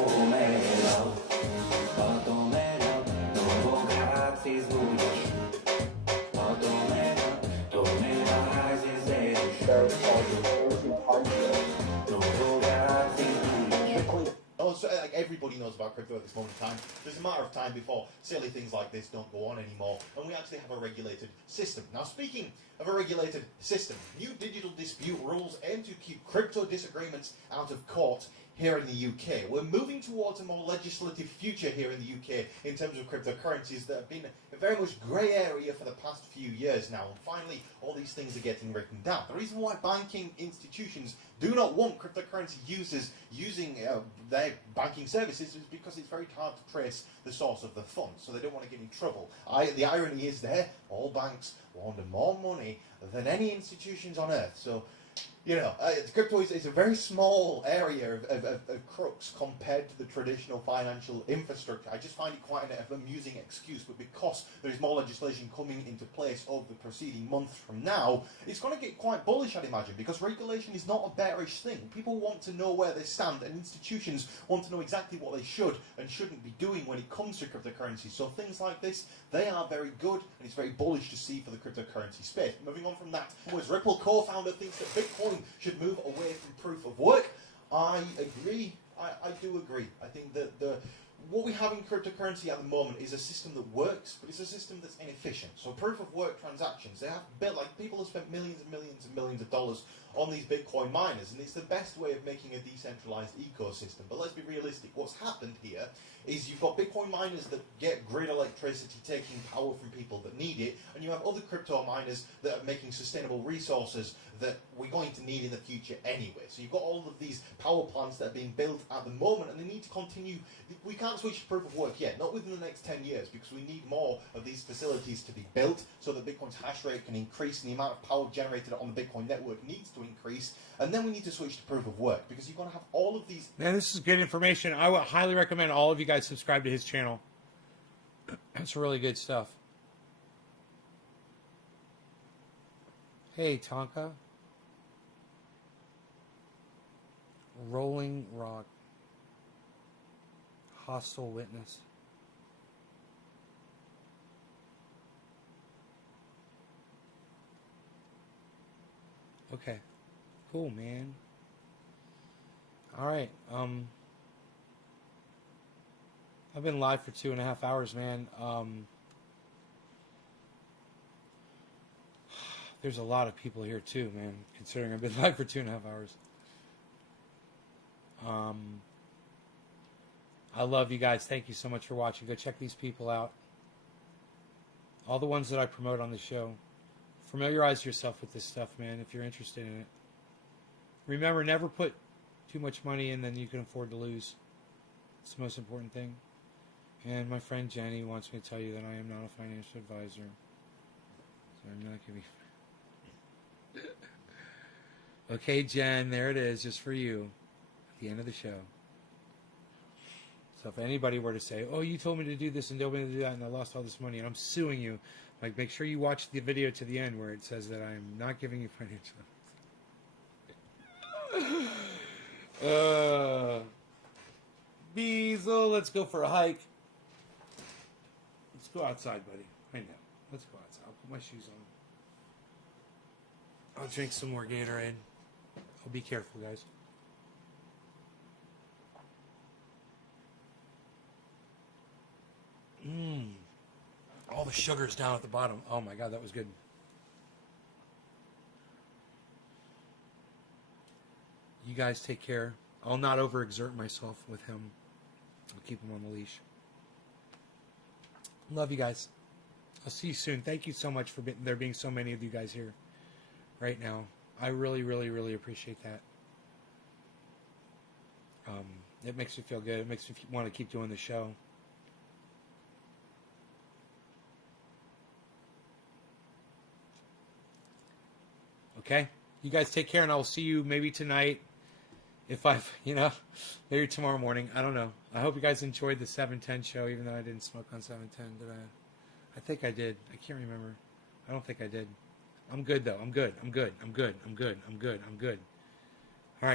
Like everybody knows about crypto at this moment in time. There's a matter of time before silly things like this don't go on anymore, and we actually have a regulated system. Now, speaking of a regulated system, new digital dispute rules aim to keep crypto disagreements out of court here in the UK. We're moving towards a more legislative future here in the UK in terms of cryptocurrencies that have been a very much grey area for the past few years now, and finally all these things are getting written down. The reason why banking institutions do not want cryptocurrency users using their banking services is because it's very hard to trace the source of the funds, so they don't want to get in trouble. The irony is there, all banks launder more money than any institutions on earth. So, you know, crypto is a very small area of crooks compared to the traditional financial infrastructure. I just find it quite an amusing excuse, but because there is more legislation coming into place over the preceding months from now, it's going to get quite bullish, I'd imagine, because regulation is not a bearish thing. People want to know where they stand, and institutions want to know exactly what they should and shouldn't be doing when it comes to cryptocurrency. So things like this, they are very good, and it's very bullish to see for the cryptocurrency space. Moving on from that, was Ripple co-founder thinks that Bitcoin should move away from proof of work. I agree. I do agree. I think that what we have in cryptocurrency at the moment is a system that works, but it's a system that's inefficient. So proof of work transactions, they have built, like, people have spent millions and millions and millions of dollars on these Bitcoin miners, and it's the best way of making a decentralized ecosystem. But let's be realistic. What's happened here is you've got Bitcoin miners that get grid electricity, taking power from people that need it, and you have other crypto miners that are making sustainable resources that we're going to need in the future anyway. So you've got all of these power plants that are being built at the moment, and they need to continue. We can't switch to proof of work yet, not within the next 10 years, because we need more of these facilities to be built so that Bitcoin's hash rate can increase and the amount of power generated on the Bitcoin network needs to increase. And then we need to switch to proof of work, because you're going to have all of these. Man, this is good information. I would highly recommend all of you guys subscribe to his channel. That's really good stuff. Hey, Tonka. Rolling Rock. Hostile Witness. Okay. Cool, man. All right. I've been live for 2.5 hours, man. There's a lot of people here too, man, considering I've been live for 2.5 hours. I love you guys. Thank you so much for watching. Go check these people out. All the ones that I promote on the show. Familiarize yourself with this stuff, man, if you're interested in it. Remember, never put too much money in than you can afford to lose. It's the most important thing. And my friend Jenny wants me to tell you that I am not a financial advisor. So I'm not giving. Okay, Jen, there it is, just for you. At the end of the show. So if anybody were to say, oh, you told me to do this and told me to do that and I lost all this money and I'm suing you, like, make sure you watch the video to the end where it says that I'm not giving you financial advice. Beazle, let's go for a hike. Let's go outside, buddy. Right now. Let's go outside. I'll put my shoes on. I'll drink some more Gatorade. I'll be careful, guys. All the sugar's down at the bottom. Oh my God, that was good. You guys take care. I'll not overexert myself with him. I'll keep him on the leash. Love you guys. I'll see you soon. Thank you so much for there being so many of you guys here right now. I really, really, really appreciate that. It makes me feel good. It makes me want to keep doing the show. Okay? You guys take care, and I will see you maybe tonight. If I've, maybe tomorrow morning. I don't know. I hope you guys enjoyed the 710 show, even though I didn't smoke on 710. Did I? I think I did. I can't remember. I don't think I did. I'm good, though. I'm good. I'm good. I'm good. I'm good. I'm good. I'm good.